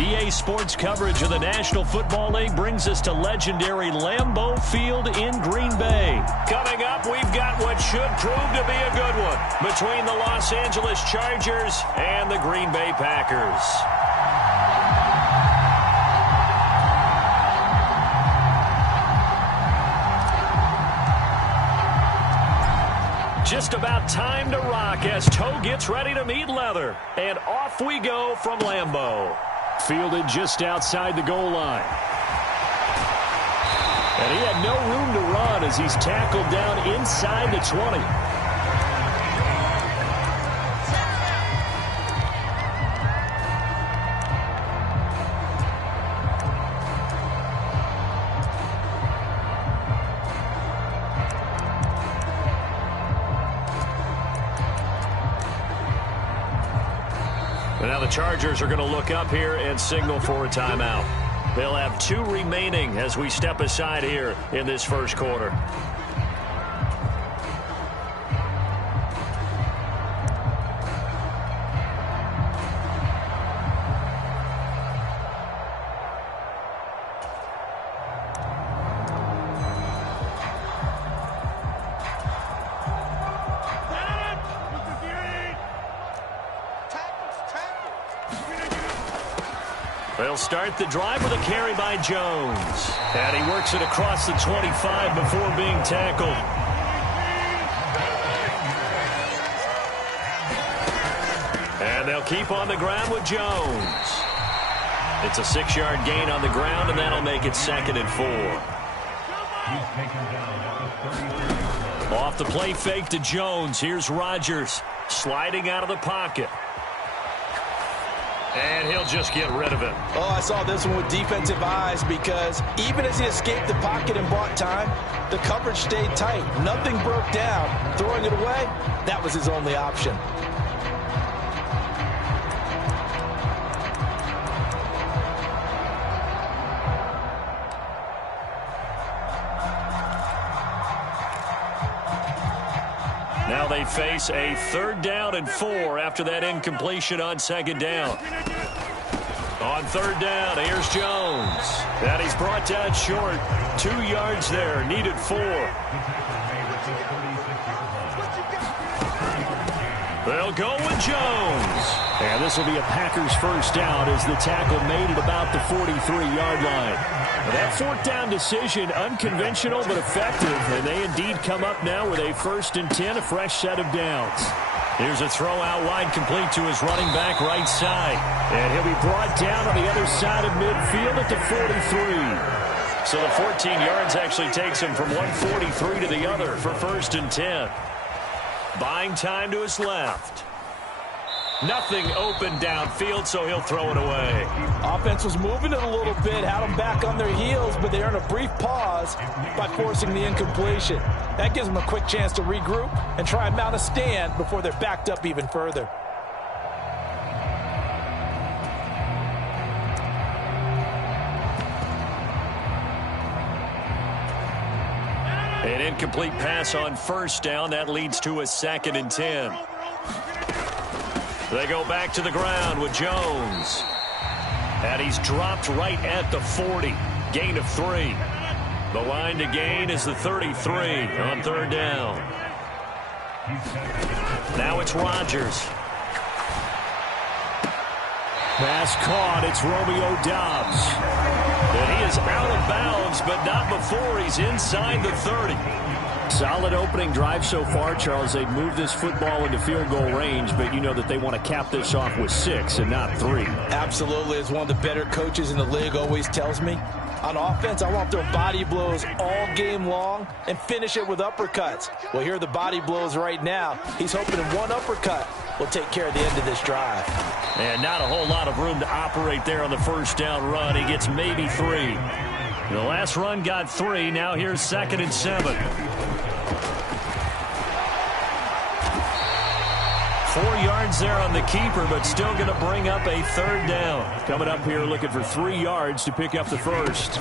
EA Sports coverage of the National Football League brings us to legendary Lambeau Field in Green Bay. Coming up, we've got what should prove to be a good one between the Los Angeles Chargers and the Green Bay Packers. Just about time to rock as toe gets ready to meet leather. And off we go from Lambeau. Fielded just outside the goal line. And he had no room to run as he's tackled down inside the 20. Now the Chargers are going to look up here and signal for a timeout. They'll have 2 remaining as we step aside here in this first quarter. They'll start the drive with a carry by Jones. And he works it across the 25 before being tackled. And they'll keep on the ground with Jones. It's a 6-yard gain on the ground, and that'll make it 2nd and 4. Off the play fake to Jones. Here's Rodgers sliding out of the pocket. And he'll just get rid of it. Oh, I saw this one with defensive eyes because even as he escaped the pocket and bought time, the coverage stayed tight. Nothing broke down. Throwing it away, that was his only option. Now they face a 3rd down and 4 after that incompletion on 2nd down. On 3rd down, here's Jones. And he's brought down short. 2 yards there, needed 4. They'll go with Jones. And this will be a Packers first down as the tackle made at about the 43-yard line. That 4th down decision, unconventional but effective, and they indeed come up now with a 1st and 10, a fresh set of downs. Here's a throw out wide complete to his running back right side. And he'll be brought down on the other side of midfield at the 43. So the 14 yards actually takes him from 143 to the other for 1st and 10. Buying time to his left. Nothing open downfield, so he'll throw it away. Offense was moving it a little bit, had them back on their heels, but they earned a brief pause by forcing the incompletion. That gives them a quick chance to regroup and try and mount a stand before they're backed up even further. An incomplete pass on 1st down. That leads to a 2nd and 10. They go back to the ground with Jones. And he's dropped right at the 40. Gain of 3. The line to gain is the 33 on 3rd down. Now it's Rodgers. Pass caught. It's Romeo Doubs. And he is out of bounds, but not before he's inside the 30. Solid opening drive so far, Charles. They've moved this football into field goal range, but you know that they want to cap this off with 6 and not 3. Absolutely. As one of the better coaches in the league always tells me, on offense, I want to throw body blows all game long and finish it with uppercuts. Well, here are the body blows right now. He's hoping one uppercut will take care of the end of this drive. And not a whole lot of room to operate there on the 1st down run. He gets maybe 3. The last run got 3. Now here's 2nd and 7. 4 yards there on the keeper, but still going to bring up a 3rd down. Coming up here looking for 3 yards to pick up the 1st.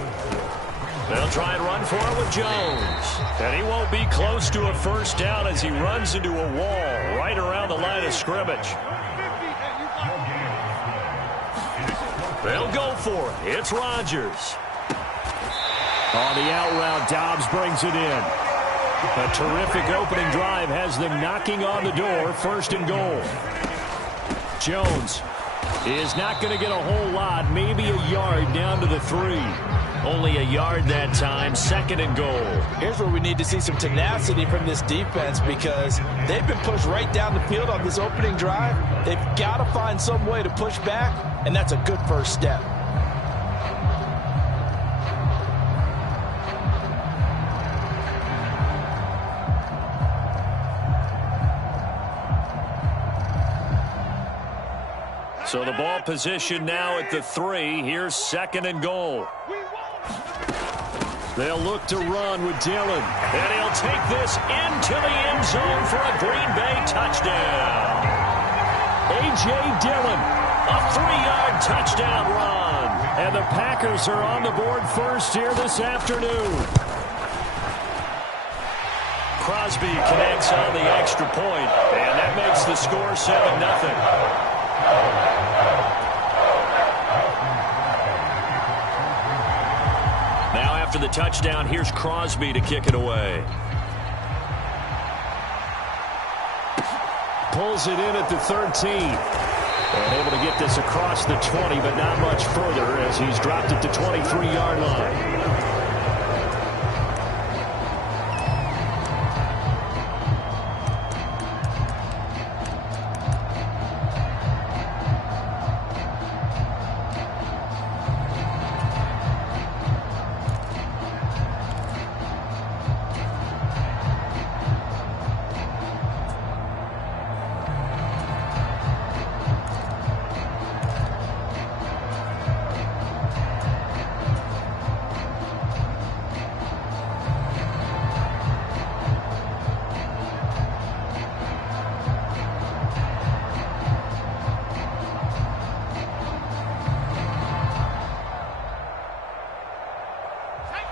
They'll try and run for it with Jones. And he won't be close to a 1st down as he runs into a wall right around the line of scrimmage. They'll go for it. It's Rodgers. On the out route, Dobbs brings it in. A terrific opening drive has them knocking on the door. 1st and goal. Jones is not going to get a whole lot. Maybe a yard down to the 3. Only a yard that time. 2nd and goal. Here's where we need to see some tenacity from this defense because they've been pushed right down the field on this opening drive. They've got to find some way to push back, and that's a good first step. So the ball position now at the 3. Here's 2nd and goal. They'll look to run with Dillon. And he'll take this into the end zone for a Green Bay touchdown. A.J. Dillon, a 3-yard touchdown run. And the Packers are on the board first here this afternoon. Crosby connects on the extra point, and that makes the score 7-0. Now after the touchdown, here's Crosby to kick it away. Pulls it in at the 13. And able to get this across the 20, but not much further as he's dropped at the 23-yard line.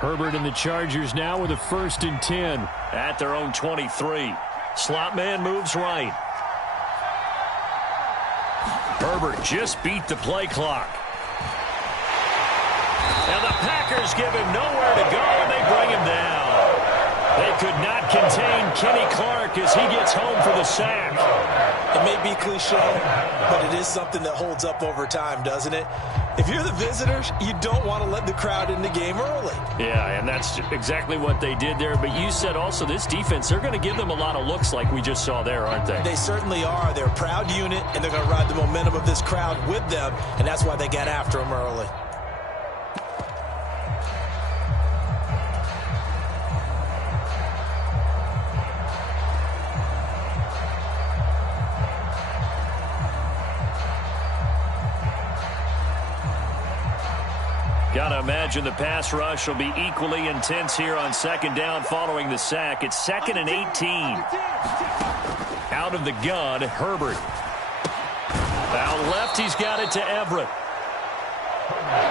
Herbert and the Chargers now with a 1st and 10 at their own 23. Slot man moves right. Herbert just beat the play clock. And the Packers give him nowhere to go, and they bring him down. They could not contain Kenny Clark as he gets home for the sack. It may be cliche, but it is something that holds up over time, doesn't it? If you're the visitors, you don't want to let the crowd in the game early. Yeah, and that's exactly what they did there. But you said also this defense, they're going to give them a lot of looks like we just saw there, aren't they? They certainly are. They're a proud unit, and they're going to ride the momentum of this crowd with them, and that's why they got after them early. Got to imagine the pass rush will be equally intense here on 2nd down following the sack. It's 2nd and 18. Out of the gun, Herbert. Out left, he's got it to Everett.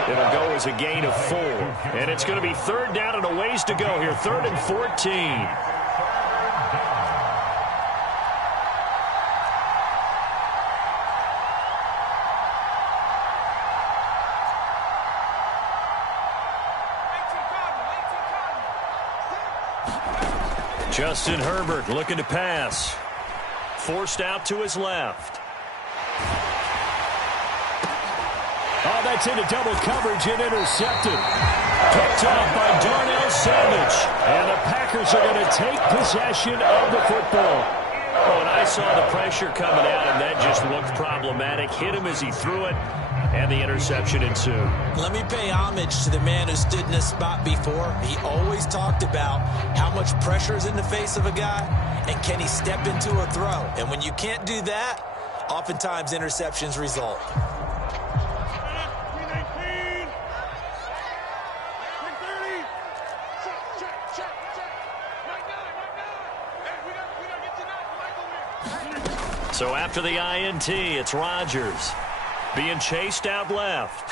It'll go as a gain of 4. And it's going to be 3rd down and a ways to go here. 3rd and 14. Justin Herbert looking to pass. Forced out to his left. Oh, that's into double coverage and intercepted. Picked off by Darnell Savage. And the Packers are going to take possession of the football. Oh, and I saw the pressure coming out, and that just looked problematic. Hit him as he threw it, and the interception ensued. Let me pay homage to the man who stood in this spot before. He always talked about how much pressure is in the face of a guy, and can he step into a throw? And when you can't do that, oftentimes interceptions result. So after the INT, it's Rodgers being chased out left.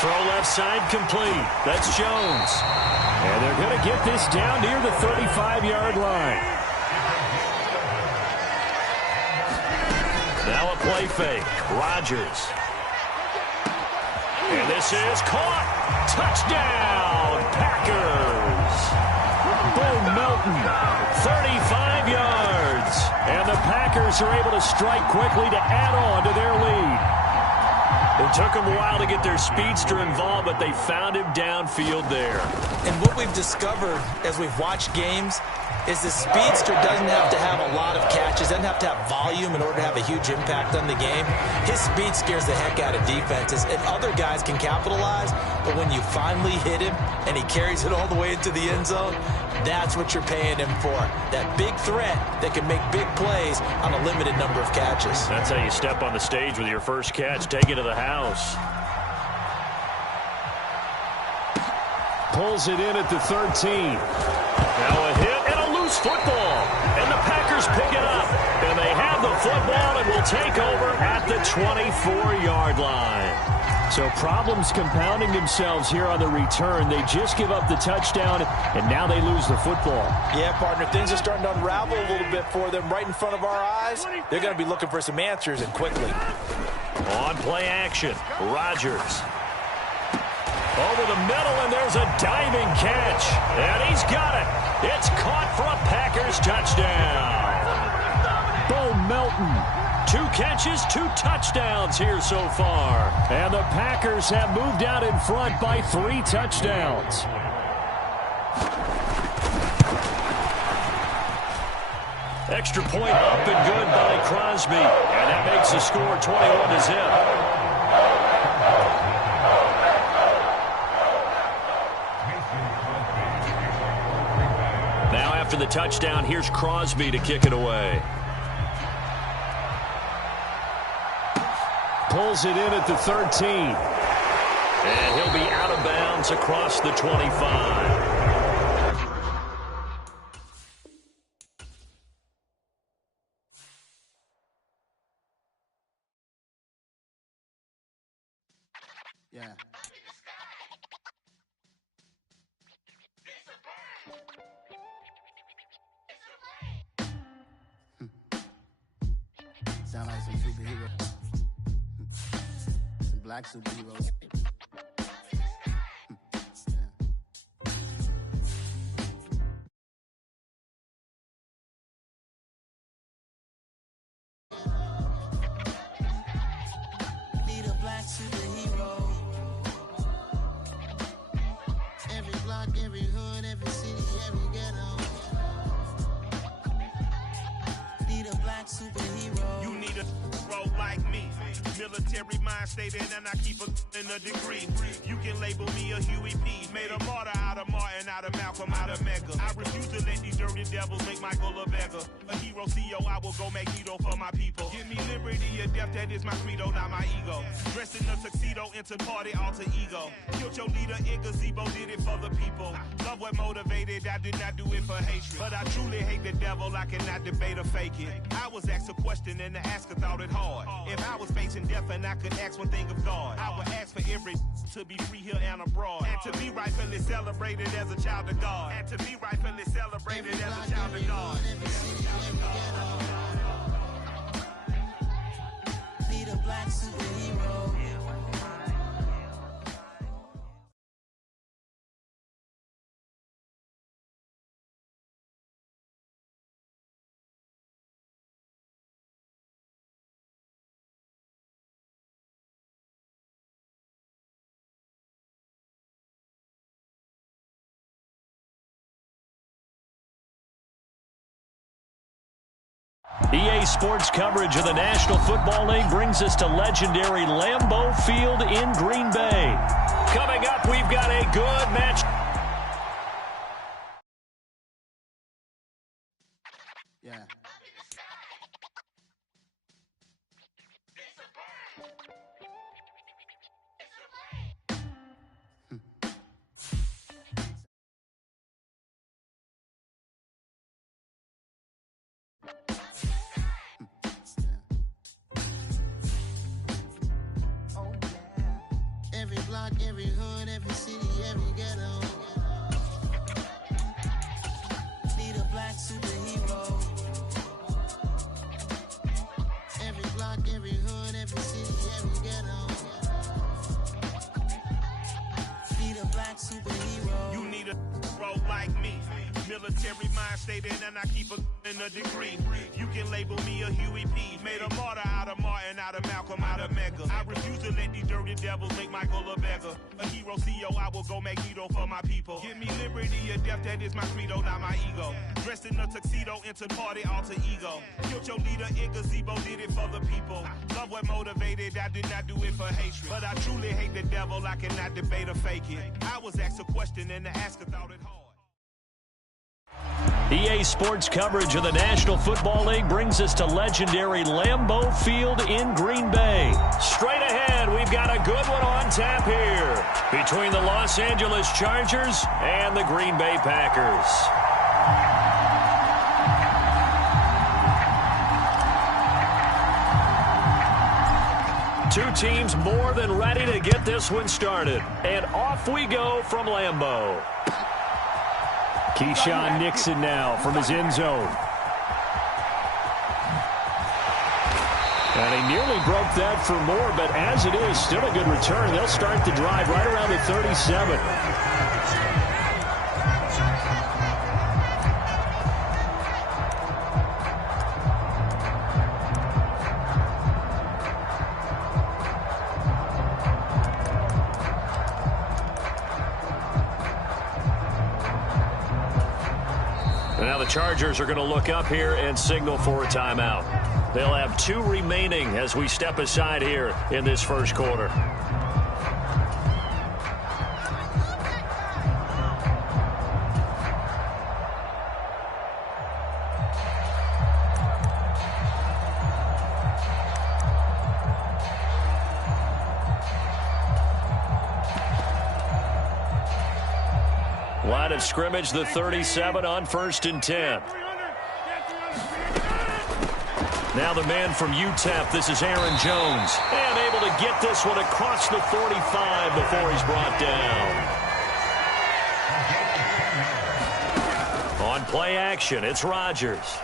Throw left side complete. That's Jones. And they're going to get this down near the 35-yard line. Now a play fake. Rodgers. And this is caught. Touchdown, Packers. Bo Melton, 35 yards. And the Packers are able to strike quickly to add on to their lead. It took them a while to get their speedster involved, but they found him downfield there. And what we've discovered as we've watched games is the speedster doesn't have to have a lot of catches, doesn't have to have volume in order to have a huge impact on the game. His speed scares the heck out of defenses, and other guys can capitalize, but when you finally hit him and he carries it all the way into the end zone, that's what you're paying him for. That big threat that can make big plays on a limited number of catches. That's how you step on the stage with your first catch. Take it to the house. Pulls it in at the 13. Now a hit and a loose football. And the Packers pick it up. And they have the football and will take over at the 24-yard line. So problems compounding themselves here on the return. They just give up the touchdown, and now they lose the football. Yeah, partner, things are starting to unravel a little bit for them right in front of our eyes. They're going to be looking for some answers, and quickly. On play action, Rodgers. Over the middle, and there's a diving catch. And he's got it. It's caught for a Packers touchdown. Bo Melton. 2 catches, 2 touchdowns here so far. And the Packers have moved out in front by 3 touchdowns. Extra point up and good by Crosby. And that makes the score 21-0. Now after the touchdown, here's Crosby to kick it away. Pulls it in at the 13. And he'll be out of bounds across the 25. Yeah. Sound like some superheroes. Some black superheroes. Need a black superhero. Every block, every hood, every city, every ghetto. Need a black superhero. You need a hero like me. Military mind stated, and I keep in a degree. You can label me a Huey P. Made a martyr out of Martin, out of Malcolm, out of Mega. I refuse to let these dirty devils make Michael a beggar. A hero CEO, I will go Magneto for my people. Give me liberty or death, that is my credo, not my ego. Dressed in a tuxedo, into party, alter ego. Killed your leader in gazebo, did it for the people. Love what motivated, I did not do it for hatred. But I truly hate the devil, I cannot debate or fake it. I was asked a question and the asker thought it hard. If I was facing death and I could ask one thing of God, I would ask for every to be free here and abroad. And to be rightfully celebrated as a child of God. And to be rightfully celebrated as a child of God. Need a black superhero. EA Sports coverage of the National Football League brings us to legendary Lambeau Field in Green Bay. Coming up, we've got a good match. Yeah. Every block, every hood, every city, every ghetto. Need a black superhero. Every block, black superhero. You need a bro like me. Military mind stated, and I keep in a degree. You can label me a Huey P. Made a martyr out of Martin, out of Malcolm, out of Mega. I refuse to let these dirty devils make Michael a beggar. A hero CEO, I will go Magneto for my people. Give me liberty or death, that is my credo, not my ego. Dressed in a tuxedo, into party, alter ego. Killed your leader in gazebo, did it for the people. Love what motivated, I did not do it for hatred. But I truly hate the devil, I cannot debate or fake it. I was asked a question and the asker thought it hard. EA Sports coverage of the National Football League brings us to legendary Lambeau Field in Green Bay. Straight ahead, we've got a good one on tap here between the Los Angeles Chargers and the Green Bay Packers. Two teams more than ready to get this one started. And off we go from Lambeau. Keyshawn Nixon now from his end zone. And he nearly broke that for more, but as it is, still a good return. They'll start the drive right around the 37. Now the Chargers are going to look up here and signal for a timeout. They'll have 2 remaining as we step aside here in this first quarter. Line of scrimmage, the 37 on 1st and 10. Now the man from UTEP, this is Aaron Jones. And able to get this one across the 45 before he's brought down. On play action, it's Rodgers.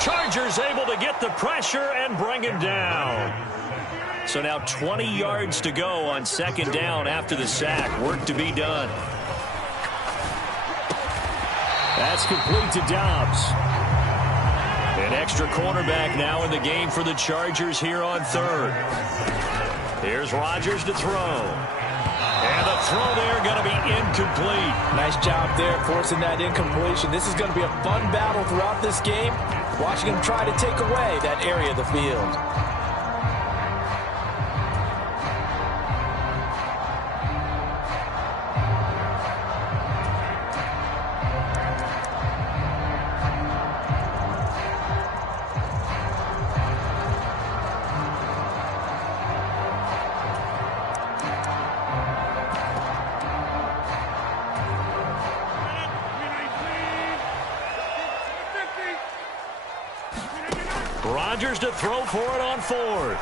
Chargers able to get the pressure and bring him down. So now 20 yards to go on 2nd down after the sack. Work to be done. That's complete to Dobbs. An extra cornerback now in the game for the Chargers here on 3rd. Here's Rodgers to throw. And the throw there going to be incomplete. Nice job there forcing that incompletion. This is going to be a fun battle throughout this game. Watching him try to take away that area of the field. Rodgers to throw for it on 4th.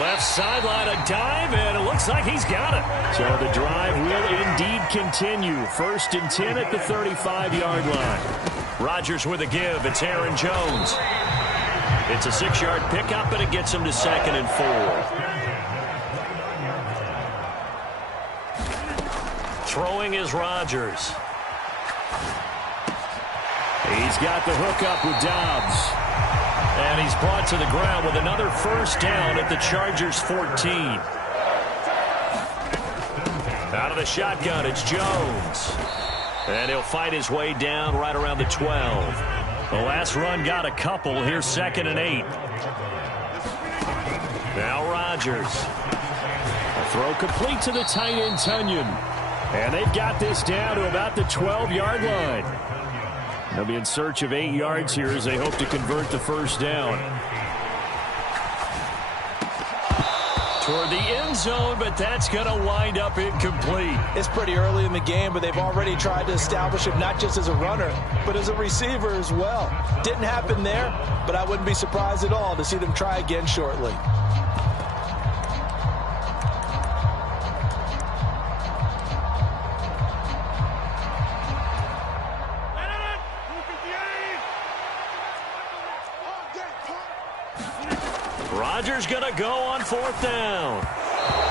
Left sideline, a dive, and it looks like he's got it. So the drive will indeed continue. 1st and 10 at the 35-yard line. Rodgers with a give. It's Aaron Jones. It's a 6-yard pickup, and it gets him to 2nd and 4. Throwing is Rodgers. He's got the hook up with Dobbs. And he's brought to the ground with another 1st down at the Chargers' 14. Out of the shotgun, it's Jones. And he'll fight his way down right around the 12. The last run got a couple. Here's 2nd and 8. Now Rodgers. A throw complete to the tight end, Tunyon. And they've got this down to about the 12-yard line. They'll be in search of 8 yards here as they hope to convert the 1st down. Toward the end zone, but that's going to wind up incomplete. It's pretty early in the game, but they've already tried to establish him not just as a runner, but as a receiver as well. Didn't happen there, but I wouldn't be surprised at all to see them try again shortly. Rodgers going to go on 4th down.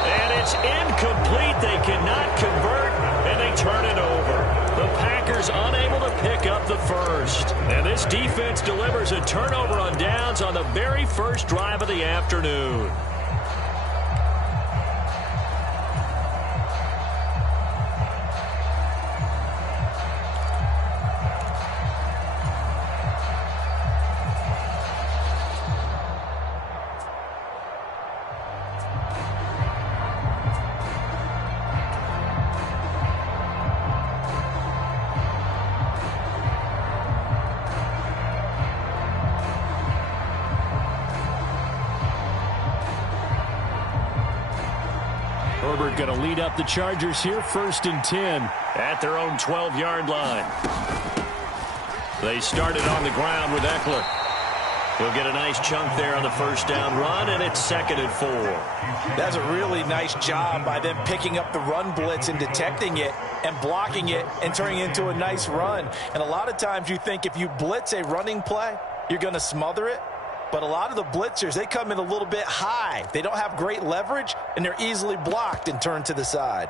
And it's incomplete. They cannot convert, and they turn it over. The Packers unable to pick up the first. And this defense delivers a turnover on downs on the very first drive of the afternoon. Herbert going to lead up the Chargers here, 1st and 10 at their own 12-yard line. They started on the ground with Eckler. He'll get a nice chunk there on the first down run, and it's 2nd and 4. That's a really nice job by them picking up the run blitz and detecting it and blocking it and turning it into a nice run. And a lot of times you think if you blitz a running play, you're going to smother it. But a lot of the blitzers, they come in a little bit high. They don't have great leverage, and they're easily blocked and turned to the side.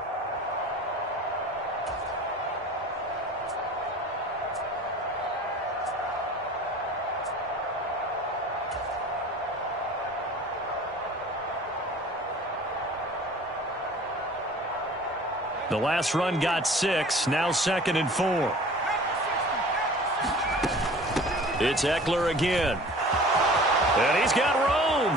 The last run got 6, now 2nd and 4. It's Eckler again. And he's got room.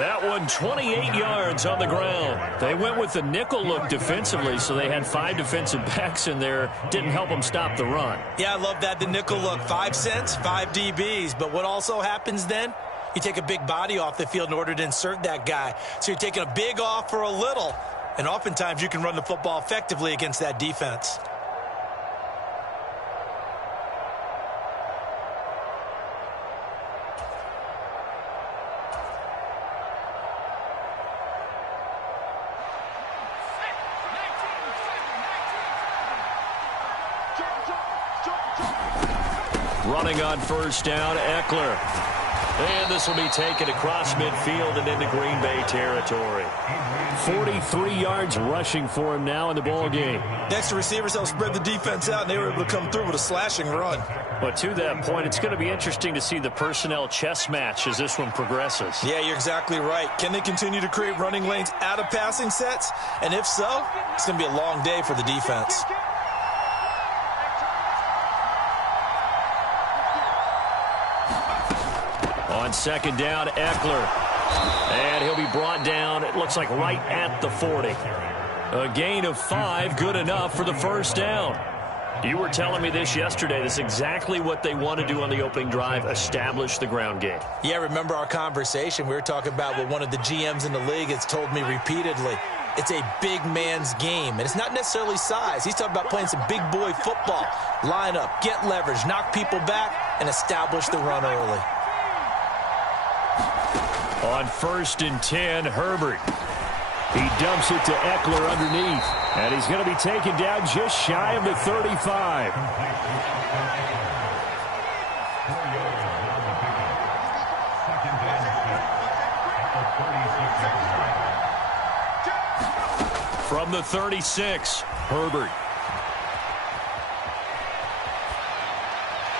That one 28 yards on the ground. They went with the nickel look defensively, so they had 5 defensive backs in there. Didn't help them stop the run. Yeah, I love that, the nickel look. 5 cents, 5 DBs. But what also happens then? You take a big body off the field in order to insert that guy. So you're taking a big off for a little. And oftentimes you can run the football effectively against that defense. Running on first down, Eckler. And this will be taken across midfield and into Green Bay territory. 43 yards rushing for him now in the ball game. Next, the receivers helped spread the defense out, and they were able to come through with a slashing run. But to that point, it's going to be interesting to see the personnel chess match as this one progresses. Yeah, you're exactly right. Can they continue to create running lanes out of passing sets? And if so, it's going to be a long day for the defense. On 2nd down, Eckler. And he'll be brought down, it looks like right at the 40. A gain of 5, good enough for the first down. You were telling me this yesterday. This is exactly what they want to do on the opening drive, establish the ground game. Yeah, remember our conversation. We were talking about what one of the GMs in the league has told me repeatedly. It's a big man's game, and it's not necessarily size. He's talking about playing some big boy football. Line up, get leverage, knock people back, and establish the run early. On 1st and 10, Herbert. He dumps it to Eckler underneath. And he's going to be taken down just shy of the 35. From the 36, Herbert.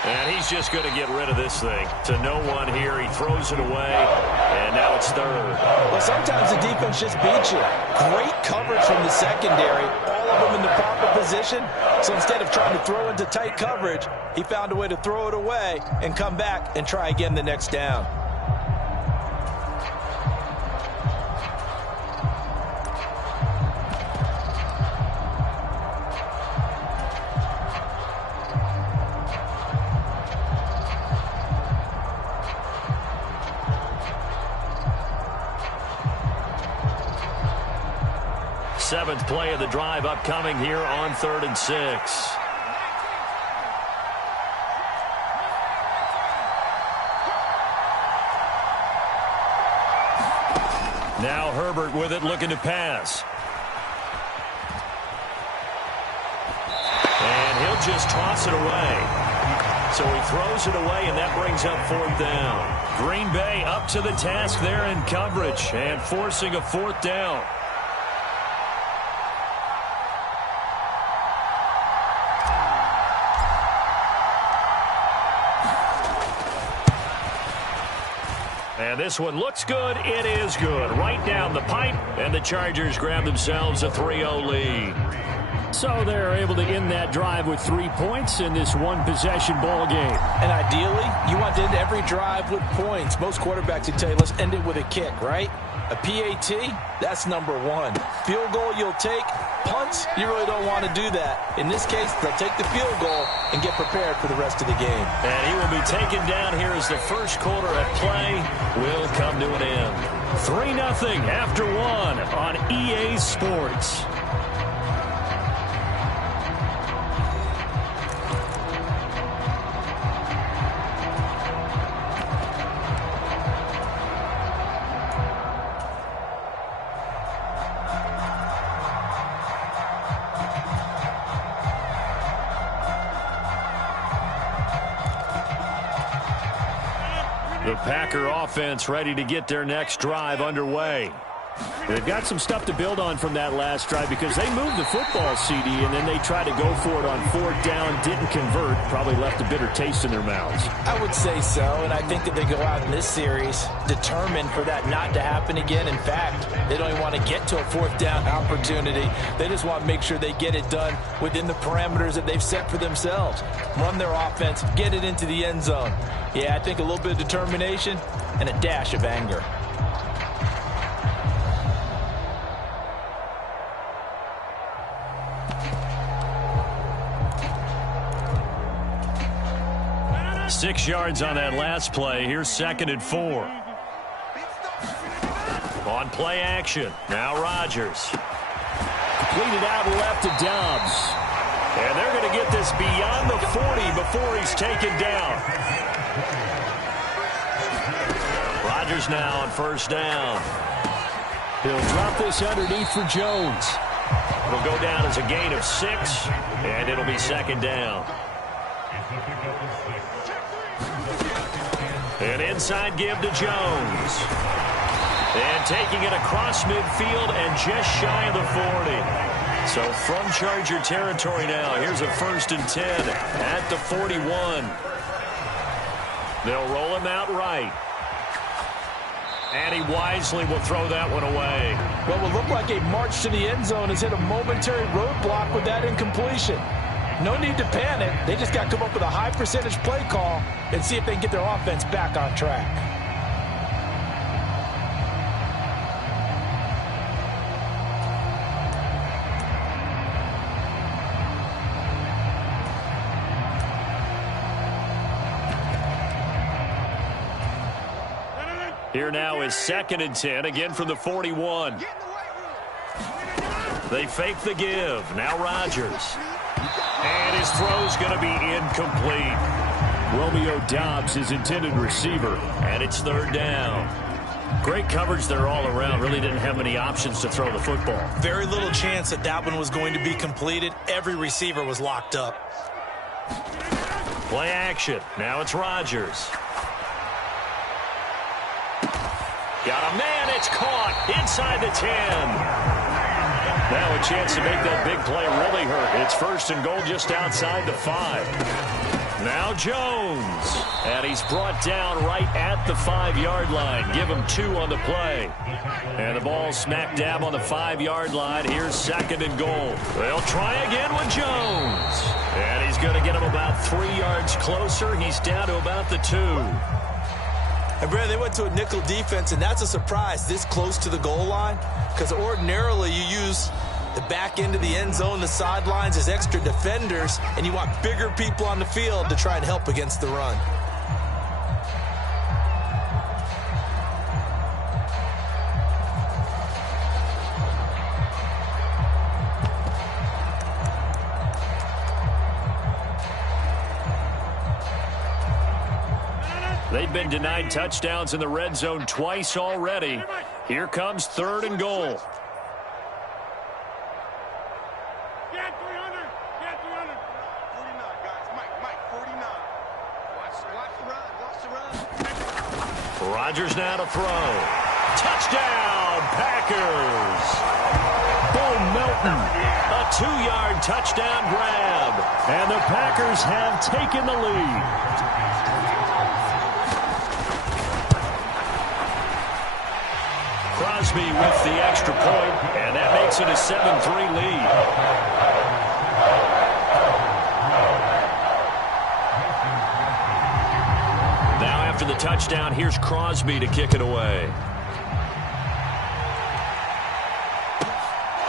And he's just going to get rid of this thing. To no one here. He throws it away. And now it's 3rd. Well, sometimes the defense just beats you. Great coverage from the secondary. All of them in the proper position. So instead of trying to throw into tight coverage, he found a way to throw it away and come back and try again the next down. Seventh play of the drive upcoming here on 3rd and 6. Now Herbert with it, looking to pass. And he'll just toss it away. So he throws it away, and that brings up 4th down. Green Bay up to the task there in coverage and forcing a 4th down. And this one looks good. It is good. Right down the pipe, and the Chargers grab themselves a 3-0 lead. So they're able to end that drive with 3 points in this one-possession ball game. And ideally, you want to end every drive with points. Most quarterbacks would tell you, let's end it with a kick, right? A PAT, that's number 1. Field goal you'll take. Punts, you really don't want to do that. In this case, they'll take the field goal and get prepared for the rest of the game. And he will be taken down here as the first quarter of play will come to an end. 3-0 after 1 on EA Sports. The Packer offense ready to get their next drive underway. They've got some stuff to build on from that last drive because they moved the football, CD, and then they tried to go for it on 4th down, didn't convert, probably left a bitter taste in their mouths. I would say so, and I think that they go out in this series determined for that not to happen again. In fact, they don't even want to get to a 4th down opportunity. They just want to make sure they get it done within the parameters that they've set for themselves. Run their offense, get it into the end zone. Yeah, I think a little bit of determination and a dash of anger. Six yards on that last play. Here's 2nd and 4. On play action. Now Rodgers. Completed out left to Dobbs. And they're going to get this beyond the 40 before he's taken down. Rodgers now on 1st down. He'll drop this underneath for Jones. It'll go down as a gain of 6, and it'll be 2nd down. An inside give to Jones. And taking it across midfield and just shy of the 40. So from Charger territory now, here's a 1st and 10 at the 41. They'll roll him out right. And he wisely will throw that one away. What will look like a march to the end zone has hit a momentary roadblock with that incompletion. No need to panic. They just got to come up with a high percentage play call and see if they can get their offense back on track. Here now is 2nd and 10, again from the 41. They fake the give. Now Rodgers. And his throw's going to be incomplete. Romeo Doubs, his intended receiver, and it's 3rd down. Great coverage there all around. Really didn't have many options to throw the football. Very little chance that that one was going to be completed. Every receiver was locked up. Play action. Now it's Rodgers. Got a man. It's caught inside the 10. Now a chance to make that big play really hurt. It's 1st and goal just outside the 5. Now Jones. And he's brought down right at the 5-yard line. Give him 2 on the play. And the ball smack dab on the 5-yard line. Here's 2nd and goal. They'll try again with Jones. And he's going to get him about 3 yards closer. He's down to about the 2. And, Brad, they went to a nickel defense, and that's a surprise this close to the goal line because ordinarily you use the back end of the end zone, the sidelines as extra defenders, and you want bigger people on the field to try and help against the run. They've been denied touchdowns in the red zone twice already. Here comes 3rd and goal. Rodgers now to throw. Touchdown, Packers. Bo Melton, a 2-yard touchdown grab. And the Packers have taken the lead. Crosby with the extra point, and that makes it a 7-3 lead. After the touchdown, here's Crosby to kick it away.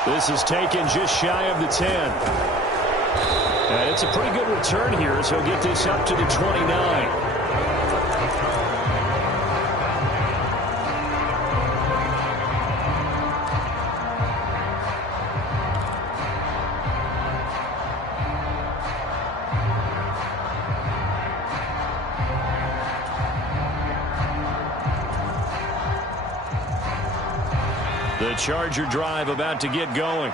This is taken just shy of the 10. And it's a pretty good return here as he'll get this up to the 29. The Charger drive about to get going.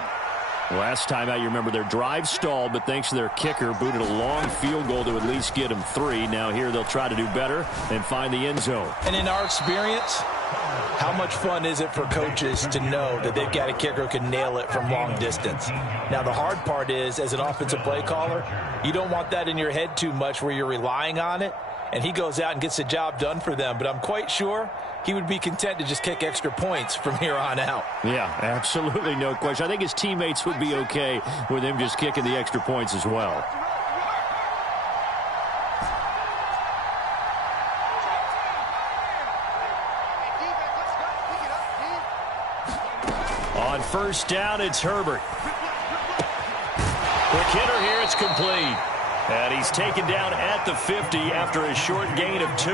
Last time out, you remember their drive stalled, but thanks to their kicker, booted a long field goal to at least get them 3. Now here they'll try to do better and find the end zone. And in our experience, how much fun is it for coaches to know that they've got a kicker who can nail it from long distance? Now, the hard part is, as an offensive play caller, you don't want that in your head too much where you're relying on it, and he goes out and gets the job done for them. But I'm quite sure he would be content to just kick extra points from here on out. Yeah, absolutely no question. I think his teammates would be okay with him just kicking the extra points as well. On first down, it's Herbert. Quick hitter here, it's complete. And he's taken down at the 50 after a short gain of 2.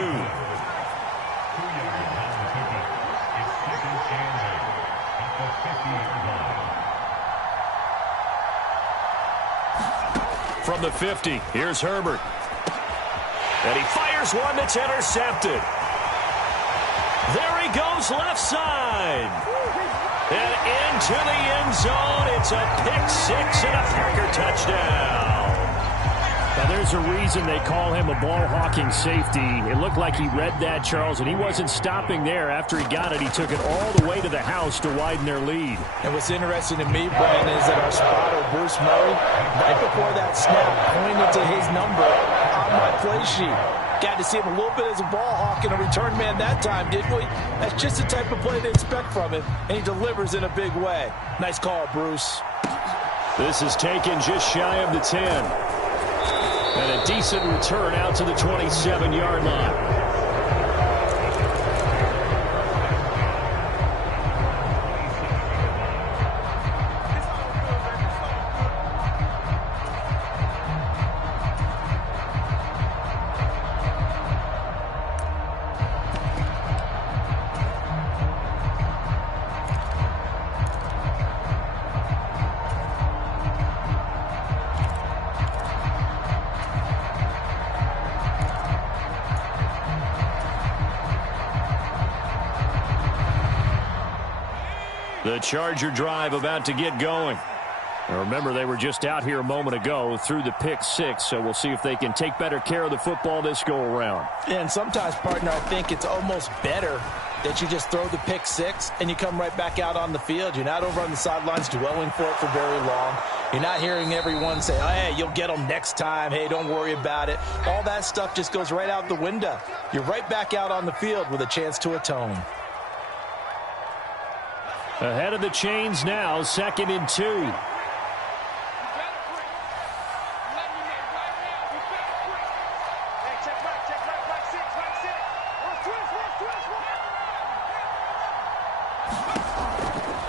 From the 50, here's Herbert. And he fires one that's intercepted. There he goes, left side. And into the end zone. It's a pick-6 and a Packer touchdown. Now, there's a reason they call him a ball-hawking safety. It looked like he read that, Charles, and he wasn't stopping there. After he got it, he took it all the way to the house to widen their lead. And what's interesting to me, Brian, is that our spotter, Bruce Murray, right before that snap, pointed to his number on my play sheet. Got to see him a little bit as a ball hawk and a return man that time, didn't we? That's just the type of play they expect from him, and he delivers in a big way. Nice call, Bruce. This is taken just shy of the 10. And a decent return out to the 27-yard line. The Charger drive about to get going. Now remember, they were just out here a moment ago through the pick-6, so we'll see if they can take better care of the football this go-around. And sometimes, partner, I think it's almost better that you just throw the pick-6 and you come right back out on the field. You're not over on the sidelines dwelling for it for very long. You're not hearing everyone say, oh, hey, you'll get them next time. Hey, don't worry about it. All that stuff just goes right out the window. You're right back out on the field with a chance to atone. Ahead of the chains now, 2nd and 2.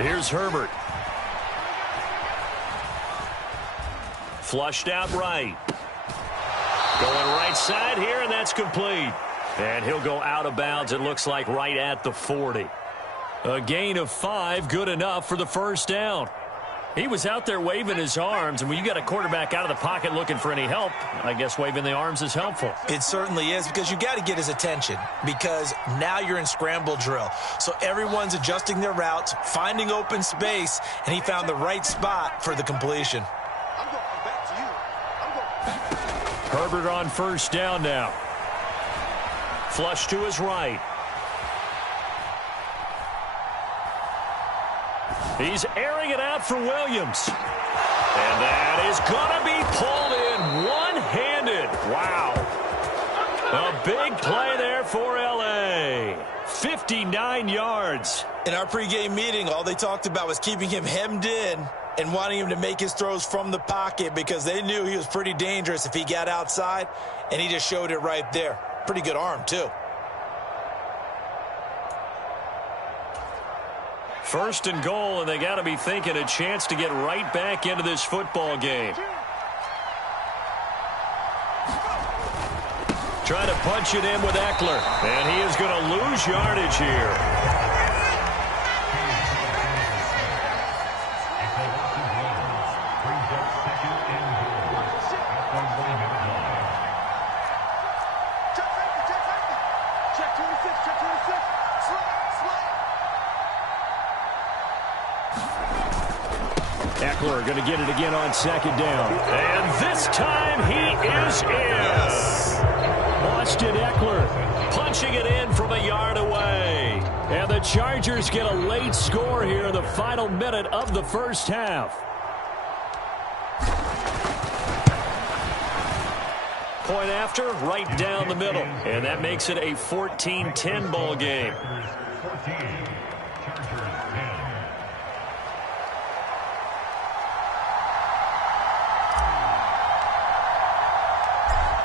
Here's Herbert. Flushed out right. Going right side here, and that's complete. And he'll go out of bounds, it looks like, right at the 40. A gain of 5, good enough for the first down. He was out there waving his arms, and when you got a quarterback out of the pocket looking for any help, I guess waving the arms is helpful. It certainly is, because you got to get his attention, because now you're in scramble drill. So everyone's adjusting their routes, finding open space, and he found the right spot for the completion. Herbert on first down now. Flush to his right. He's airing it out for Williams. And that is going to be pulled in one-handed. Wow. A big play there for L.A. 59 yards. In our pregame meeting, all they talked about was keeping him hemmed in and wanting him to make his throws from the pocket because they knew he was pretty dangerous if he got outside, and he just showed it right there. Pretty good arm, too. First and goal, and they got to be thinking a chance to get right back into this football game. Trying to punch it in with Eckler, and he is going to lose yardage here. Eckler going to get it again on second down. And this time he is in. Austin Eckler punching it in from a yard away. And the Chargers get a late score here in the final minute of the first half. Point after, right down the middle. And that makes it a 14-10 ball game.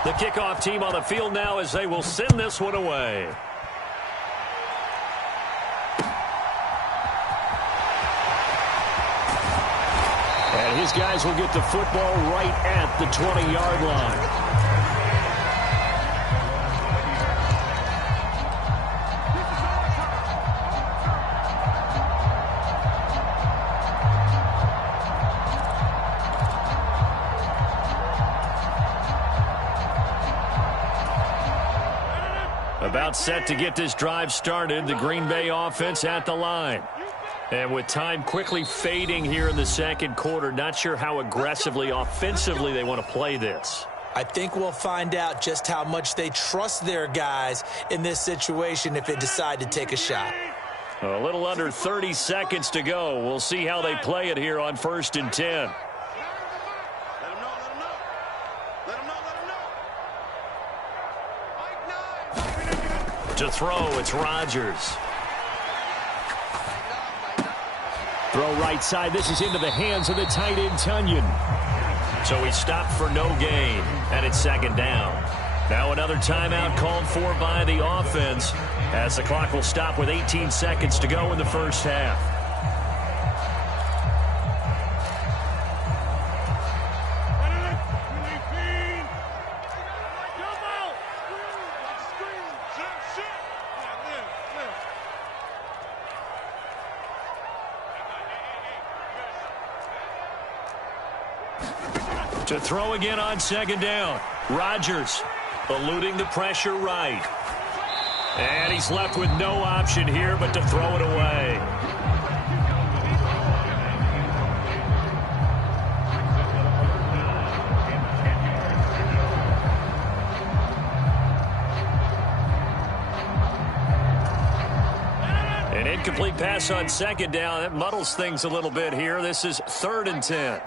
The kickoff team on the field now as they will send this one away. And his guys will get the football right at the 20-yard line. About set to get this drive started, the Green Bay offense at the line. And with time quickly fading here in the second quarter, not sure how aggressively, offensively they want to play this. I think we'll find out just how much they trust their guys in this situation if they decide to take a shot. A little under 30 seconds to go. We'll see how they play it here on 1st and 10. To throw, it's Rodgers. Throw right side. This is into the hands of the tight end, Tunyon. So he stopped for no gain, and it's second down. Now another timeout called for by the offense as the clock will stop with 18 seconds to go in the first half. To throw again on second down. Rodgers eluding the pressure right. And he's left with no option here but to throw it away. An incomplete pass on second down. That muddles things a little bit here. This is 3rd and 10.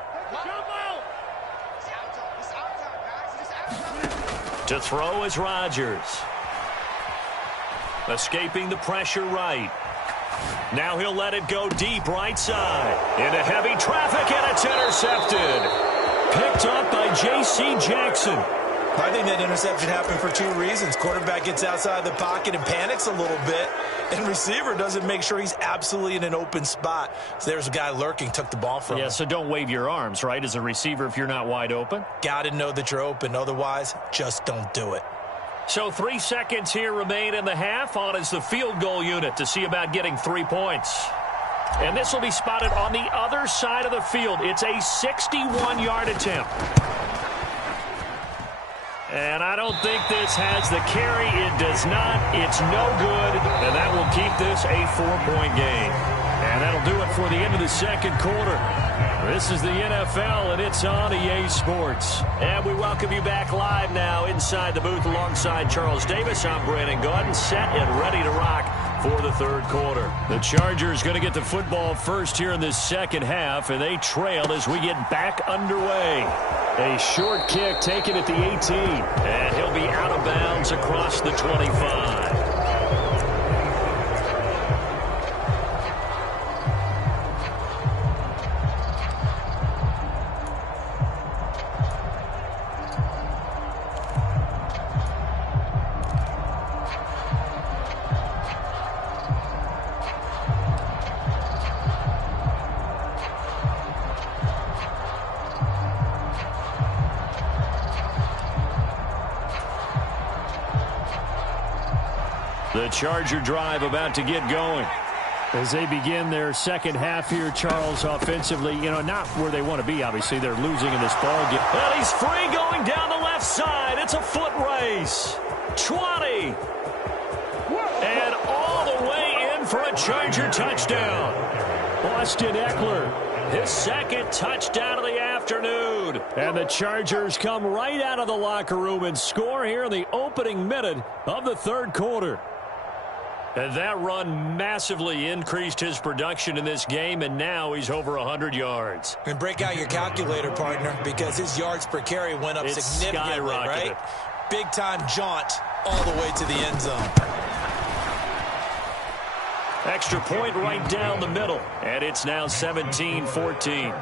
To throw is Rodgers. Escaping the pressure right. Now he'll let it go deep right side. Into heavy traffic, and it's intercepted. Picked up by J.C. Jackson. I think that interception happened for two reasons. Quarterback gets outside the pocket and panics a little bit, and receiver doesn't make sure he's absolutely in an open spot. So there's a guy lurking, took the ball from him. Yeah, so don't wave your arms, right, as a receiver if you're not wide open. Got to know that you're open. Otherwise, just don't do it. So 3 seconds here remain in the half. On is the field goal unit to see about getting 3 points. And this will be spotted on the other side of the field. It's a 61-yard attempt. And I don't think this has the carry. It does not. It's no good. And that will keep this a 4-point game. And that'll do it for the end of the second quarter. This is the NFL, and it's on EA Sports. And we welcome you back live now inside the booth alongside Charles Davis. I'm Brandon Gaudin, set and ready to rock for the third quarter. The Chargers going to get the football first here in this second half, and they trail as we get back underway. A short kick taken at the 18, and he'll be out of bounds across the 25. The Charger drive about to get going. As they begin their second half here, Charles, offensively, not where they want to be, obviously. They're losing in this ball game. And he's free going down the left side. It's a foot race. 20. And all the way in for a Charger touchdown. Austin Eckler, his second touchdown of the afternoon. And the Chargers come right out of the locker room and score here in the opening minute of the third quarter. And that run massively increased his production in this game, and now he's over 100 yards. And break out your calculator, partner, because his yards per carry went up significantly, right? Big-time jaunt all the way to the end zone. Extra point right down the middle, and it's now 17-14.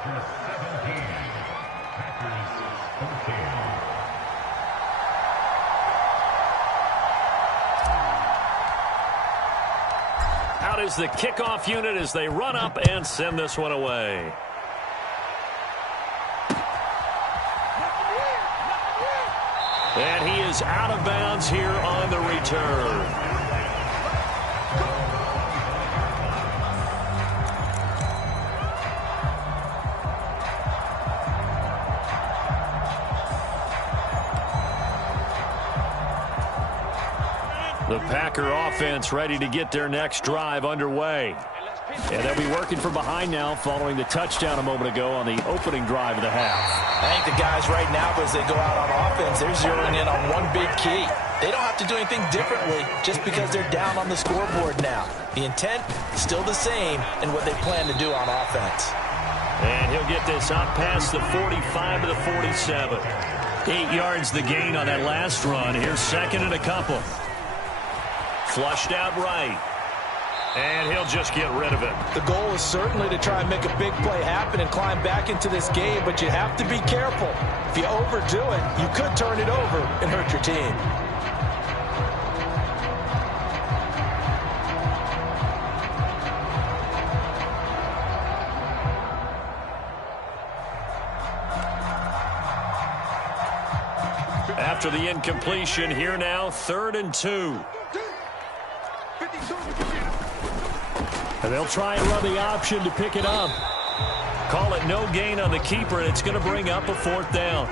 Out is the kickoff unit as they run up and send this one away. And he is out of bounds here on the return. The Packer offense ready to get their next drive underway. And they'll be working from behind now following the touchdown a moment ago on the opening drive of the half. I think the guys right now, as they go out on offense, they're zeroing in on one big key. They don't have to do anything differently just because they're down on the scoreboard now. The intent still the same in what they plan to do on offense. And he'll get this up past the 45 to the 47. 8 yards the gain on that last run. Here's second and a couple. Flushed out right. And he'll just get rid of it. The goal is certainly to try and make a big play happen and climb back into this game, but you have to be careful. If you overdo it, you could turn it over and hurt your team. After the incompletion, here now, 3rd and 2. And they'll try and run the option to pick it up. Call it no gain on the keeper, and it's going to bring up a 4th down.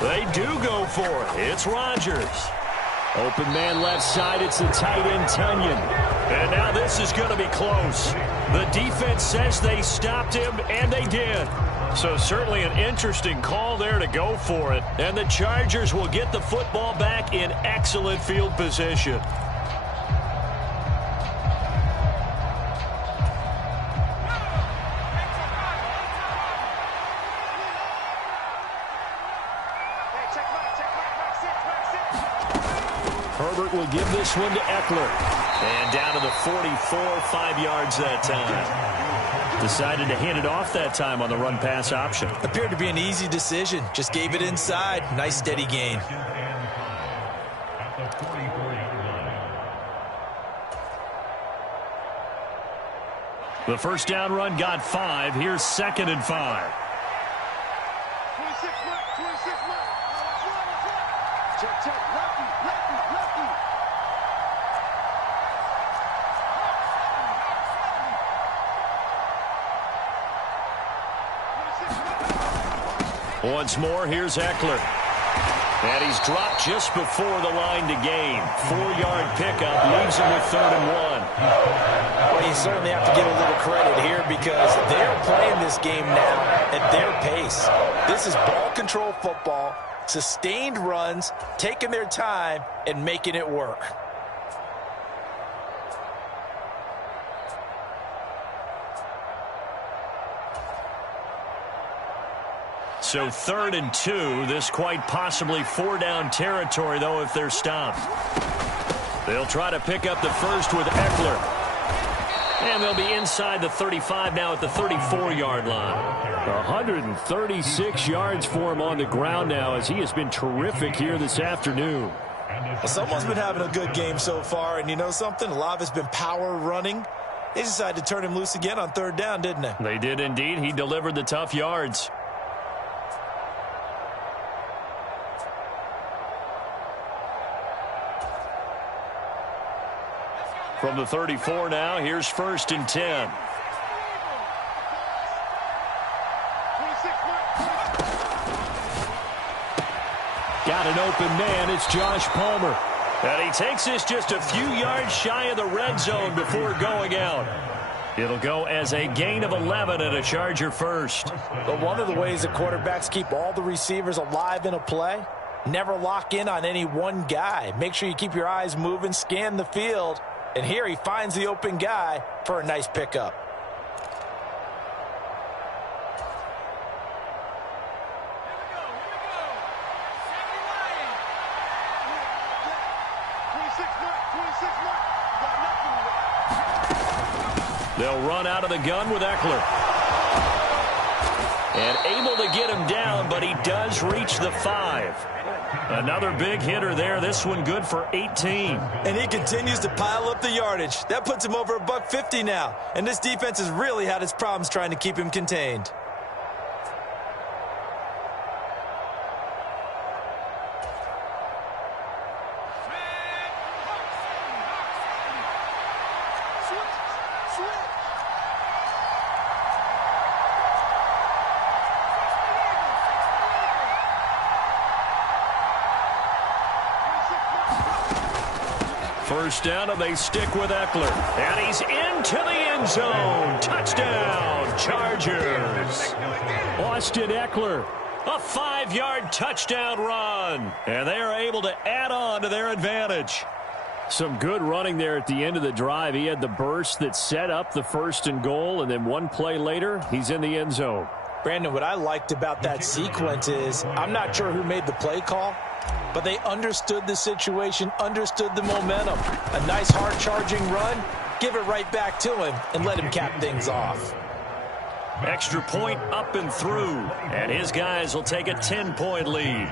They do go for it. It's Rodgers. Open man left side. It's the tight end, Tunyon. And now this is going to be close. The defense says they stopped him, and they did. So certainly an interesting call there to go for it. And the Chargers will get the football back in excellent field position. Herbert will give this one to Eckler. And down to the 44, 5 yards that time. Decided to hand it off that time on the run-pass option. Appeared to be an easy decision. Just gave it inside. Nice steady gain. The first down run got 5. Here's 2nd and 5. Once more, here's Eckler. And he's dropped just before the line to gain. 4-yard pickup leaves him with 3rd and 1. Well, you certainly have to give a little credit here because they're playing this game now at their pace. This is ball control football. Sustained runs, taking their time, and making it work. So 3rd and 2. This quite possibly 4-down territory, though, if they're stopped. They'll try to pick up the first with Eckler. And they'll be inside the 35 now at the 34-yard line. 136 yards for him on the ground now, as he has been terrific here this afternoon. Well, someone's been having a good game so far, and you know something? A lot of it's been power running. They decided to turn him loose again on 3rd down, didn't they? They did indeed. He delivered the tough yards. From the 34 now, here's 1st and 10. Got an open man. It's Josh Palmer. And he takes this just a few yards shy of the red zone before going out. It'll go as a gain of 11 and a Charger first. But one of the ways that quarterbacks keep all the receivers alive in a play, never lock in on any one guy. Make sure you keep your eyes moving, scan the field. And here he finds the open guy for a nice pickup. They'll run out of the gun with Eckler. And able to get him down, but he does reach the 5. Another big hitter there. This one good for 18. And he continues to pile up the yardage. That puts him over $150 now. And this defense has really had its problems trying to keep him contained. First down, and they stick with Eckler. And he's into the end zone. Touchdown, Chargers. Austin Eckler, a 5-yard touchdown run. And they are able to add on to their advantage. Some good running there at the end of the drive. He had the burst that set up the 1st and goal, and then one play later, he's in the end zone. Brandon, what I liked about that sequence is I'm not sure who made the play call, but they understood the situation, understood the momentum. A nice hard-charging run, give it right back to him, and let him cap things off. Extra point up and through, and his guys will take a 10-point lead.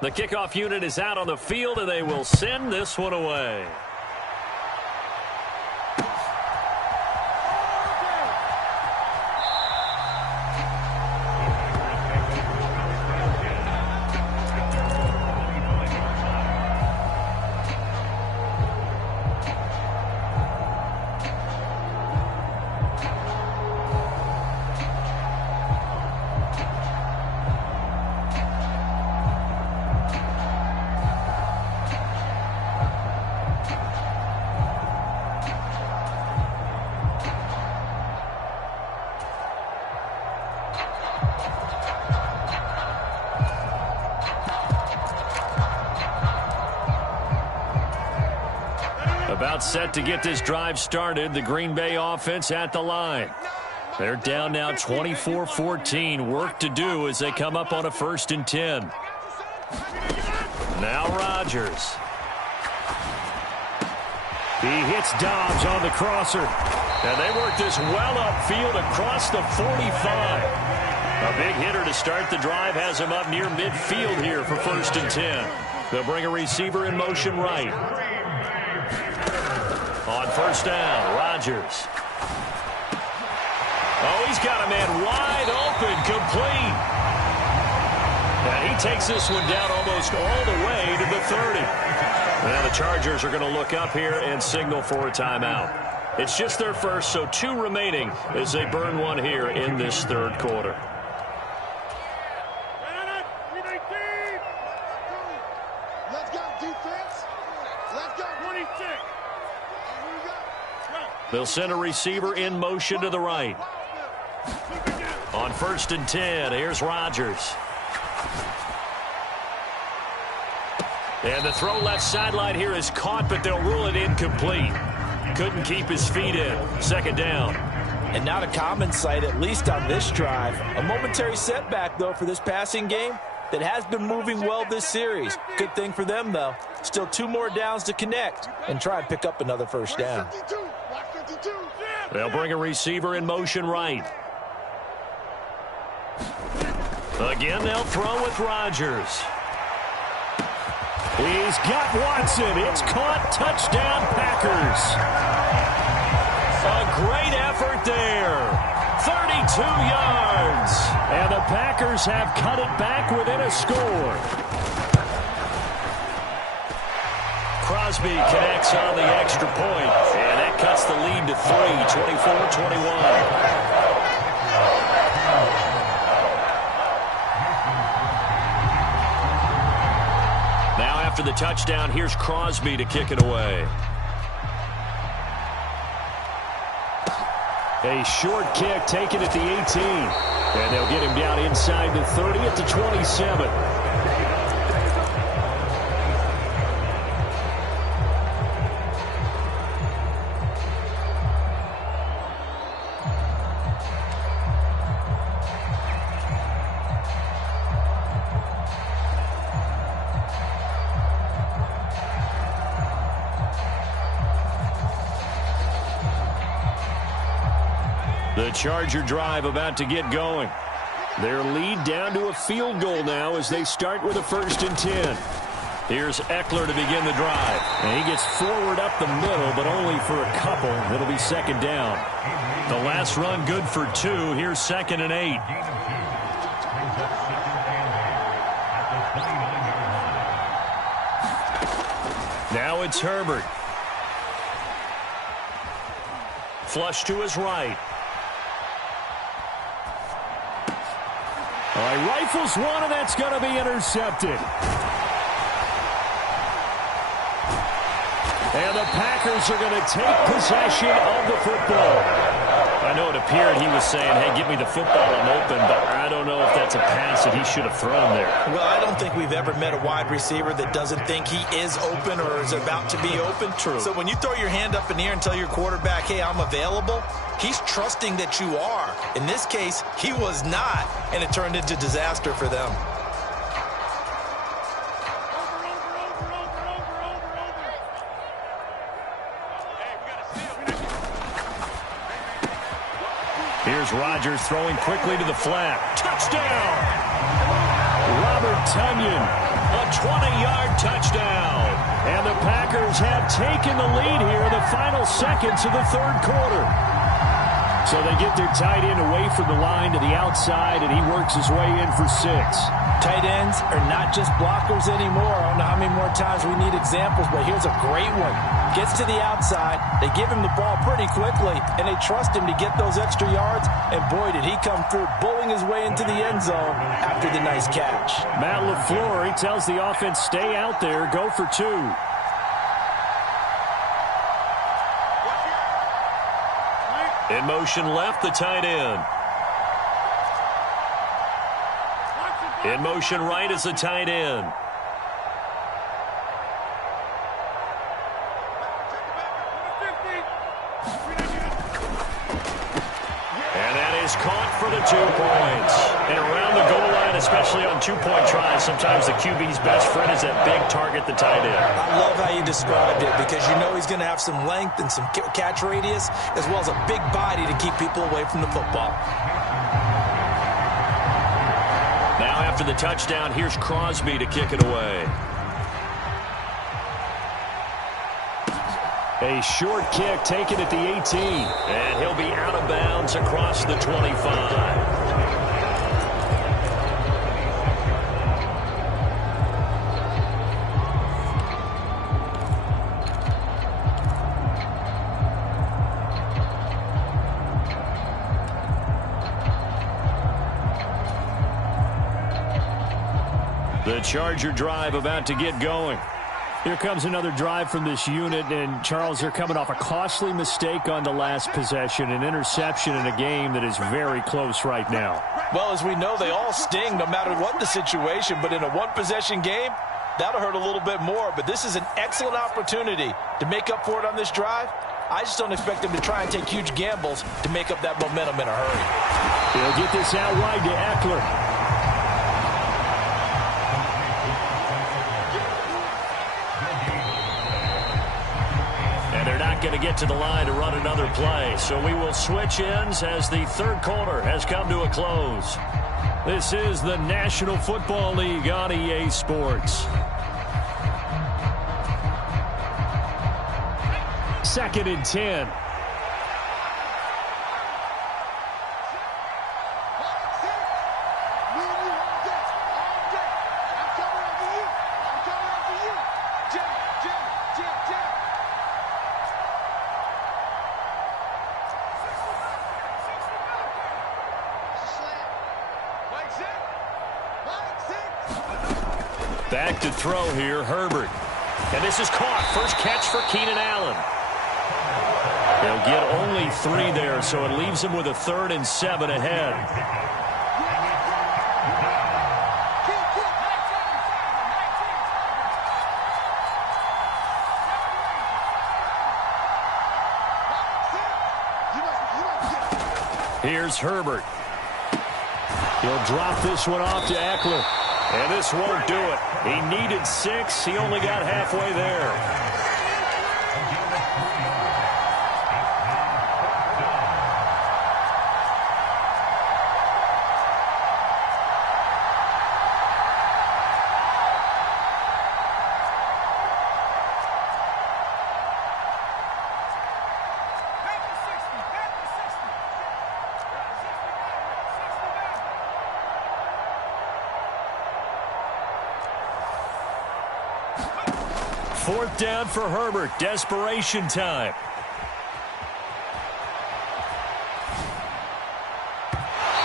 The kickoff unit is out on the field, and they will send this one away. About set to get this drive started. The Green Bay offense at the line. They're down now 24-14. Work to do as they come up on a 1st and 10. Now Rodgers. He hits Dobbs on the crosser. And they work this well upfield across the 45. A big hitter to start the drive has him up near midfield here for 1st and 10. They'll bring a receiver in motion right. On 1st down, Rodgers. Oh, he's got a man wide open, complete. And he takes this one down almost all the way to the 30. Now the Chargers are going to look up here and signal for a timeout. It's just their first, so 2 remaining as they burn one here in this 3rd quarter. Let's go, defense. Let's go, 26. They'll send a receiver in motion to the right. On 1st and 10, here's Rodgers. And the throw left sideline here is caught, but they'll rule it incomplete. Couldn't keep his feet in. 2nd down. And not a common sight, at least on this drive. A momentary setback, though, for this passing game that has been moving well this series. Good thing for them, though. Still 2 more downs to connect and try and pick up another 1st down. They'll bring a receiver in motion right. Again, they'll throw with Rodgers. He's got Watson. It's caught. Touchdown, Packers. A great effort there. 32 yards. And the Packers have cut it back within a score. Crosby connects on the extra point. And that cuts the lead to 3, 24-21. After the touchdown, here's Crosby to kick it away. A short kick taken at the 18. And they'll get him down inside the 30 at the 27. The Charger drive about to get going. Their lead down to a field goal now as they start with a 1st and 10. Here's Eckler to begin the drive. And he gets forward up the middle, but only for a couple. It'll be 2nd down. The last run good for 2. Here's 2nd and 8. Now it's Herbert. Flush to his right. All right, rifles one, and that's going to be intercepted. And the Packers are going to take possession of the football. I know it appeared he was saying, hey, give me the football, I'm open, but I don't know if that's a pass that he should have thrown there. Well, I don't think we've ever met a wide receiver that doesn't think he is open or is about to be open. True. So when you throw your hand up in the air and tell your quarterback, hey, I'm available, he's trusting that you are. In this case, he was not, and it turned into disaster for them. Here's Rodgers throwing quickly to the flat. Touchdown! Robert Tonyan, a 20-yard touchdown. And the Packers have taken the lead here in the final seconds of the 3rd quarter. So they get their tight end away from the line to the outside, and he works his way in for 6. Tight ends are not just blockers anymore. I don't know how many more times we need examples, but here's a great one. Gets to the outside, they give him the ball pretty quickly, and they trust him to get those extra yards, and boy, did he come through, bowling his way into the end zone after the nice catch. Matt LaFleur, he tells the offense, stay out there, go for 2. In motion left, the tight end. In motion right is the tight end. And that is caught for the 2 points. And around the goal line, especially on 2-point tries, sometimes the QB's best friend is that big target, the tight end. I love how you described it because you know he's going to have some length and some catch radius as well as a big body to keep people away from the football. Now after the touchdown, here's Crosby to kick it away. A short kick taken at the 18. And he'll be out of bounds across the 25. The Charger drive about to get going. Here comes another drive from this unit, and Charles, they're coming off a costly mistake on the last possession, an interception in a game that is very close right now. Well, as we know, they all sting no matter what the situation, but in a one-possession game, that'll hurt a little bit more. But this is an excellent opportunity to make up for it on this drive. I just don't expect them to try and take huge gambles to make up that momentum in a hurry. They'll get this out wide to Eckler. Going to get to the line to run another play. So we will switch ends as the third quarter has come to a close. This is the National Football League on EA Sports. Second and 10. Back to throw here, Herbert. And this is caught. First catch for Keenan Allen. They'll get only 3 there, so it leaves them with a 3rd and 7 ahead. Here's Herbert. He'll drop this one off to Eckler. And this won't do it. He needed 6. He only got halfway there. Fourth down for Herbert. Desperation time.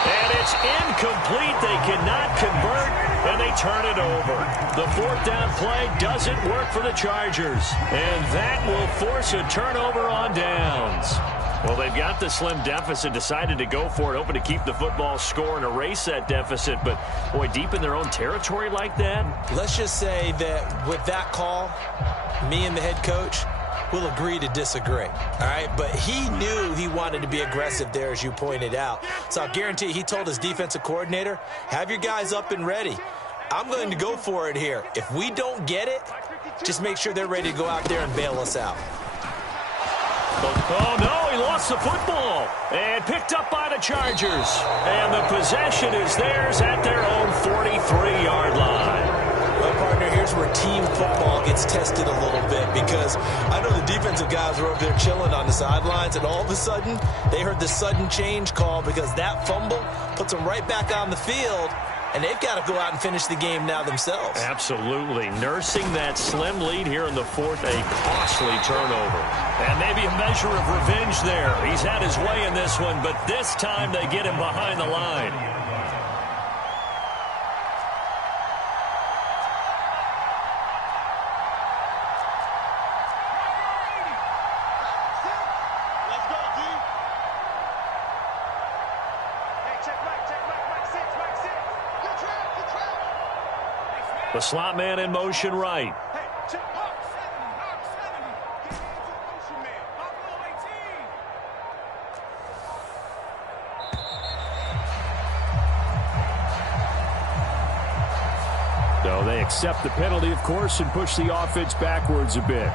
And it's incomplete. They cannot convert, and they turn it over. The fourth down play doesn't work for the Chargers, and that will force a turnover on downs. Well, they've got the slim deficit, decided to go for it, hoping to keep the football score and erase that deficit. But, boy, deep in their own territory like that? Let's just say that with that call, me and the head coach will agree to disagree, all right? But he knew he wanted to be aggressive there, as you pointed out. So I'll guarantee he told his defensive coordinator, have your guys up and ready. I'm going to go for it here. If we don't get it, just make sure they're ready to go out there and bail us out. Oh, no, he lost the football and picked up by the Chargers. And the possession is theirs at their own 43-yard line. Well, partner, here's where team football gets tested a little bit, because I know the defensive guys were over there chilling on the sidelines, and all of a sudden they heard the sudden change call because that fumble puts them right back on the field. And they've got to go out and finish the game now themselves. Absolutely. Nursing that slim lead here in the fourth, a costly turnover. And maybe a measure of revenge there. He's had his way in this one, but this time they get him behind the line. The slot man in motion right. So they accept the penalty, of course, and push the offense backwards a bit.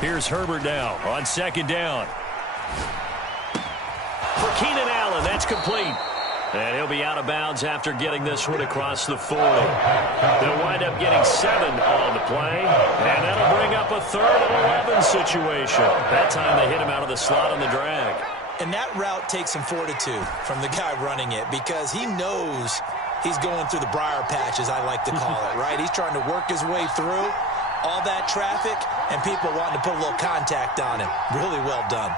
Here's Herbert now on second down. For Keenan Allen, that's complete. And he'll be out of bounds after getting this one across the 40. They'll wind up getting 7 on the play, and that'll bring up a 3rd and 11 situation. That time they hit him out of the slot on the drag. And that route takes some fortitude from the guy running it because he knows he's going through the briar patch, as I like to call it, right? He's trying to work his way through all that traffic and people wanting to put a little contact on him. Really well done.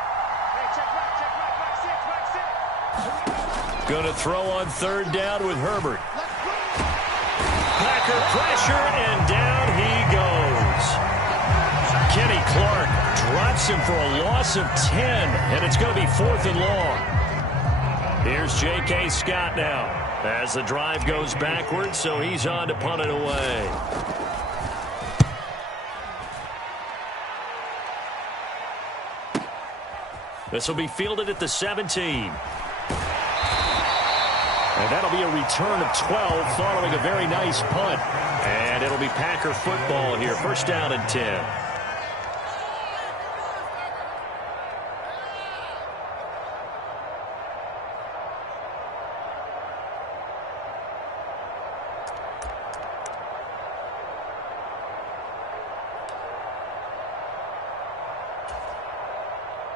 Going to throw on 3rd down with Herbert. Packer pressure, and down he goes. Kenny Clark drops him for a loss of 10, and it's going to be 4th and long. Here's J.K. Scott now as the drive goes backwards, so he's on to punt it away. This will be fielded at the 17. And that'll be a return of 12 following a very nice punt. And it'll be Packer football here. 1st down and 10.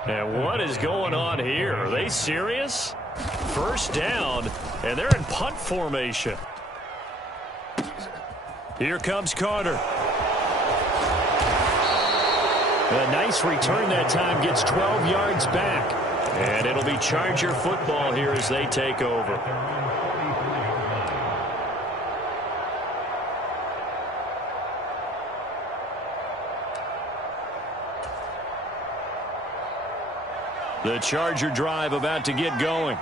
And what is going on here? Are they serious? 1st down, and they're in punt formation. Here comes Carter. A nice return that time, gets 12 yards back. And it'll be Charger football here as they take over. The Charger drive about to get going.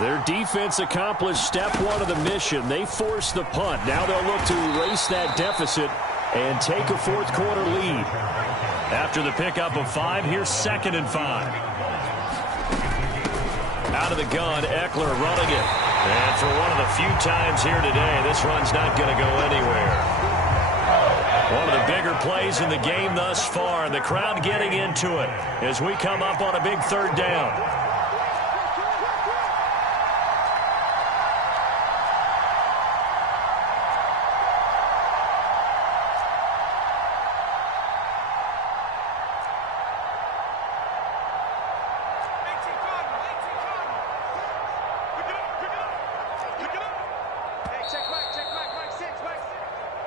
Their defense accomplished step 1 of the mission. They forced the punt. Now they'll look to erase that deficit and take a 4th quarter lead. After the pickup of 5, here's 2nd and 5. Out of the gun, Eckler running it. And for one of the few times here today, this run's not going to go anywhere. One of the bigger plays in the game thus far, and the crowd getting into it as we come up on a big 3rd down.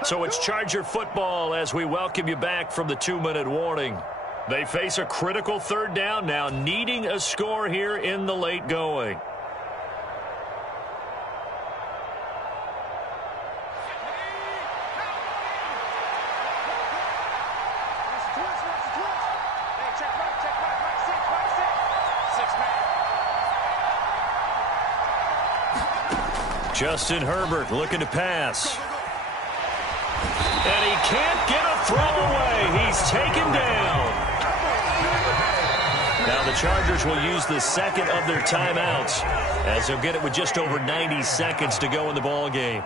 So it's Charger football as we welcome you back from the 2-minute warning. They face a critical 3rd down now, needing a score here in the late going. Justin Herbert looking to pass. And he can't get a throw away. He's taken down. Now the Chargers will use the 2nd of their timeouts as they'll get it with just over 90 seconds to go in the ball game.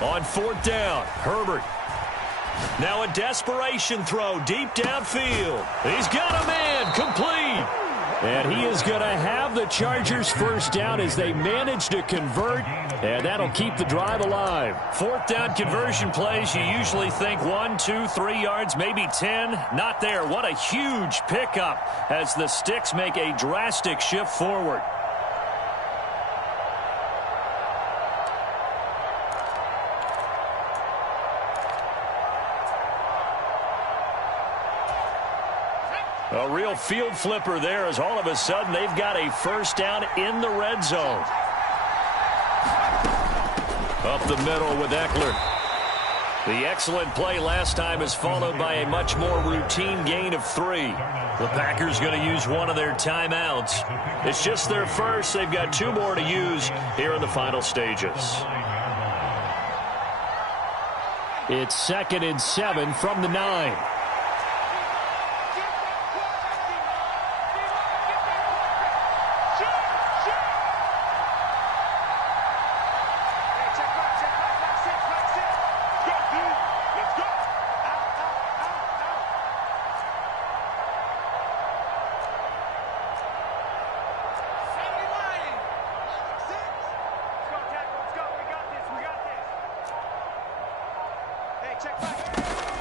On 4th down, Herbert. Now a desperation throw deep downfield. He's got a man, complete. And he is going to have the Chargers 1st down as they manage to convert, and that'll keep the drive alive. 4th down conversion plays, you usually think 1, 2, 3 yards, maybe 10. Not there. What a huge pickup as the Sticks make a drastic shift forward. A real field flipper there as all of a sudden they've got a 1st down in the red zone. Up the middle with Eckler. The excellent play last time is followed by a much more routine gain of 3. The Packers going to use one of their timeouts. It's just their first. They've got 2 more to use here in the final stages. It's 2nd and 7 from the 9.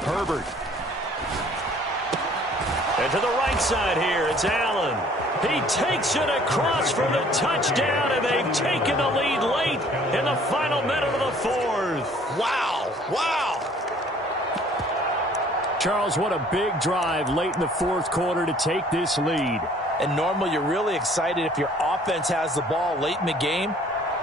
Herbert. And to the right side here, it's Allen. He takes it across for the touchdown, and they've taken the lead late in the final minute of the 4th. Wow. Wow. Charles, what a big drive late in the 4th quarter to take this lead. And normally you're really excited if your offense has the ball late in the game.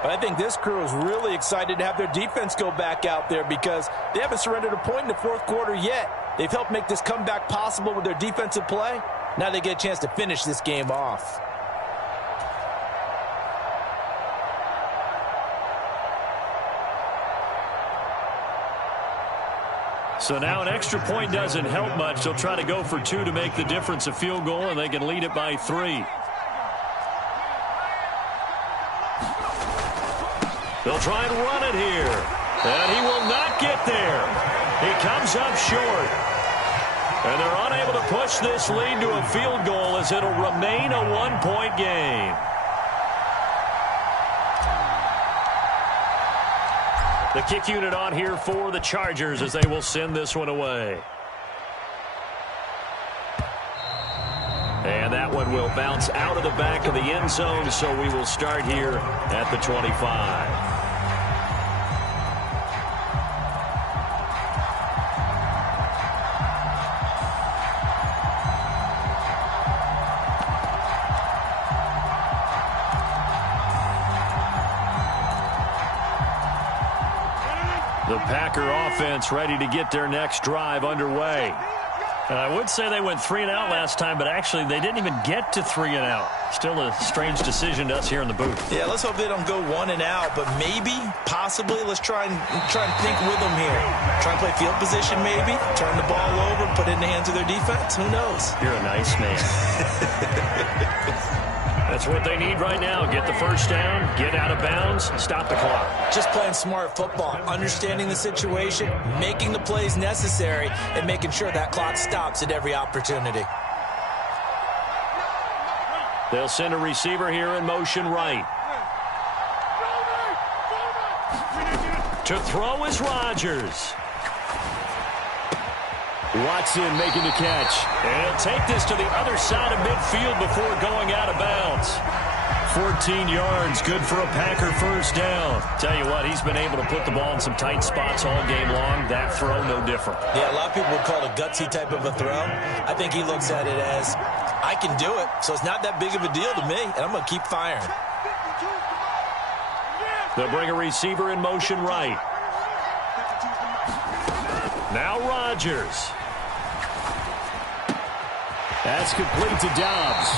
But I think this crew is really excited to have their defense go back out there because they haven't surrendered a point in the 4th quarter yet. They've helped make this comeback possible with their defensive play. Now they get a chance to finish this game off. So now an extra point doesn't help much. They'll try to go for 2 to make the difference a field goal, and they can lead it by 3. They'll try and run it here. And he will not get there. He comes up short. And they're unable to push this lead to a field goal as it'll remain a 1-point game. The kick unit on here for the Chargers as they will send this one away. And that one will bounce out of the back of the end zone, so we will start here at the 25. The Packer offense ready to get their next drive underway. And I would say they went 3 and out last time, but actually they didn't even get to 3 and out. Still a strange decision to us here in the booth. Yeah, let's hope they don't go 1 and out, but maybe, possibly, let's try and think with them here. Try and play field position maybe, turn the ball over, put it in the hands of their defense. Who knows? You're a nice man. That's what they need right now. Get the first down, get out of bounds, stop the clock. Just playing smart football, understanding the situation, making the plays necessary, and making sure that clock stops at every opportunity. They'll send a receiver here in motion right. To throw is Rodgers. Watson making the catch. And he'll take this to the other side of midfield before going out of bounds. 14 yards, good for a Packer first down. Tell you what, he's been able to put the ball in some tight spots all game long. That throw, no different. Yeah, a lot of people would call it a gutsy type of a throw. I think he looks at it as, I can do it, so it's not that big of a deal to me, and I'm going to keep firing. They'll bring a receiver in motion right. Now Rodgers. That's complete to Dobbs.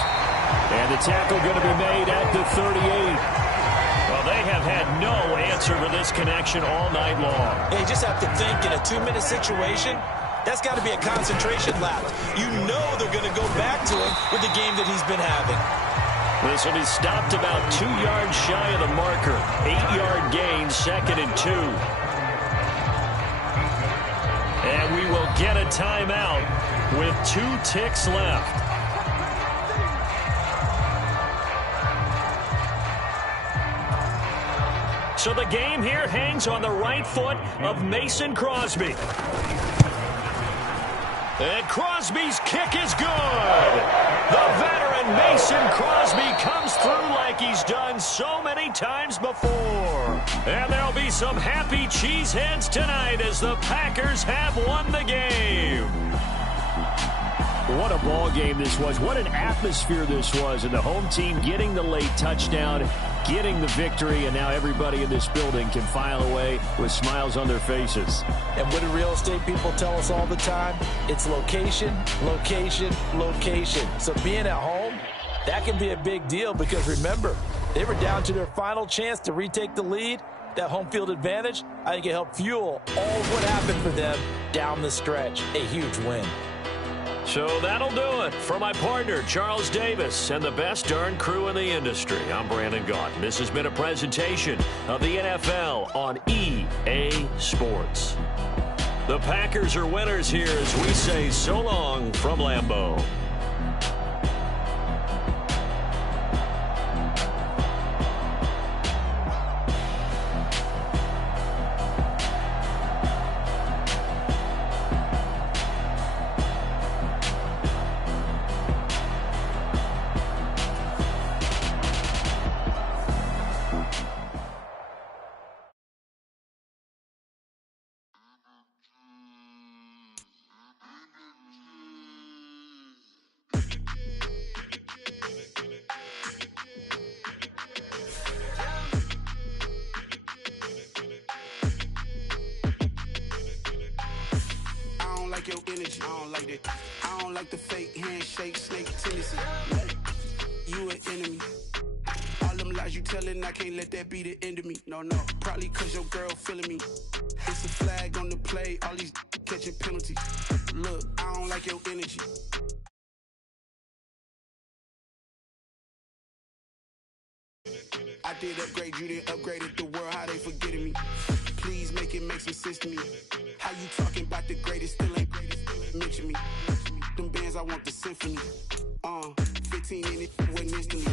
And the tackle going to be made at the 38. Well, they have had no answer for this connection all night long. Yeah, you just have to think in a 2-minute situation, that's got to be a concentration lapse. You know they're going to go back to him with the game that he's been having. This one is stopped about 2 yards shy of the marker. 8-yard gain, 2nd and 2. And we will get a timeout with 2 ticks left. So the game here hangs on the right foot of Mason Crosby. And Crosby's kick is good. The veteran Mason Crosby comes through like he's done so many times before. And there'll be some happy cheeseheads tonight as the Packers have won the game. What a ball game this was. What an atmosphere this was. And the home team getting the late touchdown, getting the victory, and now everybody in this building can file away with smiles on their faces. And what do real estate people tell us all the time? It's location, location, location. So being at home, that can be a big deal because remember, they were down to their final chance to retake the lead, That home field advantage, I think it helped fuel all what happened for them down the stretch. A huge win. So that'll do it for my partner, Charles Davis, and the best darn crew in the industry. I'm Brandon Gaudin. This has been a presentation of the NFL on EA Sports. The Packers are winners here as we say so long from Lambeau. Your energy, I don't like that. I don't like the fake handshake, snake tendency. You an enemy. All them lies you telling, I can't let that be the end of me. No, probably cause your girl feeling me. It's a flag on the play, all these catching penalties. Look, I don't like your energy. I did upgrade, you didn't upgrade it. The world, how they forgetting me. Please make it make some sense to me. How you talking about the greatest, still ain't mention me. Them bands, I want the symphony. 15 in it, wasn't instantly.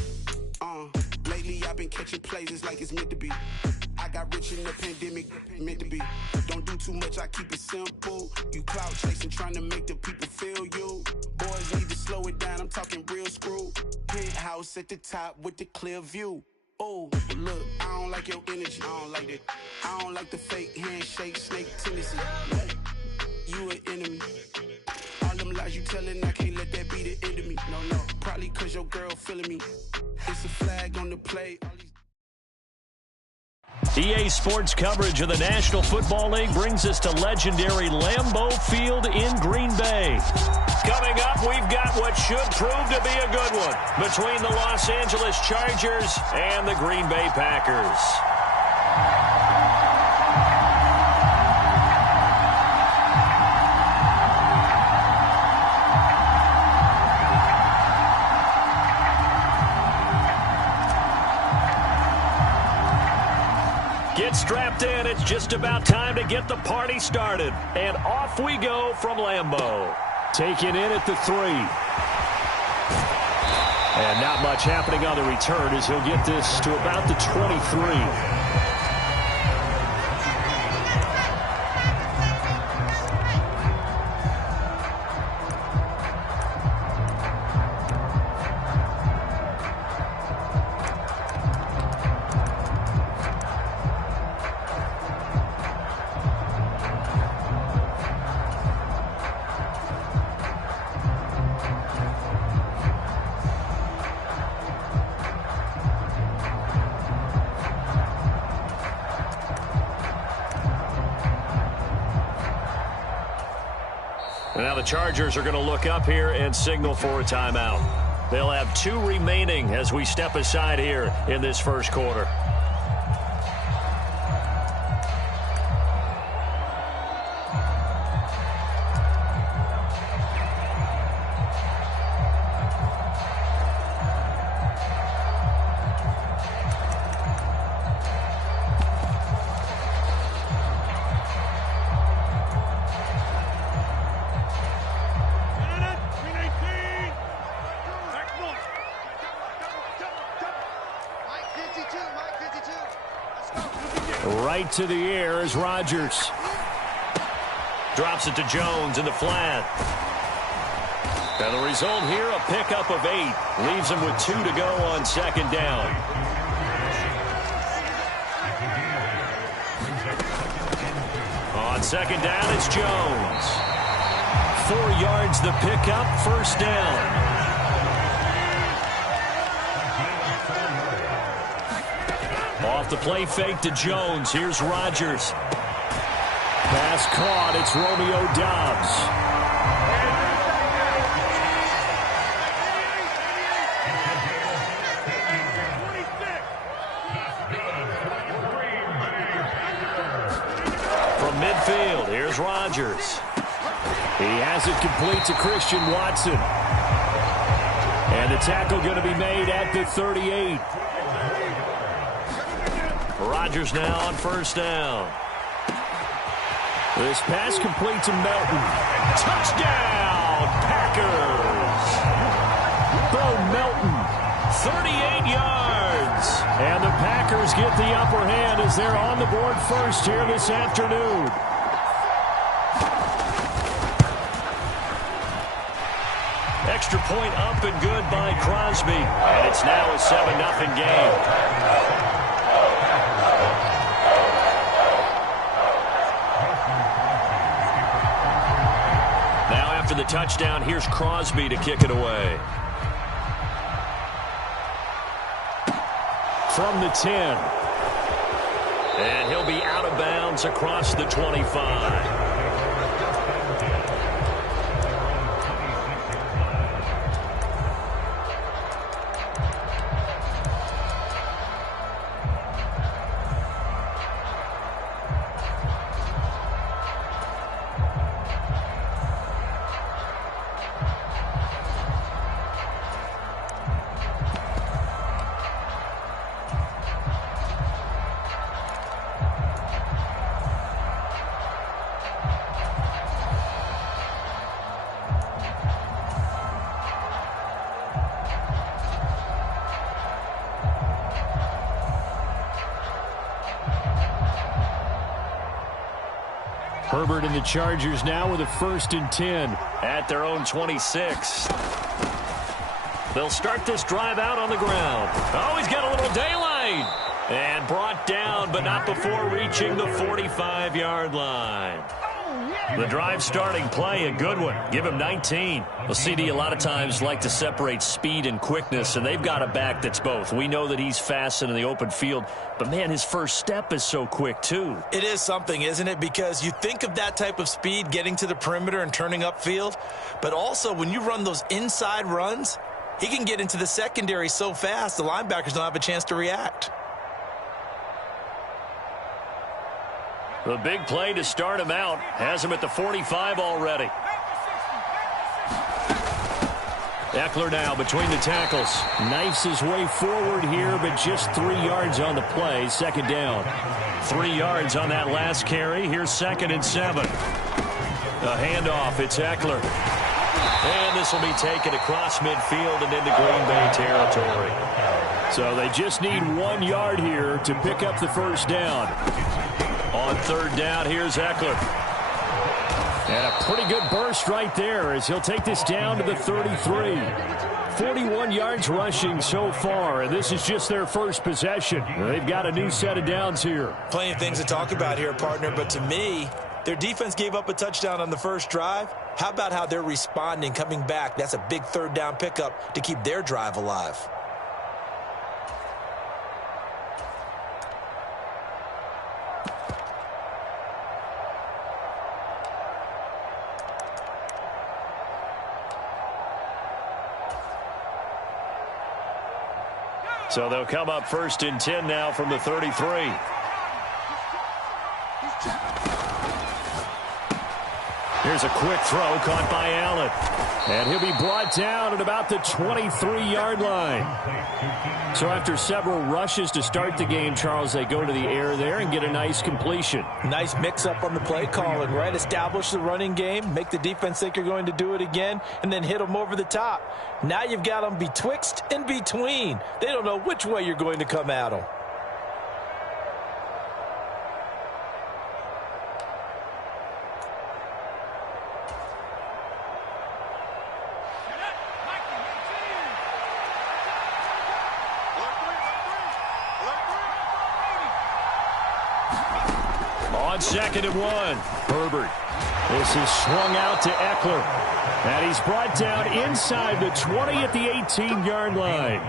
Lately I've been catching plays, it's like it's meant to be. I got rich in the pandemic, meant to be. Don't do too much, I keep it simple. You clout chasing, trying to make the people feel you. Boys need to slow it down, I'm talking real screw. Penthouse at the top with the clear view. Oh, look, I don't like your energy, I don't like that. I don't like the fake handshake, snake tendency. You an enemy. All them lies you telling, I can't let that be the end of me. No, probably cause your girl feeling me. It's a flag on the play. EA Sports coverage of the National Football League brings us to legendary Lambeau Field in Green Bay. Coming up, we've got what should prove to be a good one between the Los Angeles Chargers and the Green Bay Packers. Get strapped in. It's just about time to get the party started. And off we go from Lambeau. Taken in at the 3. And not much happening on the return as he'll get this to about the 23. Now the Chargers are going to look up here and signal for a timeout. They'll have 2 remaining as we step aside here in this first quarter. Right to the air is Rodgers. Drops it to Jones in the flat. And the result here, a pickup of 8. Leaves him with 2 to go on second down. On second down, it's Jones. 4 yards the pickup, first down. Off the play fake to Jones. Here's Rodgers. Pass caught. It's Romeo Doubs. from midfield. Here's Rodgers. He has it complete to Christian Watson. And the tackle going to be made at the 38. Rodgers now on first down. This pass complete to Melton. Touchdown, Packers. Bo Melton, 38 yards. And the Packers get the upper hand as they're on the board first here this afternoon. Extra point up and good by Crosby. And it's now a 7-0 game. Now after the touchdown, here's Crosby to kick it away. From the 10. And he'll be out of bounds across the 25. Herbert and the Chargers now with a 1st and 10 at their own 26. They'll start this drive out on the ground. Oh, he's got a little daylight. And brought down, but not before reaching the 45-yard line. The drive starting play, a good one. Give him 19. Well, CD a lot of times like to separate speed and quickness, and they've got a back that's both. We know that he's fast and in the open field, but, man, his first step is so quick, too. It is something, isn't it? Because you think of that type of speed getting to the perimeter and turning upfield, but also when you run those inside runs, he can get into the secondary so fast the linebackers don't have a chance to react. The big play to start him out has him at the 45 already. Eckler now between the tackles. Knifes his way forward here, but just 3 yards on the play. 2nd down. 3 yards on that last carry. Here's 2nd and 7. A handoff. It's Eckler. And this will be taken across midfield and into Green Bay territory. So they just need 1 yard here to pick up the first down. On 3rd down, here's Eckler. And a pretty good burst right there as he'll take this down to the 33. 41 yards rushing so far, and this is just their first possession. They've got a new set of downs here. Plenty of things to talk about here, partner, but to me, their defense gave up a touchdown on the first drive. How about how they're responding, coming back? That's a big 3rd down pickup to keep their drive alive. So they'll come up 1st and 10 now from the 33. Here's a quick throw caught by Allen. And he'll be brought down at about the 23-yard line. So after several rushes to start the game, Charles, they go to the air there and get a nice completion. Nice mix-up on the play calling, right? Establish the running game, make the defense think you're going to do it again, and then hit them over the top. Now you've got them betwixt and between. They don't know which way you're going to come at them. On 2nd and 1, Herbert. This is swung out to Eckler. And he's brought down inside the 20 at the 18-yard line.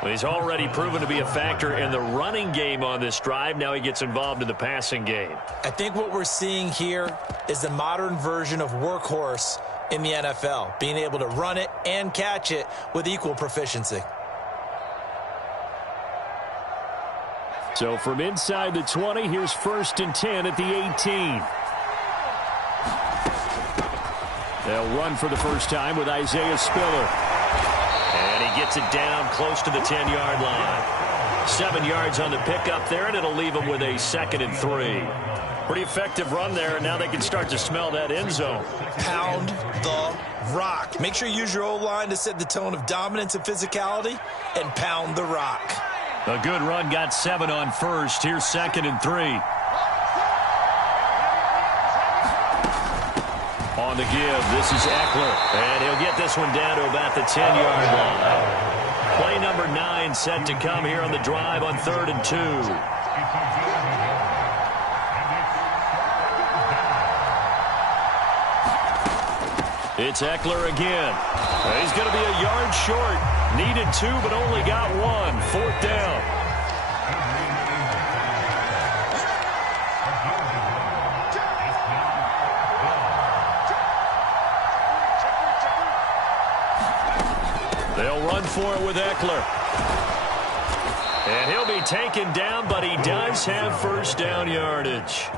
Well, he's already proven to be a factor in the running game on this drive. Now he gets involved in the passing game. I think what we're seeing here is the modern version of workhorse in the NFL, being able to run it and catch it with equal proficiency. So from inside the 20, here's 1st and 10 at the 18. They'll run for the first time with Isaiah Spiller. And he gets it down close to the 10-yard line. 7 yards on the pickup there, and it'll leave him with a 2nd and 3. Pretty effective run there, and now they can start to smell that end zone. Pound the rock. Make sure you use your O-line to set the tone of dominance and physicality, and pound the rock. A good run, got 7 on first. Here's 2nd and 3. On the give, this is Eckler, and he'll get this one down to about the 10-yard line. Play number 9 set to come here on the drive on 3rd and 2. It's Eckler again. He's going to be a yard short. Needed 2, but only got 1. 4th down. They'll run for it with Eckler. And he'll be taken down, but he does have 1st down yardage.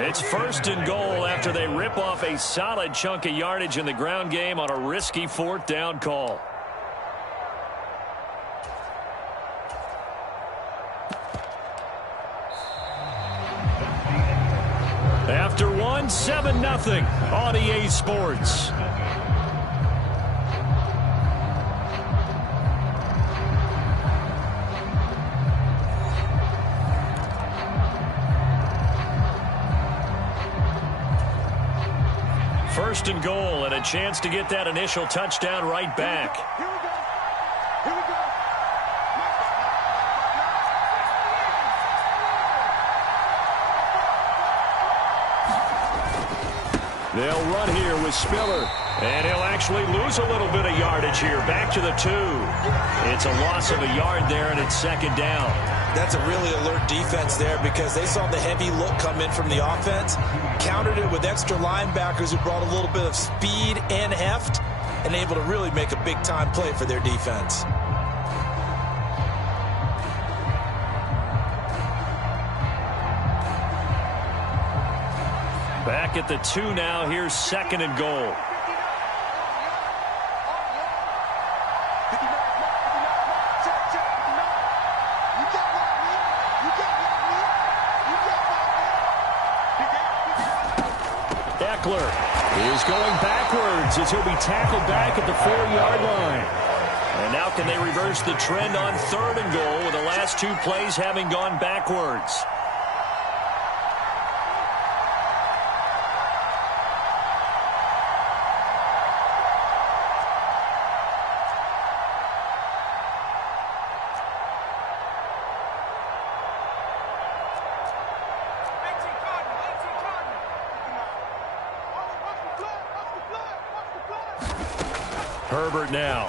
It's 1st and goal after they rip off a solid chunk of yardage in the ground game on a risky 4th down call. After 1, 7-0 on EA Sports. First and goal, and a chance to get that initial touchdown right back. They'll run here with Spiller, and he'll actually lose a little bit of yardage here. Back to the 2. It's a loss of a yard there, and it's 2nd down. That's a really alert defense there because they saw the heavy look come in from the offense, countered it with extra linebackers who brought a little bit of speed and heft, and able to really make a big-time play for their defense. Back at the 2 now. Here's 2nd and goal. Eckler is going backwards as he'll be tackled back at the 4-yard line. And now can they reverse the trend on 3rd and goal with the last 2 plays having gone backwards? Herbert now.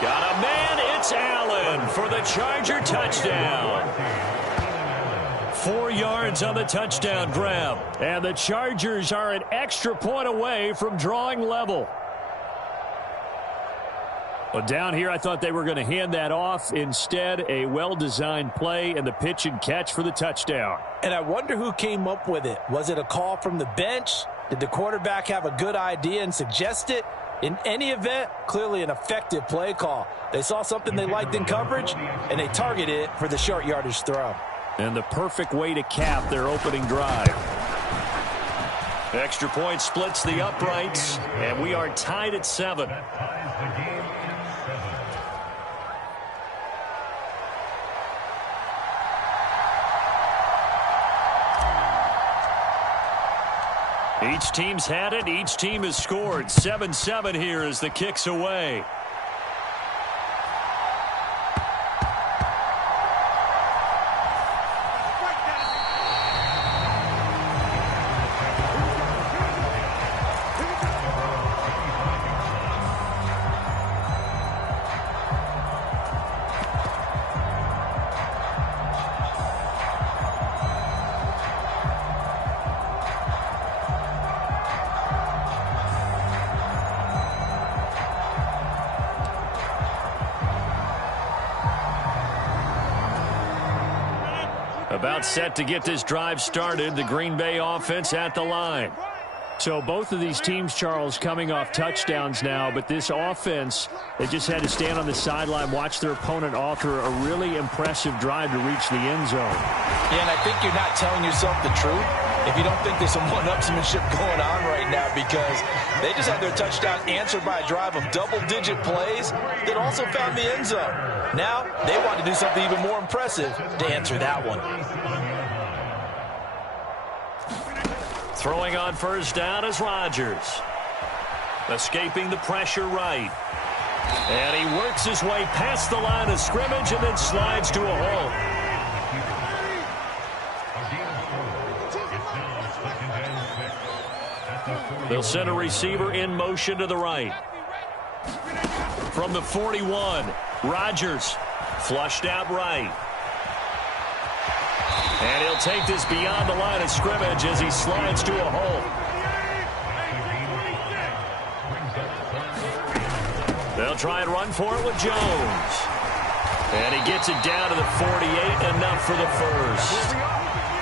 Got a man. It's Allen for the Charger touchdown. 4 yards on the touchdown grab. And the Chargers are an extra point away from drawing level. But down here, I thought they were going to hand that off. Instead, a well-designed play and the pitch and catch for the touchdown. And I wonder who came up with it. Was it a call from the bench? Did the quarterback have a good idea and suggest it? In any event, clearly an effective play call. They saw something they liked in coverage, and they targeted it for the short yardage throw. And the perfect way to cap their opening drive. Extra point splits the uprights, and we are tied at 7. Each team's had it. Each team has scored. 7-7 here as the kick's away. About set to get this drive started, the Green Bay offense at the line. So both of these teams, Charles, coming off touchdowns now, but this offense, they just had to stand on the sideline, watch their opponent author a really impressive drive to reach the end zone. Yeah, and I think you're not telling yourself the truth if you don't think there's some one-upsmanship going on right now, because they just had their touchdown answered by a drive of double-digit plays that also found the end zone. Now, they want to do something even more impressive to answer that one. Throwing on first down is Rodgers. Escaping the pressure right. And he works his way past the line of scrimmage and then slides to a hole. They'll send a receiver in motion to the right. From the 41, Rodgers flushed out right. And he'll take this beyond the line of scrimmage as he slides to a hole. They'll try and run for it with Jones. And he gets it down to the 48, enough for the first.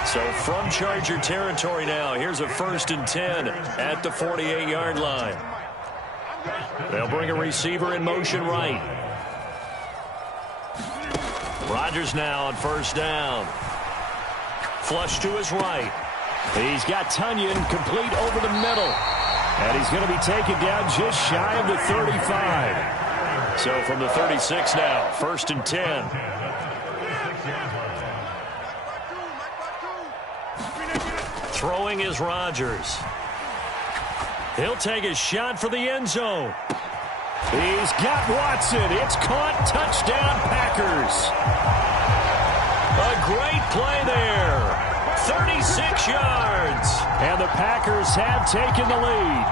So from Charger territory now, here's a 1st and 10 at the 48-yard line. They'll bring a receiver in motion right. Rodgers now on first down. Flush to his right. He's got Tunyon complete over the middle. And he's going to be taken down just shy of the 35. So from the 36 now, 1st and 10. Throwing is Rodgers. He'll take a shot for the end zone. He's got Watson. It's caught. Touchdown, Packers. A great play there. 36 yards. And the Packers have taken the lead.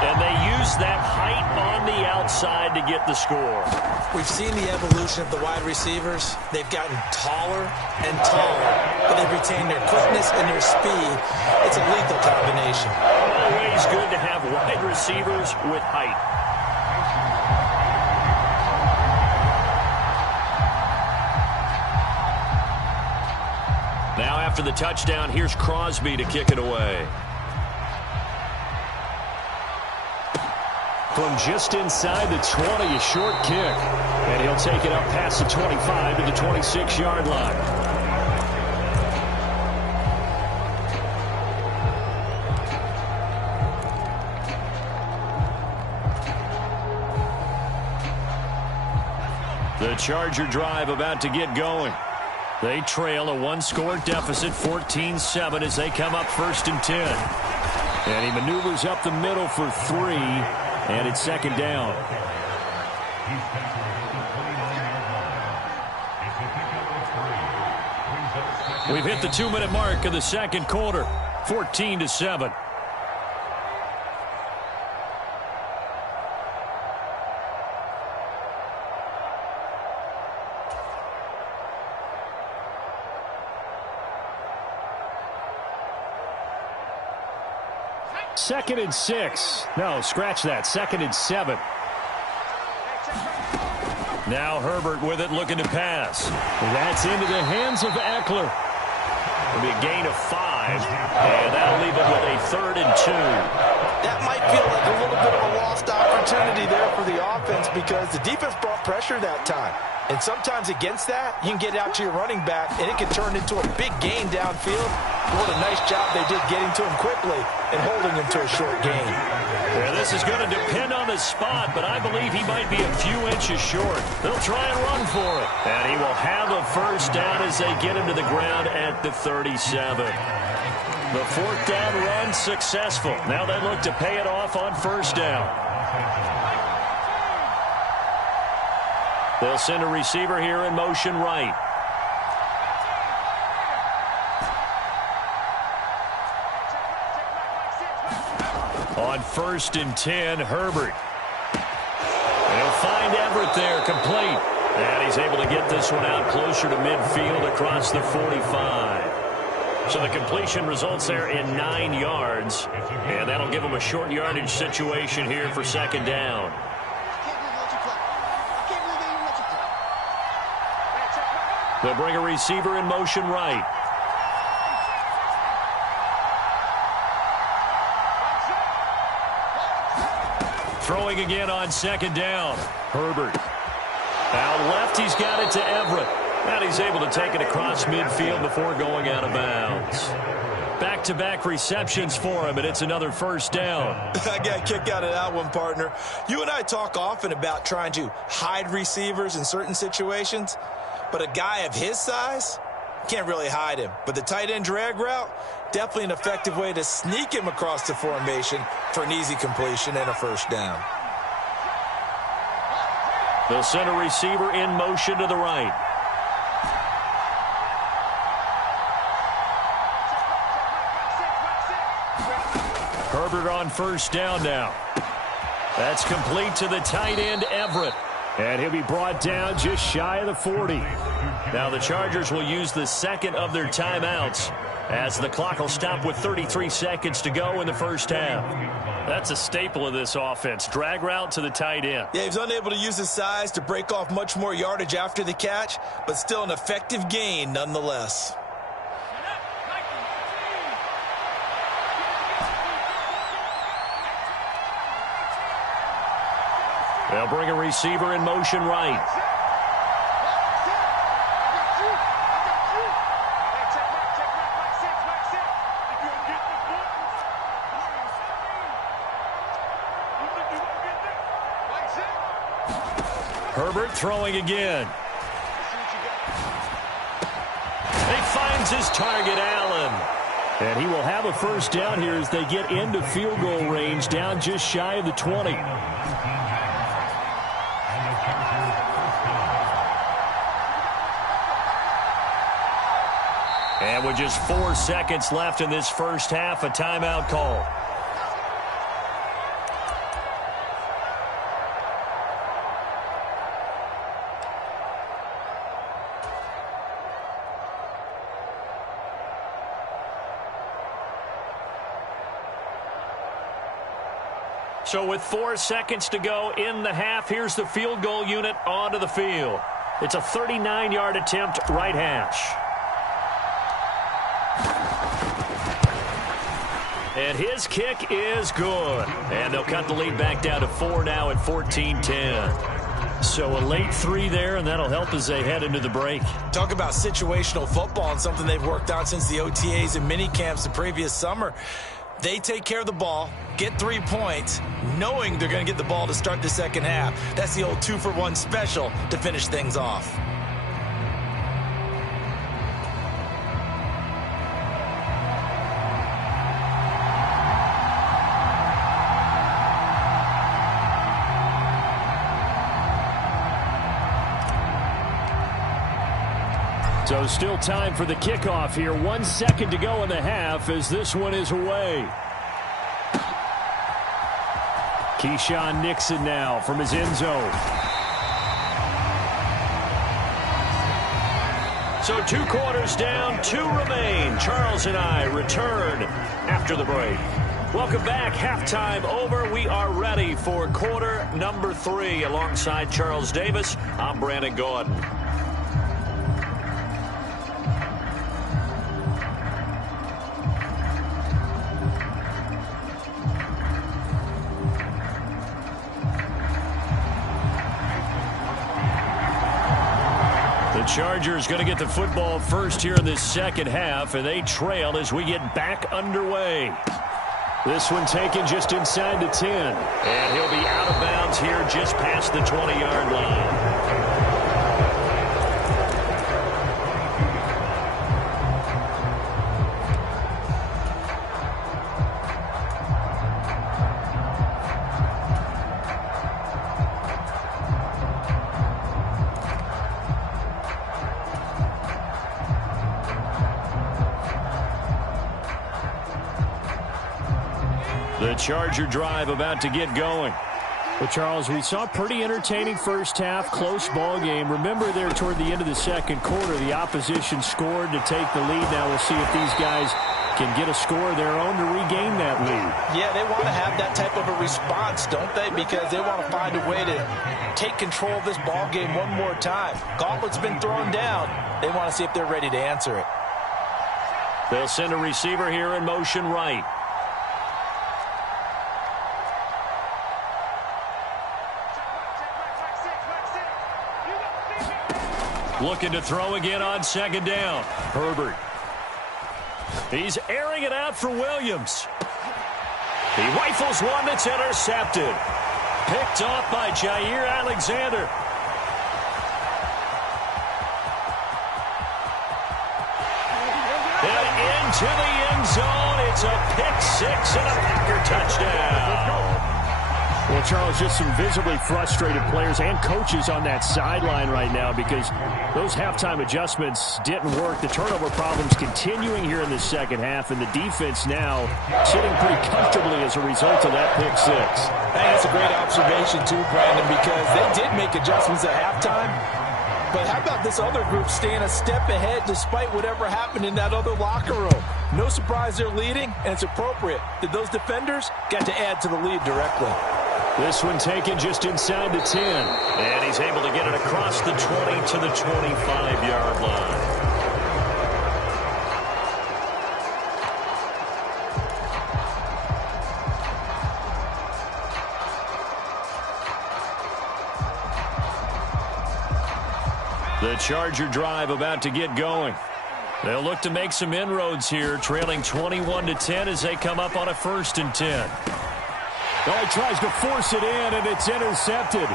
And they use that height on the outside to get the score. We've seen the evolution of the wide receivers. They've gotten taller and taller, but they've retained their quickness and their speed. It's a lethal combination. Always good to have wide receivers with height. Now after the touchdown, here's Crosby to kick it away. From just inside the 20, a short kick. And he'll take it up past the 25 to the 26-yard line. The Charger drive about to get going. They trail a one-score deficit, 14-7, as they come up 1st and 10. And he maneuvers up the middle for 3, and it's 2nd down. We've hit the 2-minute mark of the 2nd quarter, 14-7. Second and 6. No, scratch that. 2nd and 7. Now Herbert with it, looking to pass. That's into the hands of Eckler. It'll be a gain of 5, and that'll leave it with a 3rd and 2. That might feel like a little bit of a lost opportunity there for the offense because the defense brought pressure that time. And sometimes against that, you can get out to your running back, and it can turn into a big gain downfield. What a nice job they did getting to him quickly and holding him to a short gain. Yeah, this is going to depend on the spot, but I believe he might be a few inches short. They'll try and run for it. And he will have a 1st down as they get him to the ground at the 37. The 4th down run successful. Now they look to pay it off on 1st down. They'll send a receiver here in motion right. On 1st and 10, Herbert. They'll find Everett there, complete. And he's able to get this one out closer to midfield across the 45. So the completion results there in 9 yards. And that'll give them a short yardage situation here for 2nd down. They'll bring a receiver in motion right. Throwing again on second down. Herbert. Out left, he's got it to Everett. And he's able to take it across midfield before going out of bounds. Back-to-back receptions for him, and it's another first down. I got a kick out of that one, partner. You and I talk often about trying to hide receivers in certain situations, but a guy of his size can't really hide him. But the tight end drag route, definitely an effective way to sneak him across the formation for an easy completion and a first down. They'll send a receiver in motion to the right. Herbert on first down now. That's complete to the tight end, Everett. And he'll be brought down just shy of the 40. Now the Chargers will use the second of their timeouts as the clock will stop with 33 seconds to go in the first half. That's a staple of this offense. Drag route to the tight end. Yeah, he was unable to use his size to break off much more yardage after the catch, but still an effective gain nonetheless. They'll bring a receiver in motion right. Herbert throwing again. He finds his target, Allen. And he will have a first down here as they get into field goal range, down just shy of the 20. And with just 4 seconds left in this first half, a timeout call. So with 4 seconds to go in the half, here's the field goal unit onto the field. It's a 39-yard attempt, right hash. And his kick is good. And they'll cut the lead back down to 4 now at 14-10. So a late 3 there, and that'll help as they head into the break. Talk about situational football and something they've worked on since the OTAs and mini camps the previous summer. They take care of the ball, get 3 points, knowing they're going to get the ball to start the second half. That's the old 2-for-1 special to finish things off. So still time for the kickoff here. 1 second to go in the half as this one is away. Keyshawn Nixon now from his end zone. So 2 quarters down, 2 remain. Charles and I return after the break. Welcome back. Halftime over. We are ready for quarter number 3. Alongside Charles Davis, I'm Brandon Gordon. The Chargers going to get the football first here in this second half, and they trail as we get back underway. This one taken just inside the 10, and he'll be out of bounds here just past the 20-yard line. The Charger drive about to get going. Well, Charles, we saw a pretty entertaining first half, close ball game. Remember there toward the end of the second quarter, the opposition scored to take the lead. Now we'll see if these guys back and get a score of their own to regain that lead. Yeah, they want to have that type of a response, don't they? Because they want to find a way to take control of this ball game one more time. Gauntlet's been thrown down. They want to see if they're ready to answer it. They'll send a receiver here in motion right. Looking to throw again on second down. Herbert. He's airing it out for Williams. He rifles one that's intercepted. Picked off by Jair Alexander. And into the end zone. It's a pick six and a Packer touchdown. Well, Charles, just some visibly frustrated players and coaches on that sideline right now because those halftime adjustments didn't work. The turnover problems continuing here in the second half, and the defense now sitting pretty comfortably as a result of that pick six. Hey, that's a great observation too, Brandon, because they did make adjustments at halftime. But how about this other group staying a step ahead despite whatever happened in that other locker room? No surprise they're leading, and it's appropriate that those defenders got to add to the lead directly. This one taken just inside the 10. And he's able to get it across the 20 to the 25-yard line. The Charger drive about to get going. They'll look to make some inroads here, trailing 21-10 as they come up on a 1st and 10. Oh, he tries to force it in, and it's intercepted.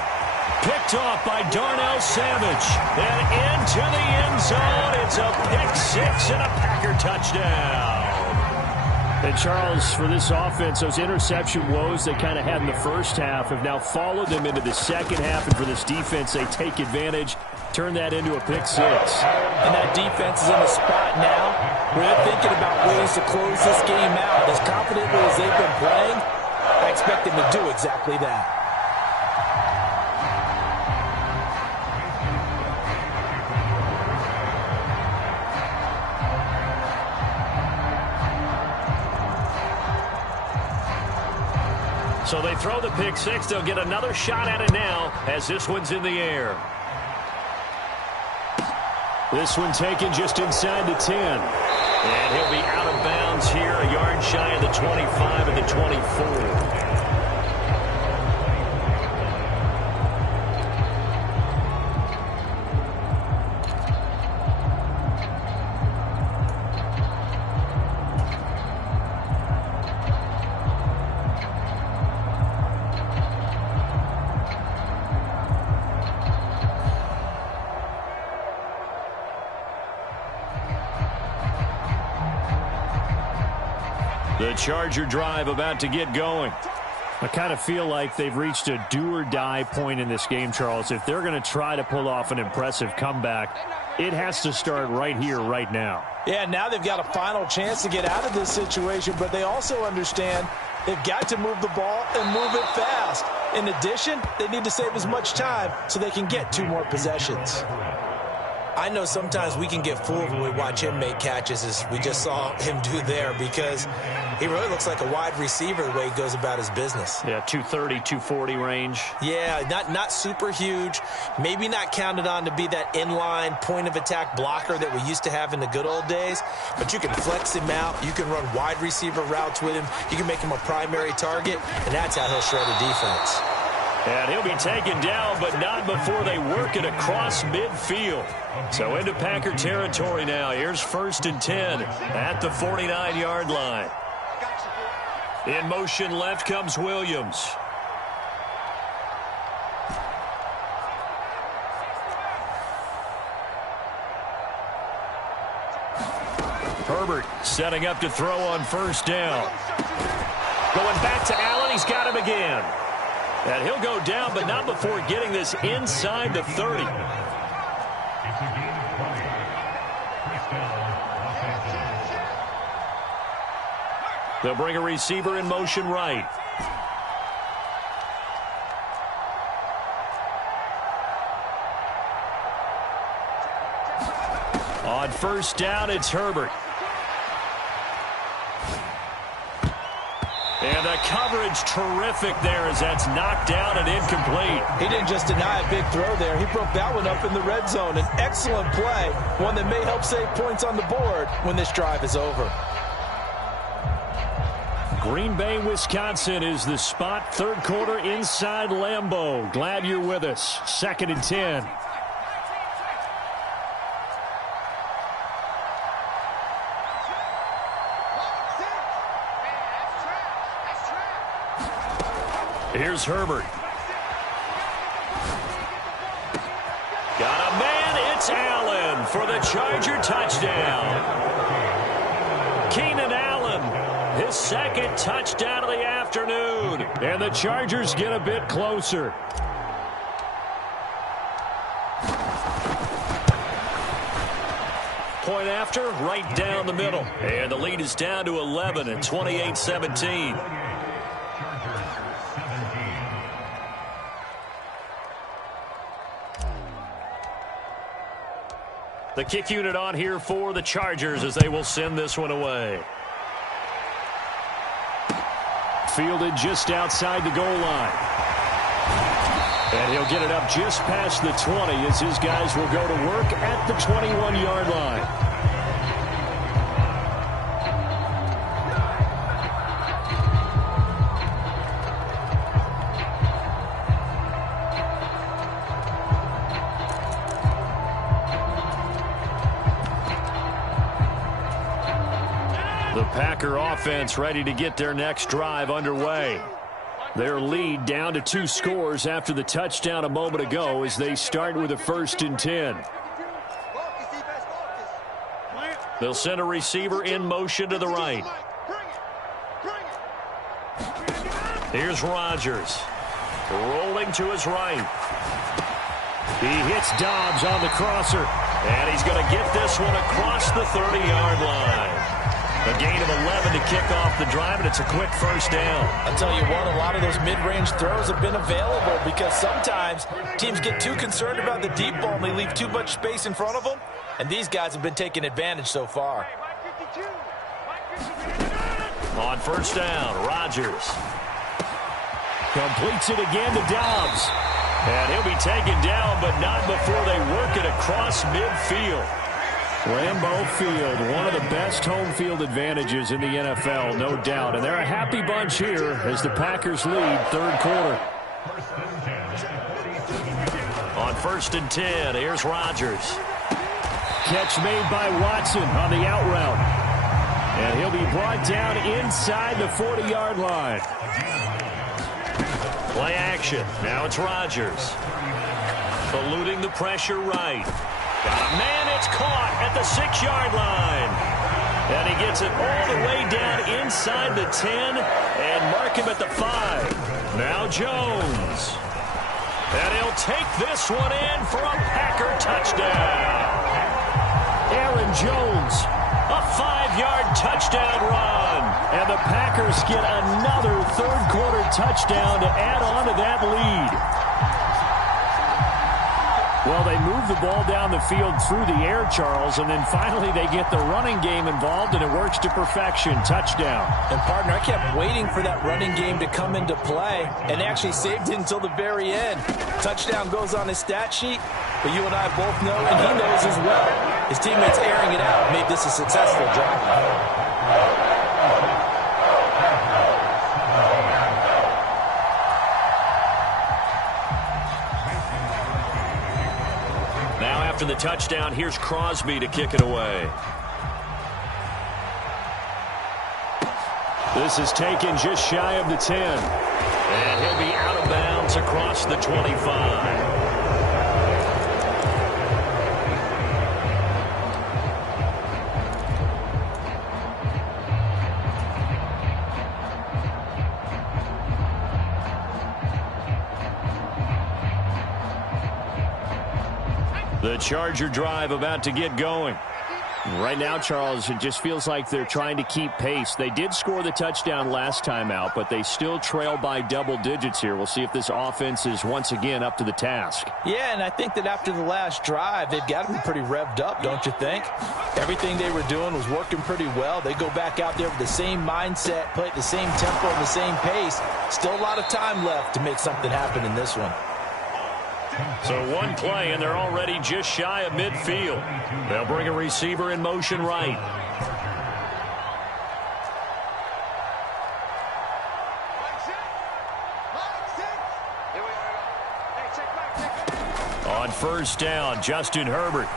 Picked off by Darnell Savage. And into the end zone. It's a pick six and a Packer touchdown. And, Charles, for this offense, those interception woes they kind of had in the first half have now followed them into the second half. And for this defense, they take advantage, turn that into a pick six. And that defense is in a spot now where they're thinking about ways to close this game out. As confidently as they've been playing, I expect them to do exactly that. So they throw the pick six. They'll get another shot at it now as this one's in the air. This one taken just inside the 10. And he'll be out of bounds here, a yard shy of the 25 and the 24. The Charger drive about to get going. I kind of feel like they've reached a do-or-die point in this game, Charles. If they're going to try to pull off an impressive comeback, it has to start right here, right now. Yeah, now they've got a final chance to get out of this situation, but they also understand they've got to move the ball and move it fast. In addition, they need to save as much time so they can get 2 more possessions. I know sometimes we can get fooled when we watch him make catches, as we just saw him do there, because he really looks like a wide receiver the way he goes about his business. Yeah, 230, 240 range. Yeah, not super huge. Maybe not counted on to be that inline point-of-attack blocker that we used to have in the good old days, but you can flex him out. You can run wide receiver routes with him. You can make him a primary target, and that's how he'll shred a defense. And he'll be taken down, but not before they work it across midfield. So into Packer territory now. Here's 1st and 10 at the 49-yard line. In motion left comes Williams. Herbert setting up to throw on 1st down. Going back to Allen. He's got him again. And he'll go down, but not before getting this inside the 30. They'll bring a receiver in motion right. On 1st down, it's Herbert. And the coverage terrific there as that's knocked down and incomplete. He didn't just deny a big throw there. He broke that one up in the red zone. An excellent play, one that may help save points on the board when this drive is over. Green Bay, Wisconsin is the spot. Third quarter inside Lambeau. Glad you're with us. 2nd and 10. Here's Herbert. Got a man. It's Allen for the Charger touchdown. Keenan Allen, his 2nd touchdown of the afternoon. And the Chargers get a bit closer. Point after, right down the middle. And the lead is down to 11 at 28-17. The kick unit on here for the Chargers as they will send this one away. Fielded just outside the goal line. And he'll get it up just past the 20 as his guys will go to work at the 21-yard line. The Packer offense ready to get their next drive underway. Their lead down to 2 scores after the touchdown a moment ago as they start with a 1st and 10. They'll send a receiver in motion to the right. Here's Rodgers. Rolling to his right. He hits Dobbs on the crosser. And he's going to get this one across the 30-yard line. A gain of 11 to kick off the drive, and it's a quick 1st down. I'll tell you what, a lot of those mid-range throws have been available because sometimes teams get too concerned about the deep ball and they leave too much space in front of them, and these guys have been taking advantage so far. On 1st down, Rodgers completes it again to Dobbs. And he'll be taken down, but not before they work it across midfield. Lambeau Field, one of the best home field advantages in the NFL, no doubt. And they're a happy bunch here as the Packers lead 3rd quarter. On 1st and 10, here's Rodgers. Catch made by Watson on the out route. And he'll be brought down inside the 40-yard line. Play action. Now it's Rodgers. Eluding the pressure right. Got a man, it's caught at the 6-yard line. And he gets it all the way down inside the 10 and mark him at the 5. Now Jones. And he'll take this one in for a Packer touchdown. Aaron Jones, a 5-yard touchdown run. And the Packers get another 3rd quarter touchdown to add on to that lead. Well, they move the ball down the field through the air, Charles, and then finally they get the running game involved, and it works to perfection. Touchdown. And, partner, I kept waiting for that running game to come into play and actually saved it until the very end. Touchdown goes on his stat sheet, but you and I both know, and he knows as well, his teammates airing it out made this a successful drive. After the touchdown, here's Crosby to kick it away. This is taken just shy of the 10. And he'll be out of bounds across the 25. The Charger drive about to get going. Right now, Charles, it just feels like they're trying to keep pace. They did score the touchdown last time out, but they still trail by double digits here. We'll see if this offense is once again up to the task. Yeah, and I think that after the last drive, they've got to be pretty revved up, don't you think? Everything they were doing was working pretty well. They go back out there with the same mindset, play at the same tempo and the same pace. Still a lot of time left to make something happen in this one. So one play, and they're already just shy of midfield. They'll bring a receiver in motion right. On first down, Justin Herbert.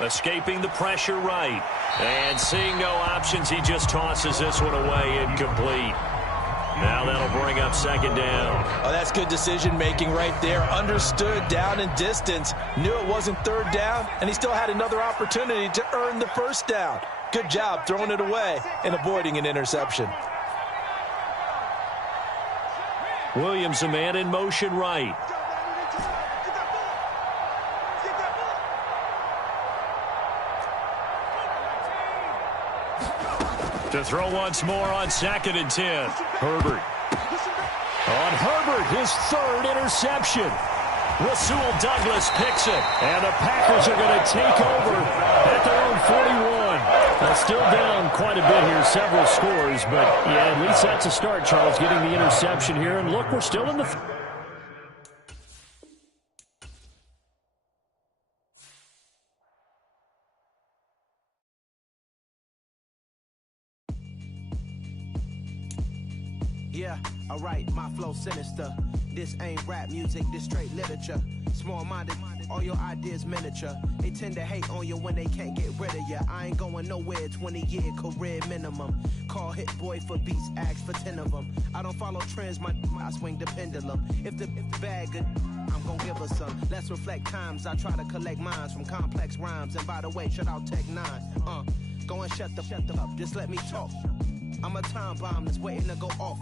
Escaping the pressure right. And seeing no options, he just tosses this one away, incomplete. Now that'll bring up second down. Oh, that's good decision-making right there. Understood down and distance. Knew it wasn't third down, and he still had another opportunity to earn the first down. Good job throwing it away and avoiding an interception. Williams, a man in motion right. To throw once more on 2nd and 10. Herbert. On Herbert, his third interception. Rasul Douglas picks it. And the Packers are going to take over at their own 41. They're still down quite a bit here, several scores. But, yeah, at least that's a start, Charles, getting the interception here. And look, we're still in the... Yeah, alright, my flow sinister. This ain't rap music, this straight literature. Small-minded, all your ideas miniature. They tend to hate on you when they can't get rid of you. I ain't going nowhere, 20-year career minimum. Call hit boy for beats, ask for 10 of them. I don't follow trends, I swing the pendulum. If the bag good, I'm gonna give her some. Let's reflect times, I try to collect minds from complex rhymes. And by the way, shut out Tech 9. Go and shut the up, just let me talk. I'm a time bomb that's waiting to go off.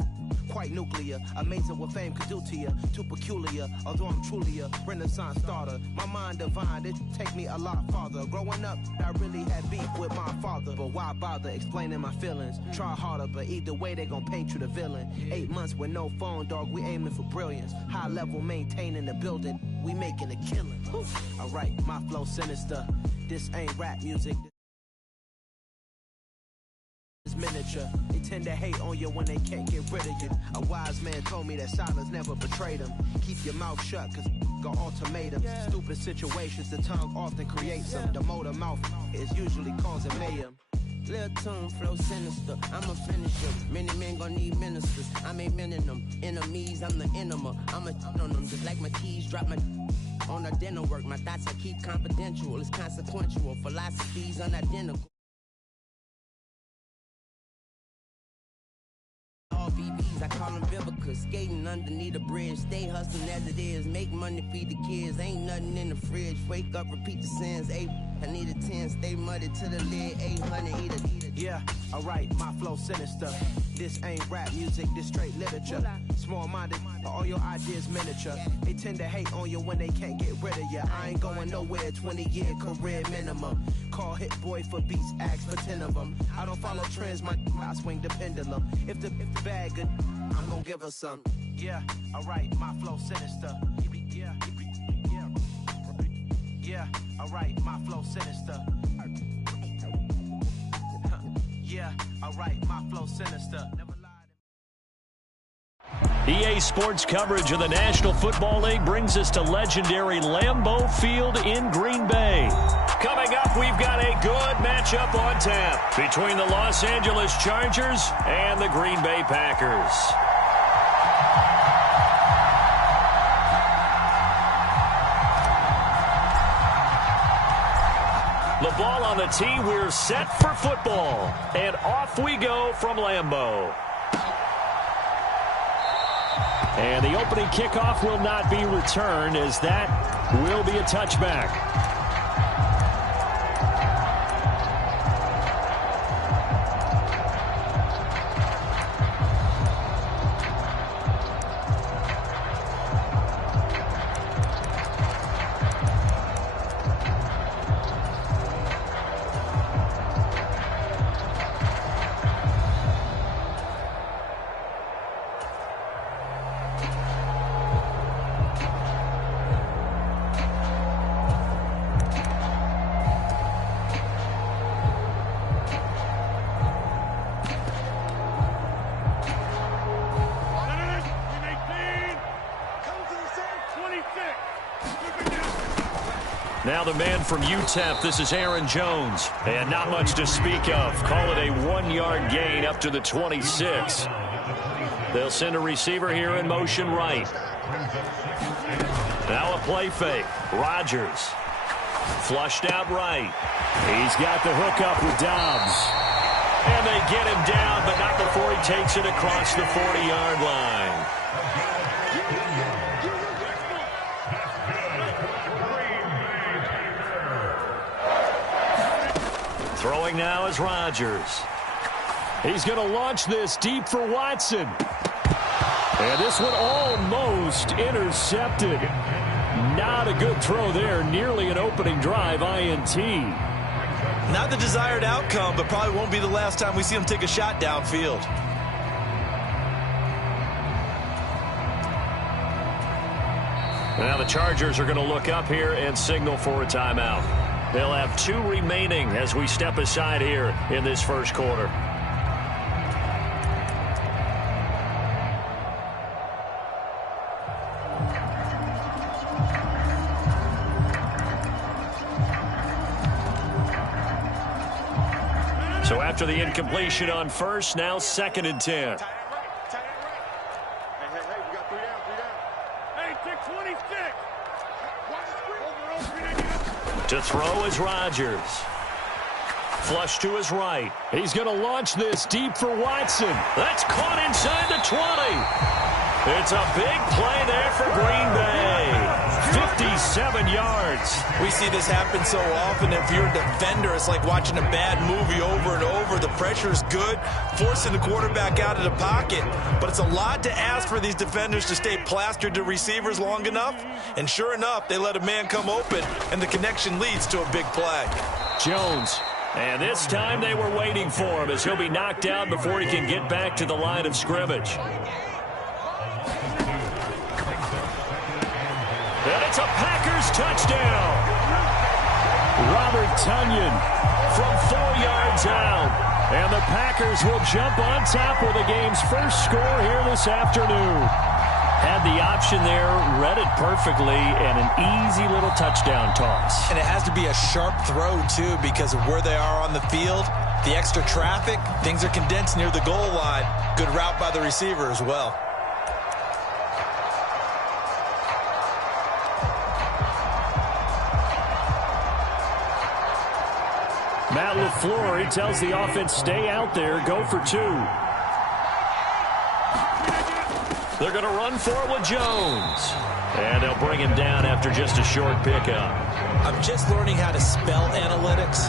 Quite nuclear, amazing what fame could do to you. Too peculiar, although I'm truly a renaissance starter. My mind divine, it take me a lot farther. Growing up, I really had beef with my father. But why bother explaining my feelings? Try harder, but either way they gon' paint you the villain. 8 months with no phone, dog, we aiming for brilliance. High level maintaining the building, we making a killing. Alright, my flow sinister. This ain't rap music. Miniature. They tend to hate on you when they can't get rid of you. A wise man told me that silence never betrayed him. Keep your mouth shut, cause got ultimatums. Stupid situations, the tongue often creates them. The motor mouth is usually causing mayhem. Lil' tune, flow sinister, I'm a finisher. Many men gon' need ministers, I'm a men in them. Enemies, I'm the enema. I'm a on them, just like my keys, drop my on the dinner work. My thoughts I keep confidential, it's consequential. Philosophies unidentical. All BBs, I call them Vivica. Skating underneath the bridge, stay hustling as it is. Make money, feed the kids, ain't nothing in the fridge. Wake up, repeat the sins. I need a 10, stay muddy to the lid. 800, eat it. Yeah, alright, my flow sinister. This ain't rap music, this straight literature. Small-minded, all your ideas miniature. They tend to hate on you when they can't get rid of you. I ain't going nowhere, 20-year career minimum. Call hit boy for beats, ask for 10 of them. I don't follow trends, I swing the pendulum. If the bag good, I'm gonna give her some. Yeah, alright, my flow sinister. Yeah, alright, my flow sinister. Yeah, alright, my flow sinister. Never lied. EA Sports coverage of the National Football League brings us to legendary Lambeau Field in Green Bay. Coming up, we've got a good matchup on tap between the Los Angeles Chargers and the Green Bay Packers. The ball on the tee, we're set for football. And off we go from Lambeau. And the opening kickoff will not be returned, as that will be a touchback. Now the man from UTEP, this is Aaron Jones. And not much to speak of. Call it a 1-yard gain up to the 26. They'll send a receiver here in motion right. Now a play fake. Rodgers. Flushed out right. He's got the hook up with Dobbs. And they get him down, but not before he takes it across the 40-yard line. Throwing now is Rodgers. He's going to launch this deep for Watson. And this one almost intercepted. Not a good throw there. Nearly an opening drive INT. Not the desired outcome, but probably won't be the last time we see him take a shot downfield. Now the Chargers are going to look up here and signal for a timeout. They'll have 2 remaining as we step aside here in this first quarter. So after the incompletion on first, now 2nd and 10. To throw is Rodgers. Flush to his right. He's going to launch this deep for Watson. That's caught inside the 20. It's a big play there for Green Bay. 57 yards. We see this happen so often. If you're a defender, it's like watching a bad movie over and over. The pressure is good, forcing the quarterback out of the pocket. But it's a lot to ask for these defenders to stay plastered to receivers long enough. And sure enough, they let a man come open, and the connection leads to a big play. Jones. And this time they were waiting for him as he'll be knocked down before he can get back to the line of scrimmage. And it's a Packers touchdown. Robert Tonyan from 4 yards out. And the Packers will jump on top with the game's first score here this afternoon. Had the option there, read it perfectly, and an easy little touchdown toss. And it has to be a sharp throw, too, because of where they are on the field. The extra traffic, things are condensed near the goal line. Good route by the receiver as well. Matt LaFleur, he tells the offense, stay out there, go for 2. They're going to run for it with Jones. And they'll bring him down after just a short pickup. I'm just learning how to spell analytics,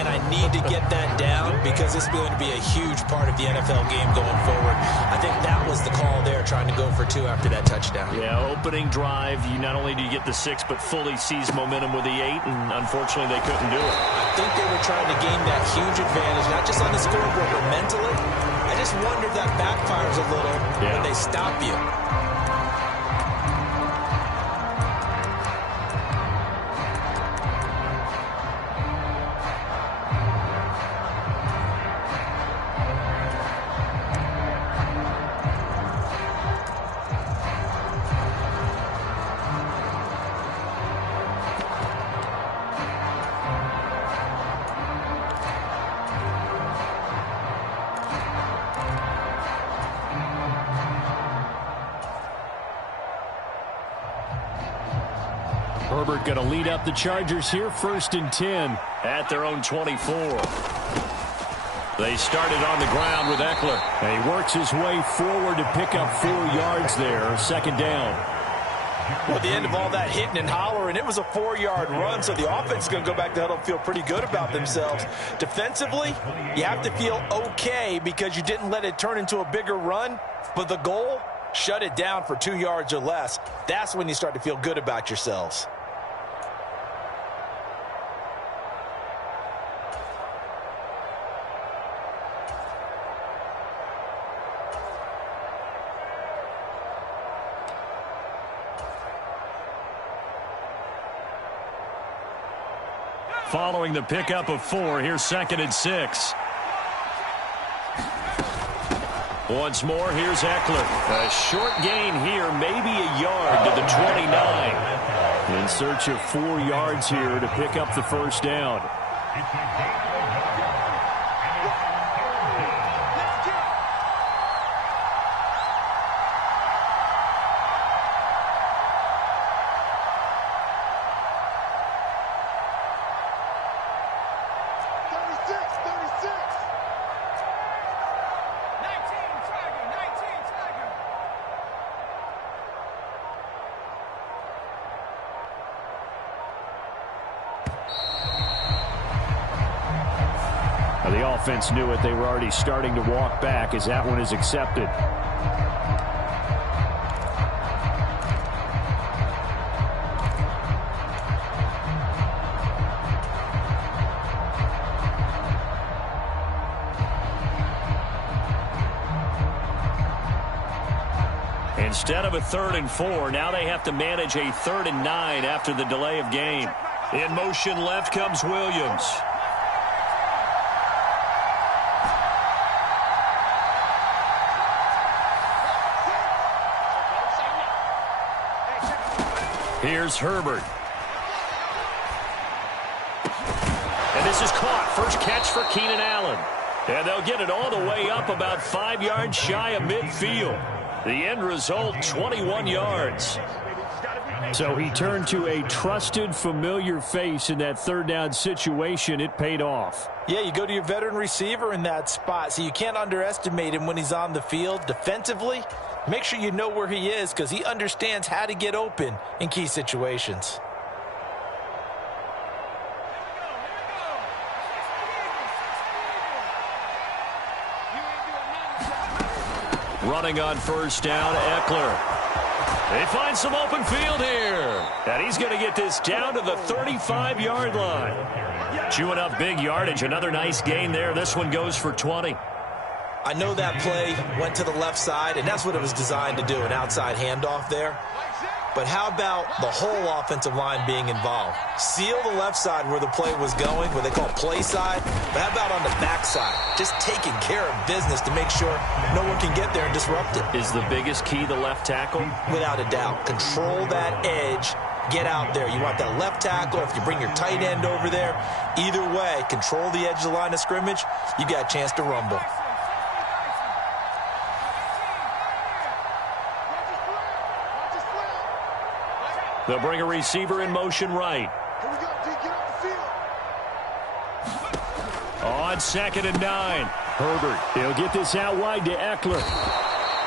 and I need to get that down because it's going to be a huge part of the NFL game going forward. I think that was the call there, trying to go for 2 after that touchdown. Yeah, opening drive, you not only do you get the 6, but fully seize momentum with the 8, and unfortunately they couldn't do it. I think they were trying to gain that huge advantage, not just on the scoreboard, but mentally. I just wonder if that backfires a little when they stop you. Herbert going to lead up the Chargers here, 1st and 10 at their own 24. They started on the ground with Eckler. And he works his way forward to pick up 4 yards there, 2nd down. Well, at the end of all that hitting and hollering, it was a 4-yard run, so the offense is going to go back to huddle and feel pretty good about themselves. Defensively, you have to feel okay because you didn't let it turn into a bigger run, but the goal, shut it down for 2 yards or less. That's when you start to feel good about yourselves. Following the pickup of 4, here's 2nd and 6. Once more, here's Eckler. A short gain here, maybe a yard to the 29. In search of 4 yards here to pick up the first down. The offense knew it. They were already starting to walk back as that one is accepted. Instead of a 3rd and 4, now they have to manage a 3rd and 9 after the delay of game. In motion left comes Williams. Here's Herbert. And this is caught. First catch for Keenan Allen. And they'll get it all the way up about 5 yards shy of midfield. The end result, 21 yards. So he turned to a trusted, familiar face in that 3rd down situation. It paid off. Yeah, you go to your veteran receiver in that spot, so you can't underestimate him when he's on the field. Defensively, make sure you know where he is because he understands how to get open in key situations. Running on first down, Eckler. They find some open field here. And he's going to get this down to the 35-yard line. Chewing up big yardage. Another nice gain there. This one goes for 20. I know that play went to the left side, and that's what it was designed to do, an outside handoff there. But how about the whole offensive line being involved? Seal the left side where the play was going, what they call play side. But how about on the back side? Just taking care of business to make sure no one can get there and disrupt it. Is the biggest key the left tackle? Without a doubt. Control that edge. Get out there. You want that left tackle. If you bring your tight end over there, either way, control the edge of the line of scrimmage, you got a chance to rumble. They'll bring a receiver in motion right. On 2nd and 9. Herbert, he'll get this out wide to Eckler.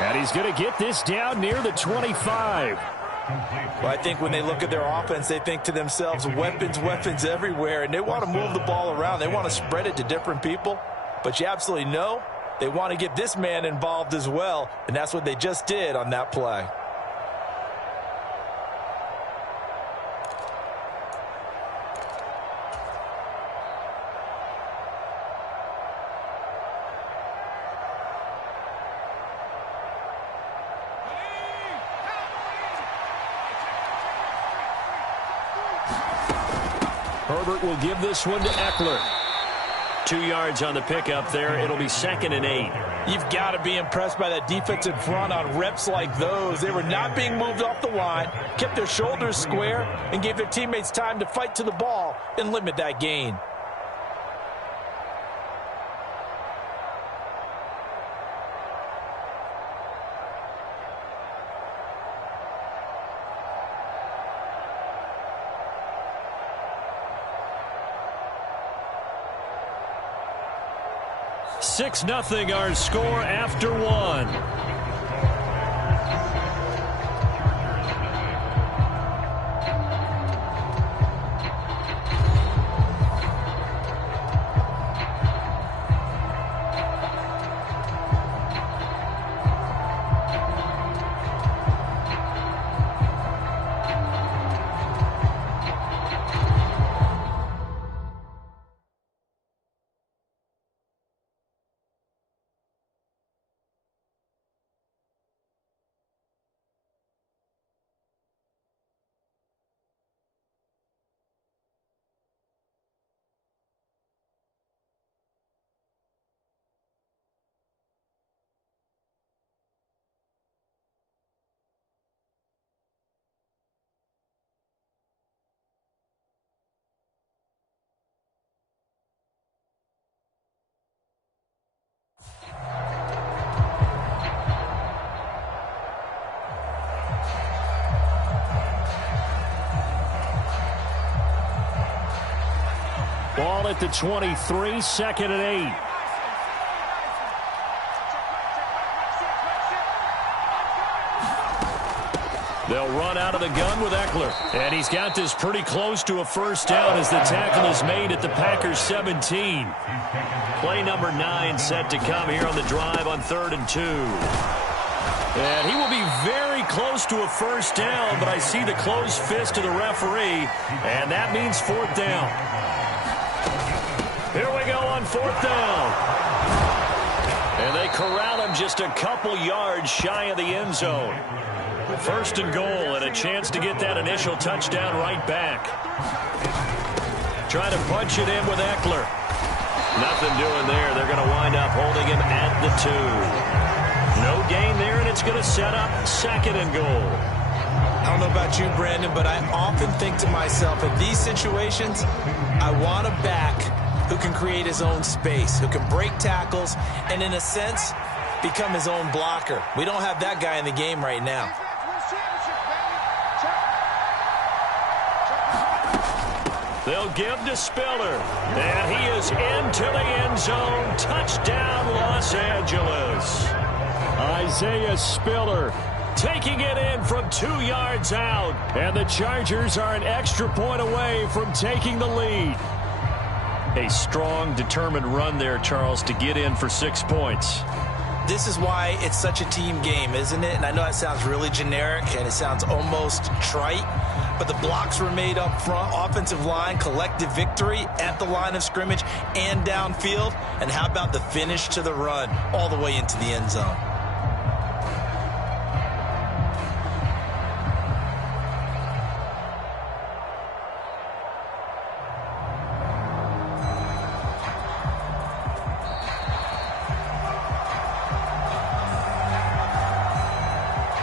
And he's going to get this down near the 25. Well, I think when they look at their offense, they think to themselves, weapons, weapons everywhere, and they want to move the ball around. They want to spread it to different people. But you absolutely know they want to get this man involved as well, and that's what they just did on that play. Herbert will give this one to Eckler. 2 yards on the pickup there. It'll be 2nd and 8. You've got to be impressed by that defensive front on reps like those. They were not being moved off the line, kept their shoulders square, and gave their teammates time to fight to the ball and limit that gain. Six 0 our score after 1. ball at the 23, 2nd and 8. They'll run out of the gun with Eckler. And he's got this pretty close to a first down as the tackle is made at the Packers 17. Play number 9 set to come here on the drive on 3rd and 2. And he will be very close to a first down, but I see the closed fist of the referee, and that means 4th down. Here we go on 4th down. And they corral him just a couple yards shy of the end zone. 1st and goal, and a chance to get that initial touchdown right back. Trying to punch it in with Eckler. Nothing doing there. They're going to wind up holding him at the 2. No gain there, and it's going to set up 2nd and goal. I don't know about you, Brandon, but I often think to myself, in these situations, I want a back who can create his own space, who can break tackles, and in a sense, become his own blocker. We don't have that guy in the game right now. They'll give to Spiller, and he is into the end zone. Touchdown, Los Angeles. Isaiah Spiller taking it in from 2 yards out, and the Chargers are an extra point away from taking the lead. A strong, determined run there, Charles, to get in for 6 points. This is why it's such a team game, isn't it? And I know that sounds really generic, and it sounds almost trite, but the blocks were made up front, offensive line, collective victory at the line of scrimmage and downfield. And how about the finish to the run all the way into the end zone?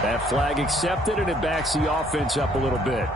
That flag accepted, and it backs the offense up a little bit.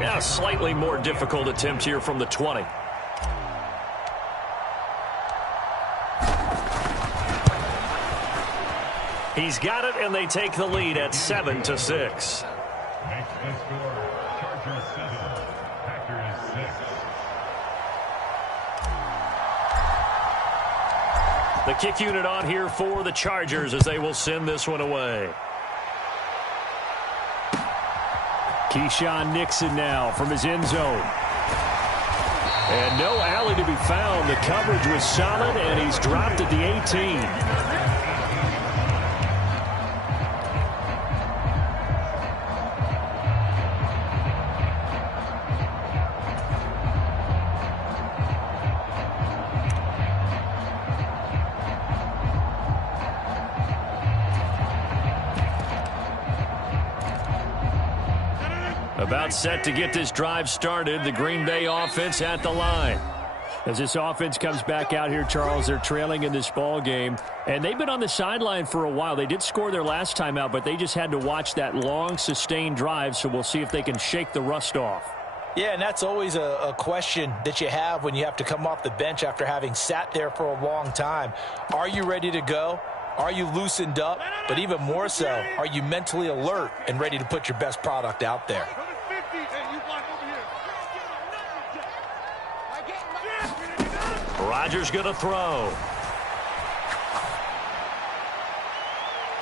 Yeah, a slightly more difficult attempt here from the 20. He's got it, and they take the lead at 7-6. The score, Chargers 7, Packers 6. The kick unit on here for the Chargers as they will send this one away. Keyshawn Nixon now from his end zone. And no alley to be found. The coverage was solid, and he's dropped at the 18. About set to get this drive started. The Green Bay offense at the line. As this offense comes back out here, Charles, they're trailing in this ball game. And they've been on the sideline for a while. They did score their last time out, but they just had to watch that long, sustained drive. So we'll see if they can shake the rust off. Yeah, and that's always a question that you have when you have to come off the bench after having sat there for a long time. Are you ready to go? Are you loosened up? But even more so, are you mentally alert and ready to put your best product out there? Rodgers going to throw.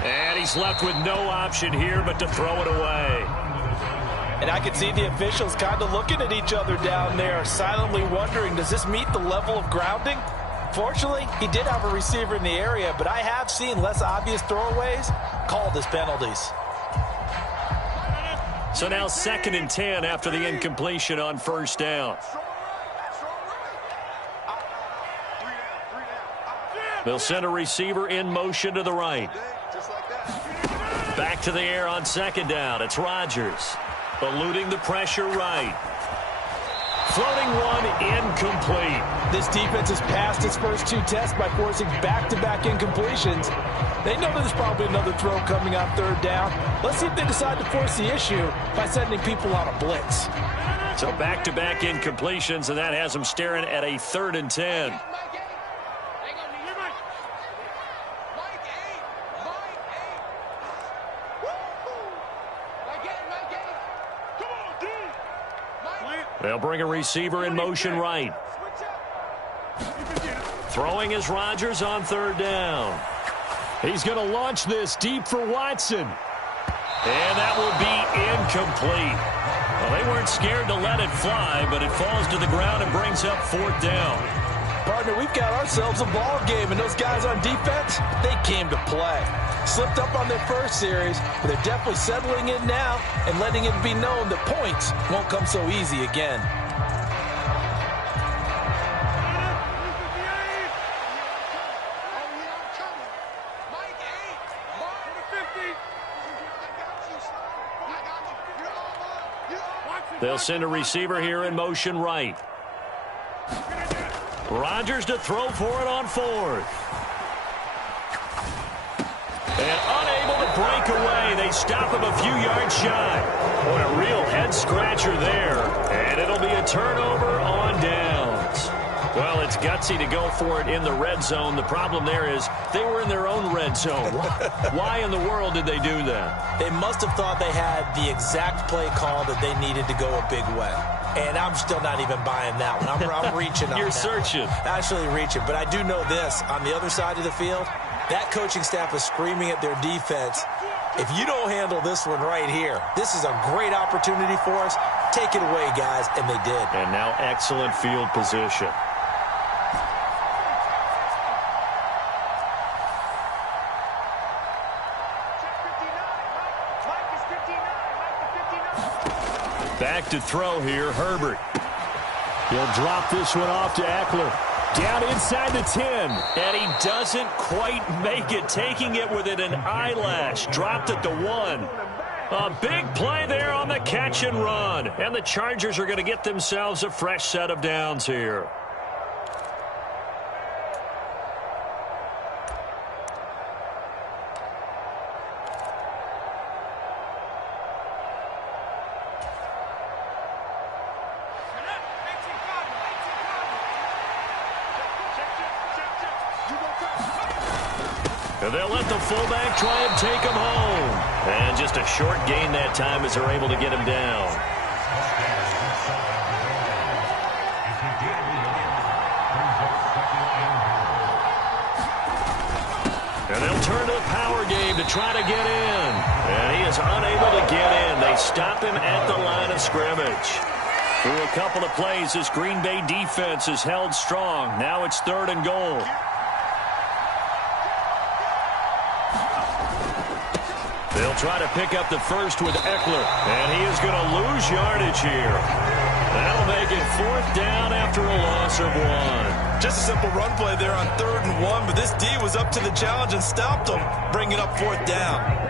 And he's left with no option here but to throw it away. And I can see the officials kind of looking at each other down there, silently wondering, does this meet the level of grounding? Fortunately, he did have a receiver in the area, but I have seen less obvious throwaways called as penalties. So now 2nd and 10 after the incompletion on first down. They'll send a receiver in motion to the right. Back to the air on 2nd down. It's Rodgers. Eluding the pressure right. Floating one incomplete. This defense has passed its first 2 tests by forcing back-to-back incompletions. They know there's probably another throw coming on 3rd down. Let's see if they decide to force the issue by sending people on a blitz. So back-to-back incompletions, and that has them staring at a 3rd and 10. They'll bring a receiver in motion right. Throwing is Rodgers on 3rd down. He's going to launch this deep for Watson. And that will be incomplete. Well, they weren't scared to let it fly, but it falls to the ground and brings up 4th down. Partner, we've got ourselves a ball game, and those guys on defense, they came to play. Slipped up on their first series, but they're definitely settling in now and letting it be known that points won't come so easy again. They'll send a receiver here in motion right. Rodgers to throw for it on 4th. And unable to break away. They stop him a few yards shy. What a real head-scratcher there. And it'll be a turnover on downs. Well, it's gutsy to go for it in the red zone. The problem there is they were in their own red zone. Why in the world did they do that? They must have thought they had the exact play call that they needed to go a big way. And I'm still not even buying that one. I'm reaching on You're that searching. one. Actually reaching. But I do know this. On the other side of the field, that coaching staff is screaming at their defense, if you don't handle this one right here, this is a great opportunity for us. Take it away, guys. And they did. And now excellent field position. Back to throw here, Herbert. He'll drop this one off to Eckler. Down inside the 10. And he doesn't quite make it, taking it within an eyelash. Dropped at the 1. A big play there on the catch and run. And the Chargers are going to get themselves a fresh set of downs here. And they'll let the fullback try and take him home. And just a short gain that time as they're able to get him down. And they'll turn to the power game to try to get in. And he is unable to get in. They stop him at the line of scrimmage. Through a couple of plays, this Green Bay defense is held strong. Now it's 3rd and goal. They'll try to pick up the first with Eckler. And he is going to lose yardage here. That'll make it 4th down after a loss of 1. Just a simple run play there on 3rd and 1, but this D was up to the challenge and stopped him, bringing up 4th down.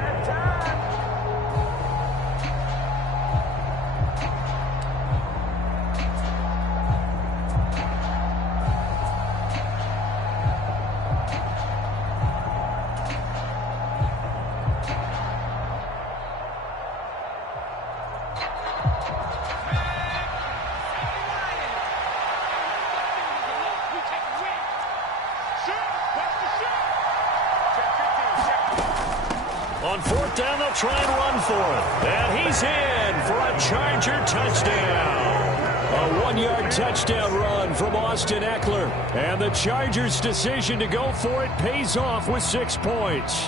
On 4th down, they'll try and run for it. And he's in for a Charger touchdown. A 1-yard touchdown run from Austin Eckler. And the Chargers' decision to go for it pays off with 6 points.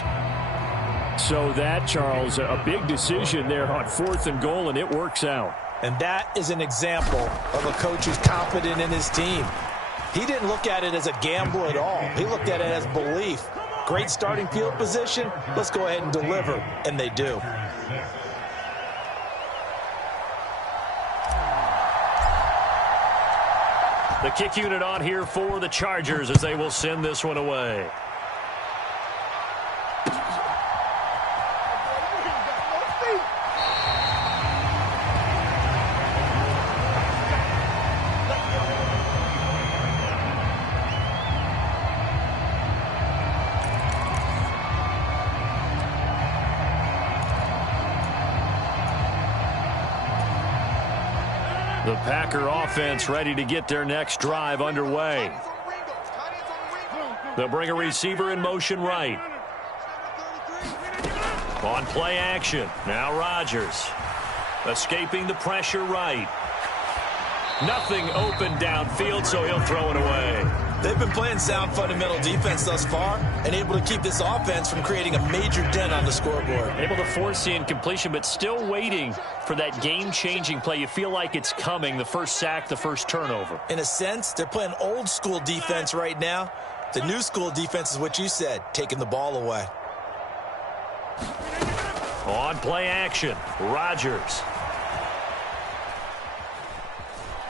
So that, Charles, a big decision there on 4th and goal, and it works out. And that is an example of a coach who's confident in his team. He didn't look at it as a gamble at all. He looked at it as belief. Great starting field position. Let's go ahead and deliver. And they do. The kick unit on here for the Chargers as they will send this one away. The Packer offense ready to get their next drive underway. They'll bring a receiver in motion right. On play action. Now Rodgers. Escaping the pressure right. Nothing open downfield, so he'll throw it away. They've been playing sound fundamental defense thus far and able to keep this offense from creating a major dent on the scoreboard. Able to force the incompletion, but still waiting for that game-changing play. You feel like it's coming, the first sack, the first turnover. In a sense, they're playing old-school defense right now. The new-school defense is what you said, taking the ball away. On play action, Rodgers.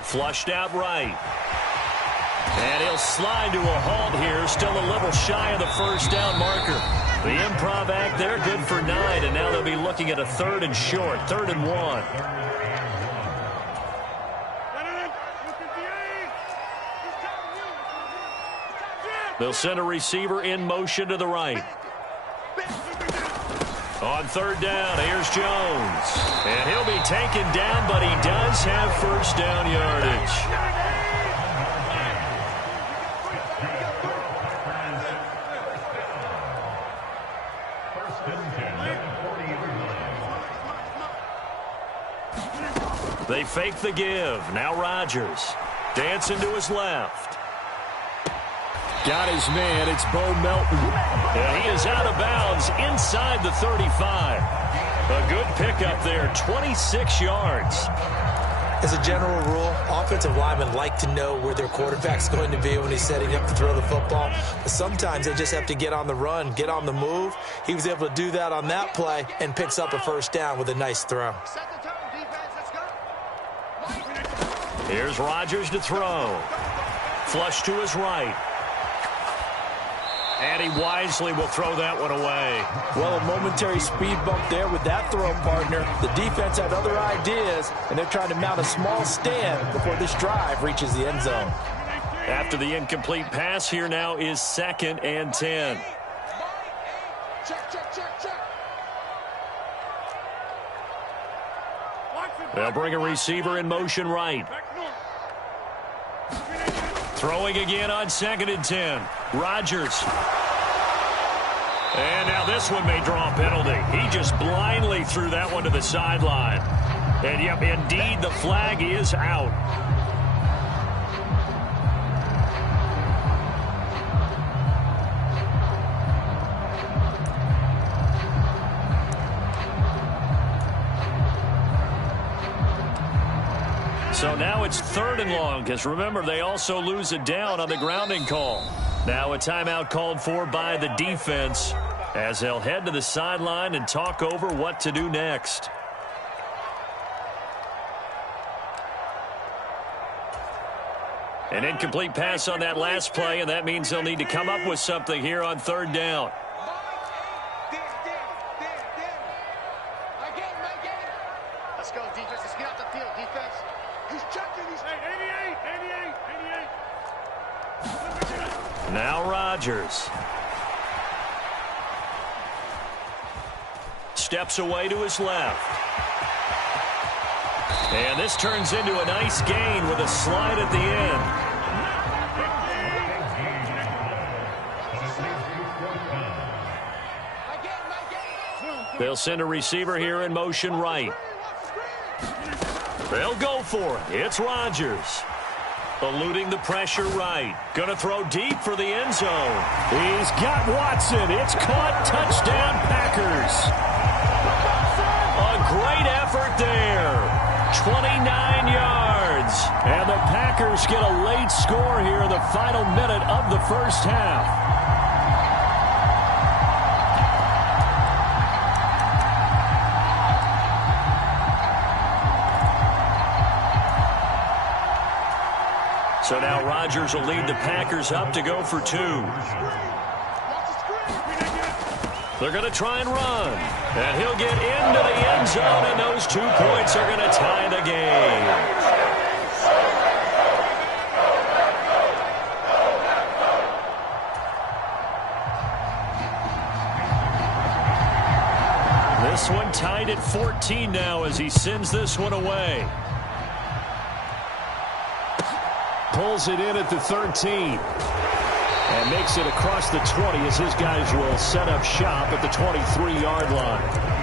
Flushed out right. And he'll slide to a halt here, still a little shy of the first down marker. The improv act there, good for 9, and now they'll be looking at a 3rd and short, 3rd and 1. They'll send a receiver in motion to the right. On 3rd down, here's Jones. And he'll be taken down, but he does have first down yardage. They fake the give. Now Rodgers. Dancing to his left. Got his man. It's Bo Melton. And he is out of bounds inside the 35. A good pickup there. 26 yards. As a general rule, offensive linemen like to know where their quarterback's going to be when he's setting up to throw the football. But sometimes they just have to get on the run, get on the move. He was able to do that on that play and picks up a first down with a nice throw. Here's Rodgers to throw. Flush to his right. And he wisely will throw that one away. Well, a momentary speed bump there with that throw, partner. The defense had other ideas, and they're trying to mount a small stand before this drive reaches the end zone. After the incomplete pass, here now is 2nd and 10. They'll bring a receiver in motion right. Throwing again on 2nd and 10. Rodgers. And now this one may draw a penalty. He just blindly threw that one to the sideline. And, yep, indeed, the flag is out. So now it's 3rd and long, because remember, they also lose it down on the grounding call. Now a timeout called for by the defense as they'll head to the sideline and talk over what to do next. An incomplete pass on that last play, and that means they'll need to come up with something here on 3rd down. Let's go, defense. Let's get out the field, defense. He's checking. He's 88. Now Rodgers. Steps away to his left. And this turns into a nice gain with a slide at the end. They'll send a receiver here in motion right. They'll go for it. It's Rodgers. Eluding the pressure right. Gonna throw deep for the end zone. He's got Watson. It's caught. Touchdown, Packers. A great effort there. 29 yards. And the Packers get a late score here in the final minute of the first half. So now Rodgers will lead the Packers up to go for 2. They're going to try and run. And he'll get into the end zone, and those 2 points are going to tie the game. This one tied at 14 now as he sends this one away. Pulls it in at the 13. And makes it across the 20 as his guys will set up shop at the 23-yard line.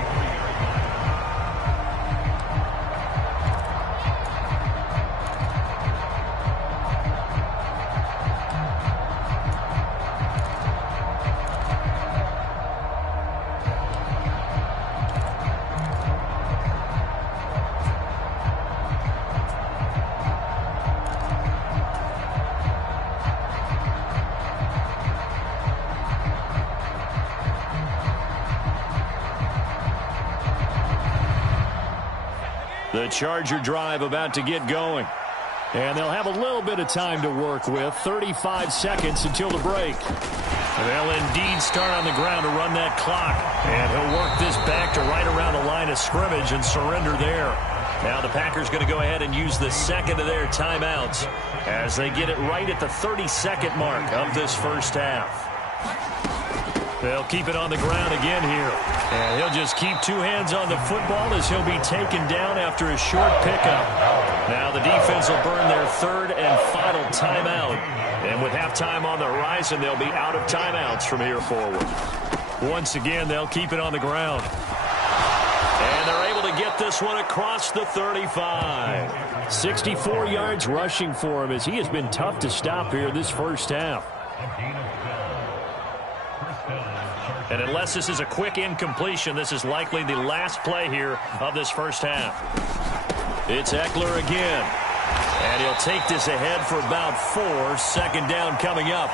The Charger drive about to get going. And they'll have a little bit of time to work with. 35 seconds until the break. They'll indeed start on the ground to run that clock. And he'll work this back to right around the line of scrimmage and surrender there. Now the Packers going to go ahead and use the second of their timeouts as they get it right at the 30-second mark of this first half. They'll keep it on the ground again here. And he'll just keep 2 hands on the football as he'll be taken down after a short pickup. Now the defense will burn their 3rd and final timeout. And with halftime on the horizon, they'll be out of timeouts from here forward. Once again, they'll keep it on the ground. And they're able to get this one across the 35. 64 yards rushing for him as he has been tough to stop here this first half. And unless this is a quick incompletion, this is likely the last play here of this first half. It's Eckler again. And he'll take this ahead for about 4. 2nd down coming up.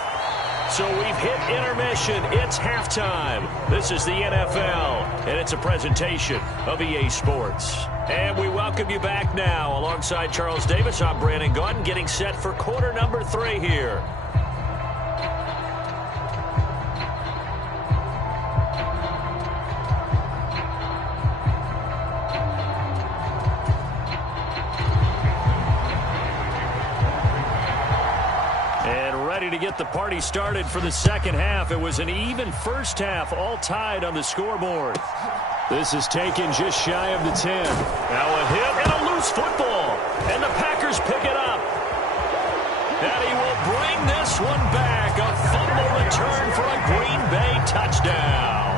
So we've hit intermission. It's halftime. This is the NFL, and it's a presentation of EA Sports. And we welcome you back now. Alongside Charles Davis, I'm Brandon Gaudin, getting set for quarter number 3 here. To get the party started for the second half. It was an even first half, all tied on the scoreboard. This is taken just shy of the 10. Now a hit and a loose football. And the Packers pick it up. And he will bring this one back a fumble return for a Green Bay touchdown.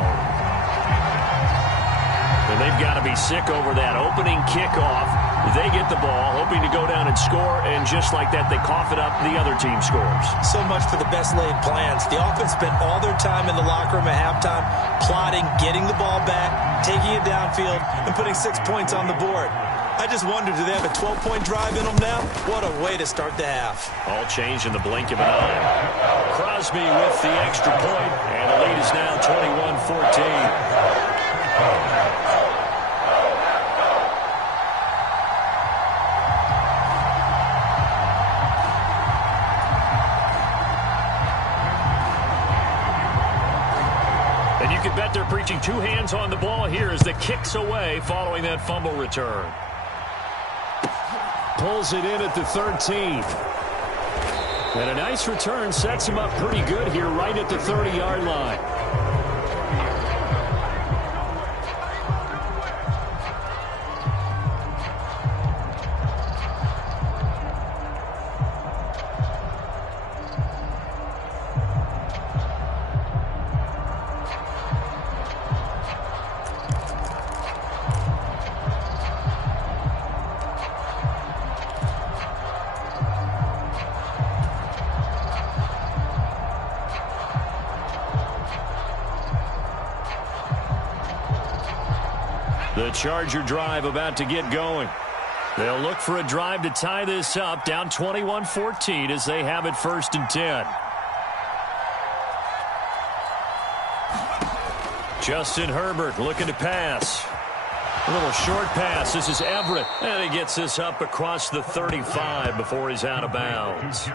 And they've got to be sick over that opening kickoff. They get the ball, hoping to go down and score, and just like that, they cough it up, the other team scores. So much for the best laid plans. The offense spent all their time in the locker room at halftime plotting, getting the ball back, taking it downfield, and putting 6 points on the board. I just wonder, do they have a 12-point drive in them now? What a way to start the half. All changed in the blink of an eye. Crosby with the extra point, and the lead is now 21-14. And you can bet they're preaching two hands on the ball here as the kick's away following that fumble return. Pulls it in at the 13. And a nice return sets him up pretty good here right at the 30-yard line. The Charger drive about to get going. They'll look for a drive to tie this up, down 21-14 as they have it 1st and 10. Justin Herbert looking to pass. A little short pass. This is Everett. And he gets this up across the 35 before he's out of bounds.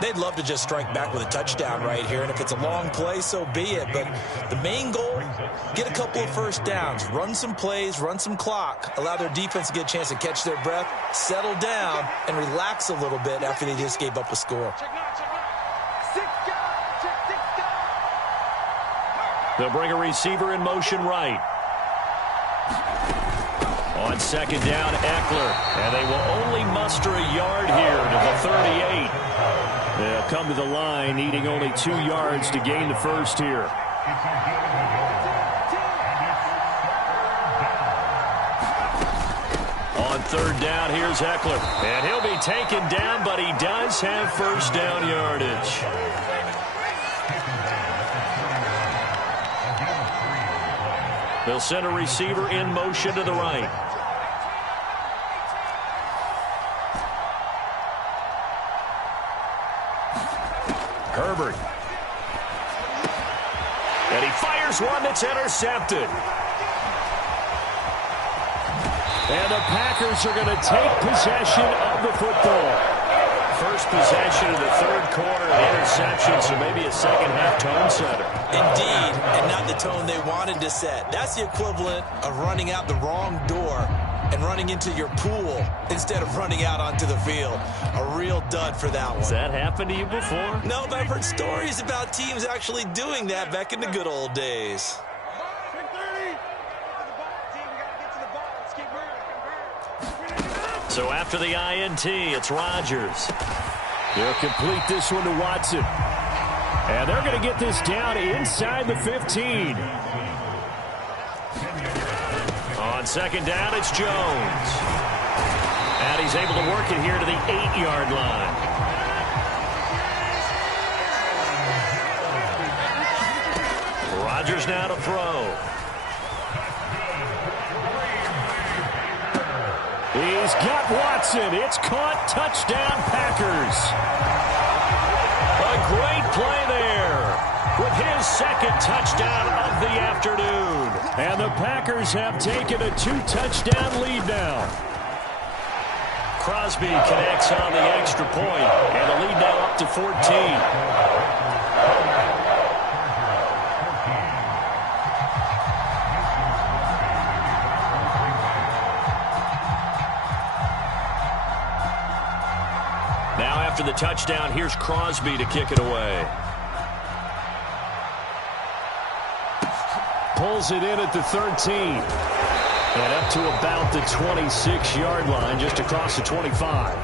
They'd love to just strike back with a touchdown right here, and if it's a long play, so be it. But the main goal, get a couple of first downs, run some plays, run some clock, allow their defense to get a chance to catch their breath, settle down, and relax a little bit after they just gave up a score. They'll bring a receiver in motion right. On 2nd down, Eckler, and they will only muster a yard here to the 38. They'll come to the line, needing only 2 yards to gain the first here. On 3rd down, here's Eckler. And he'll be taken down, but he does have first down yardage. They'll send a receiver in motion to the right. Herbert. And he fires one that's intercepted. And the Packers are going to take possession of the football. First possession of the 3rd quarter, an interception, so maybe a second-half tone setter. Indeed, and not the tone they wanted to set. That's the equivalent of running out the wrong door and running into your pool instead of running out onto the field. A real dud for that one. Has that happened to you before? No, but I've heard stories about teams actually doing that back in the good old days. So after the INT, it's Rodgers. They'll complete this one to Watson. And they're going to get this down inside the 15. On 2nd down, it's Jones. And he's able to work it here to the 8-yard line. Rodgers now to throw. He's got Watson. It's caught. Touchdown, Packers. A great play there with his 2nd touchdown of the afternoon. And the Packers have taken a 2-touchdown lead now. Crosby connects on the extra point, and the lead now up to 14. After the touchdown, here's Crosby to kick it away. Pulls it in at the 13. And up to about the 26-yard line, just across the 25.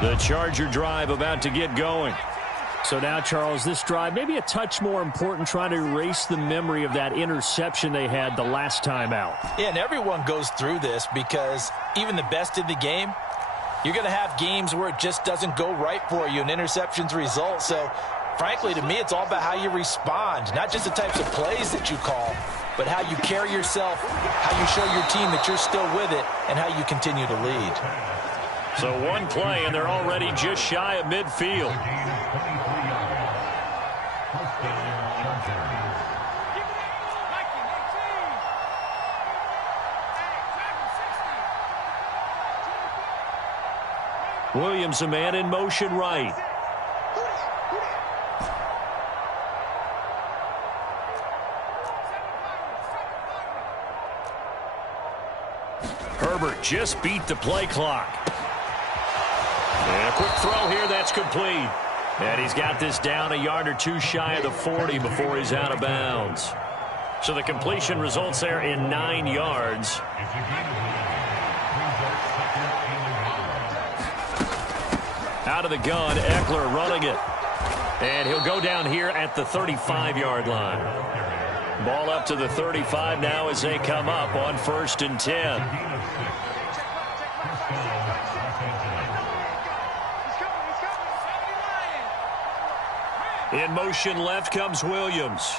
The Charger drive about to get going. So now, Charles, this drive maybe a touch more important, trying to erase the memory of that interception they had the last time out. Yeah, and everyone goes through this because even the best in the game, you're going to have games where it just doesn't go right for you and interceptions result. So, frankly, to me, it's all about how you respond, not just the types of plays that you call, but how you carry yourself, how you show your team that you're still with it, and how you continue to lead. So one play, and they're already just shy of midfield. Williams, a man in motion right. Herbert just beat the play clock. And a quick throw here, that's complete. And he's got this down a yard or two shy of the 40 before he's out of bounds. So the completion results there in 9 yards. Out of the gun, Eckler running it. And he'll go down here at the 35-yard line. Ball up to the 35 now as they come up on 1st and 10. In motion left comes Williams.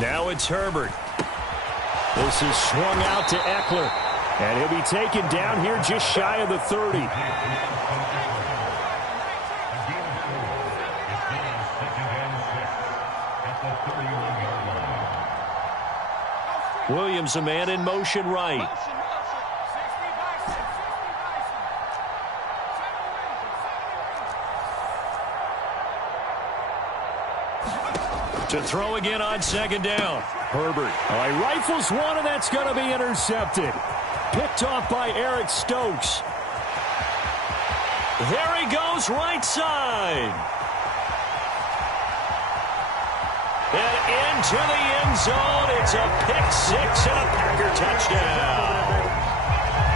Now it's Herbert. This is swung out to Eckler. And he'll be taken down here just shy of the 30. Williams, a man in motion right. To throw again on 2nd down. Herbert. All right, rifles one, and that's going to be intercepted. Picked off by Eric Stokes. There he goes, right side. And into the end zone. It's a pick six and a Packer touchdown.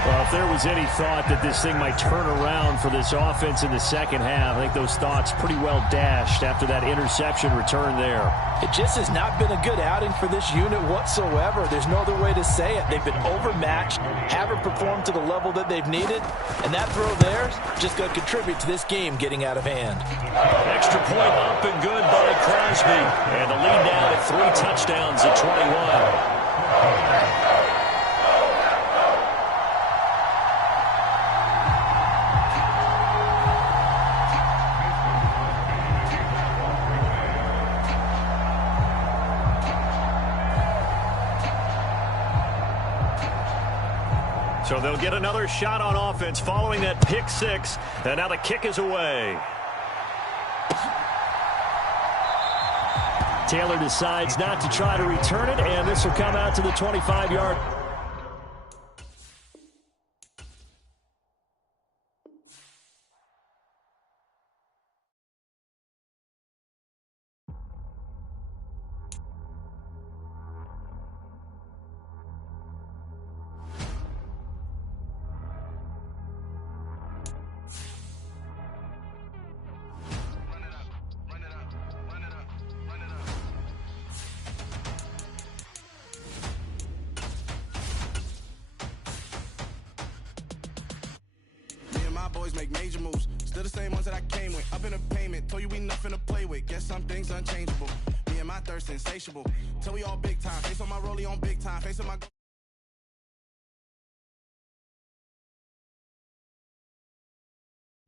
Well, if there was any thought that this thing might turn around for this offense in the second half, I think those thoughts pretty well dashed after that interception return there. It just has not been a good outing for this unit whatsoever. There's no other way to say it. They've been overmatched, haven't performed to the level that they've needed, and that throw there is just going to contribute to this game getting out of hand. Extra point up and good by Crosby. And the lead now at 3 touchdowns at 21. So they'll get another shot on offense following that pick six. And now the kick is away. Taylor decides not to try to return it, and this will come out to the 25-yard. Boys make major moves, still the same ones that I came with. Up in a payment, told you we nothing to play with. Guess some things unchangeable. Me and my thirst insatiable. Till we all big time. Face on my rollie on big time. Face on my.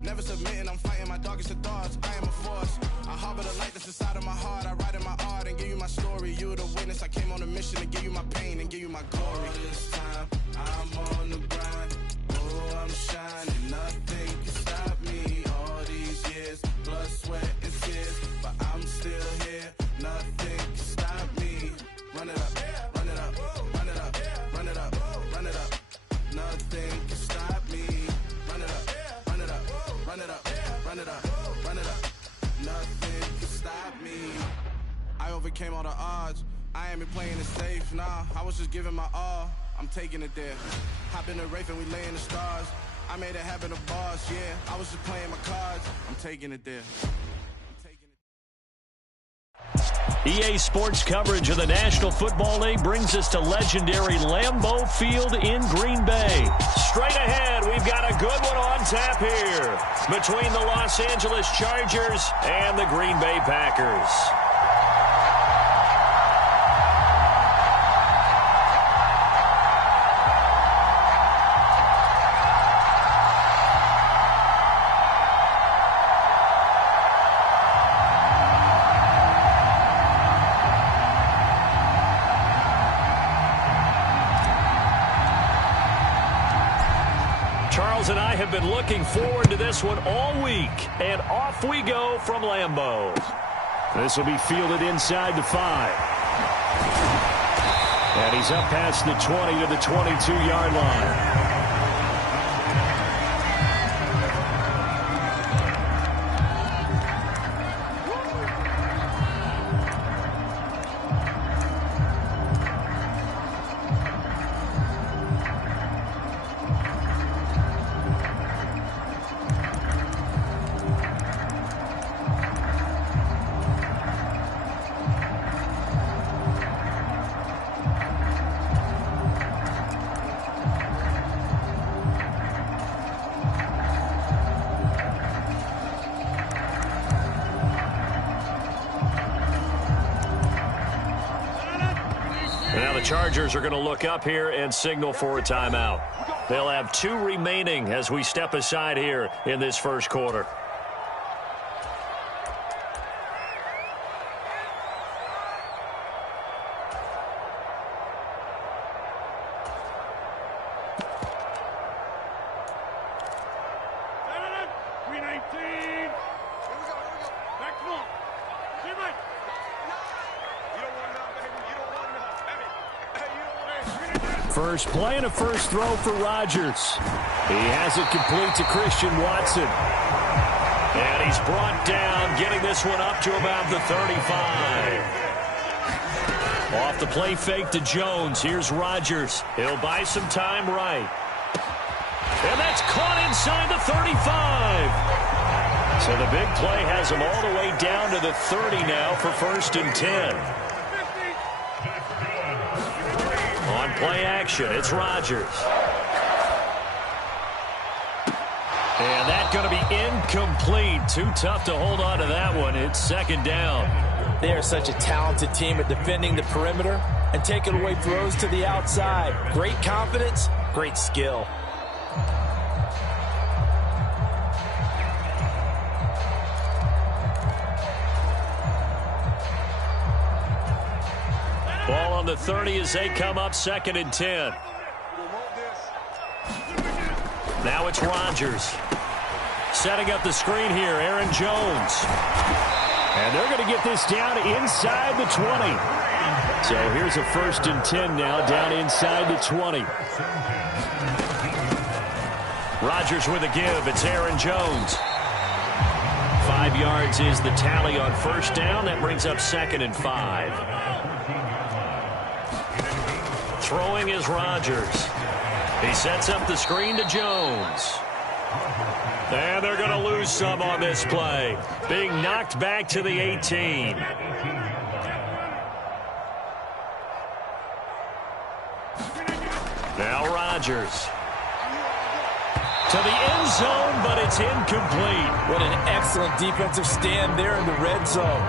Never submitting, I'm fighting my darkest of thoughts. I am a force. I harbor the light that's inside of my heart. I write in my art and give you my story. You're the witness. I came on a mission to give you my pain and give you my glory. All this time, I'm on the grind. Oh, I'm shining. Nothing can stop me. All these years, blood, sweat, and tears. But I'm still here. Nothing can stop me. Run it up, run it up, run it up, run it up, run it up. Nothing can stop me. Run it up, run it up, run it up, run it up. Run it up. Nothing can stop me. I overcame all the odds. I ain't been playing it safe, nah. I was just giving my all. I'm taking it there. Hop in the Wraith and we lay in the stars. I made it happen to boss, yeah. I was just playing my cards. I'm taking it there. EA Sports coverage of the National Football League brings us to legendary Lambeau Field in Green Bay. Straight ahead, we've got a good one on tap here between the Los Angeles Chargers and the Green Bay Packers. And I have been looking forward to this one all week. And off we go from Lambeau. This will be fielded inside the 5. And he's up past the 20 to the 22-yard line. Chargers are going to look up here and signal for a timeout. They'll have 2 remaining as we step aside here in this first quarter. First play and a first throw for Rodgers. He has it complete to Christian Watson. And he's brought down, getting this one up to about the 35. Off the play fake to Jones. Here's Rodgers. He'll buy some time right. And that's caught inside the 35. So the big play has him all the way down to the 30 now for 1st and 10. On play action, it's Rodgers. And that's going to be incomplete. Too tough to hold on to that one. It's 2nd down. They are such a talented team at defending the perimeter and taking away throws to the outside. Great confidence, great skill. Ball on the 30 as they come up 2nd and 10. Now it's Rodgers. Setting up the screen here, Aaron Jones. And they're going to get this down inside the 20. So here's a 1st and 10 now, down inside the 20. Rodgers with a give. It's Aaron Jones. 5 yards is the tally on 1st down. That brings up 2nd and 5. Throwing is Rodgers. He sets up the screen to Jones. And they're going to lose some on this play. Being knocked back to the 18. Now Rodgers. To the end zone, but it's incomplete. What an excellent defensive stand there in the red zone.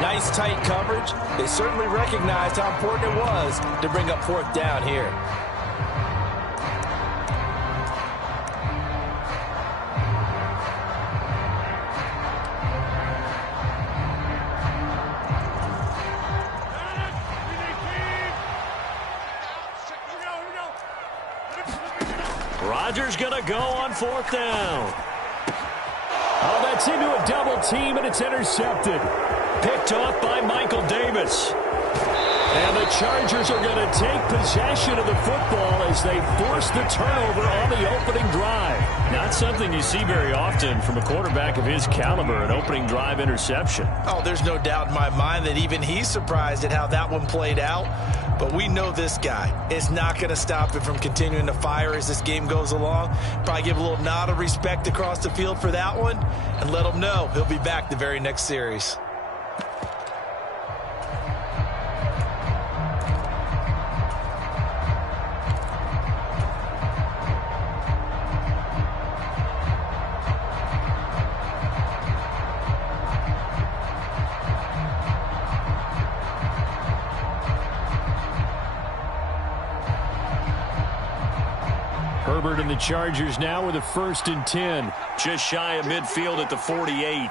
Nice tight coverage. They certainly recognized how important it was to bring up 4th down here. Rodgers going to go on 4th down. Oh, that's into a double team, and it's intercepted. Picked off by Michael Davis. And the Chargers are going to take possession of the football as they force the turnover on the opening drive. Not something you see very often from a quarterback of his caliber, an opening drive interception. Oh, there's no doubt in my mind that even he's surprised at how that one played out. But we know this guy is not going to stop him from continuing to fire as this game goes along. Probably give a little nod of respect across the field for that one and let him know he'll be back the very next series. Herbert and the Chargers now with a 1st and 10. Just shy of midfield at the 48.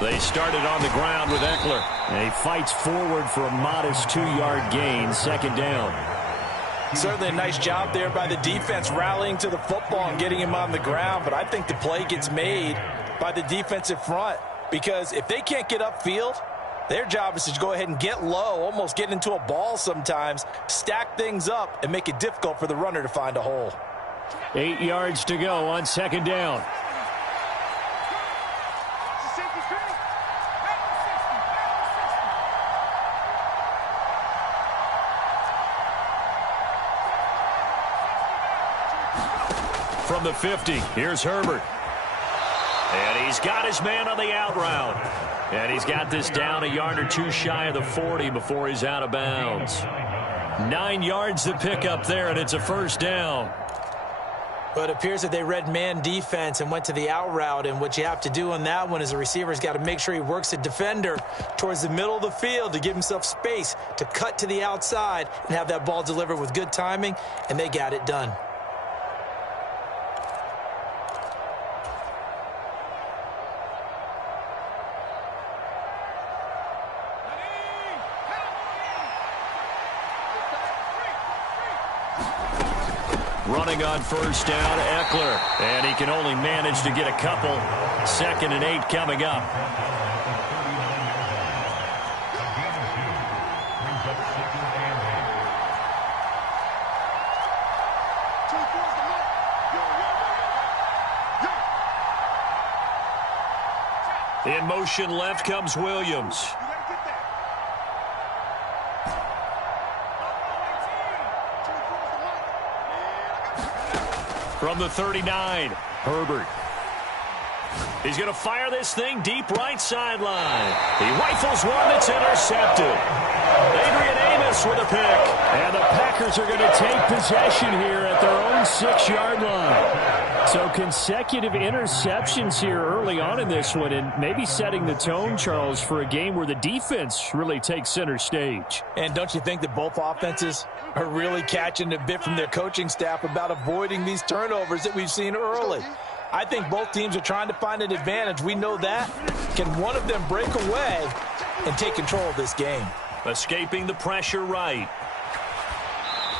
They started on the ground with Eckler. And he fights forward for a modest 2-yard gain, 2nd down. Certainly a nice job there by the defense rallying to the football and getting him on the ground. But I think the play gets made by the defensive front. Because if they can't get upfield, their job is to go ahead and get low, almost get into a ball sometimes, stack things up, and make it difficult for the runner to find a hole. 8 yards to go on 2nd down. From the 50, here's Herbert. And he's got his man on the out route. And he's got this down a yard or two shy of the 40 before he's out of bounds. 9 yards to pick up there, and it's a 1st down. But it appears that they read man defense and went to the out route. And what you have to do on that one is the receiver's got to make sure he works the defender towards the middle of the field to give himself space to cut to the outside and have that ball delivered with good timing, and they got it done. Running on 1st down, Eckler. And he can only manage to get a couple. 2nd and 8 coming up. In motion left comes Williams. From the 39, Herbert. He's going to fire this thing deep right sideline. He rifles one that's intercepted. Adrian Amos with a pick. And the Packers are going to take possession here at their own 6-yard line. So consecutive interceptions here early on in this one, and maybe setting the tone, Charles, for a game where the defense really takes center stage. And don't you think that both offenses are really catching a bit from their coaching staff about avoiding these turnovers that we've seen early? I think both teams are trying to find an advantage. We know that. Can one of them break away and take control of this game? Escaping the pressure right.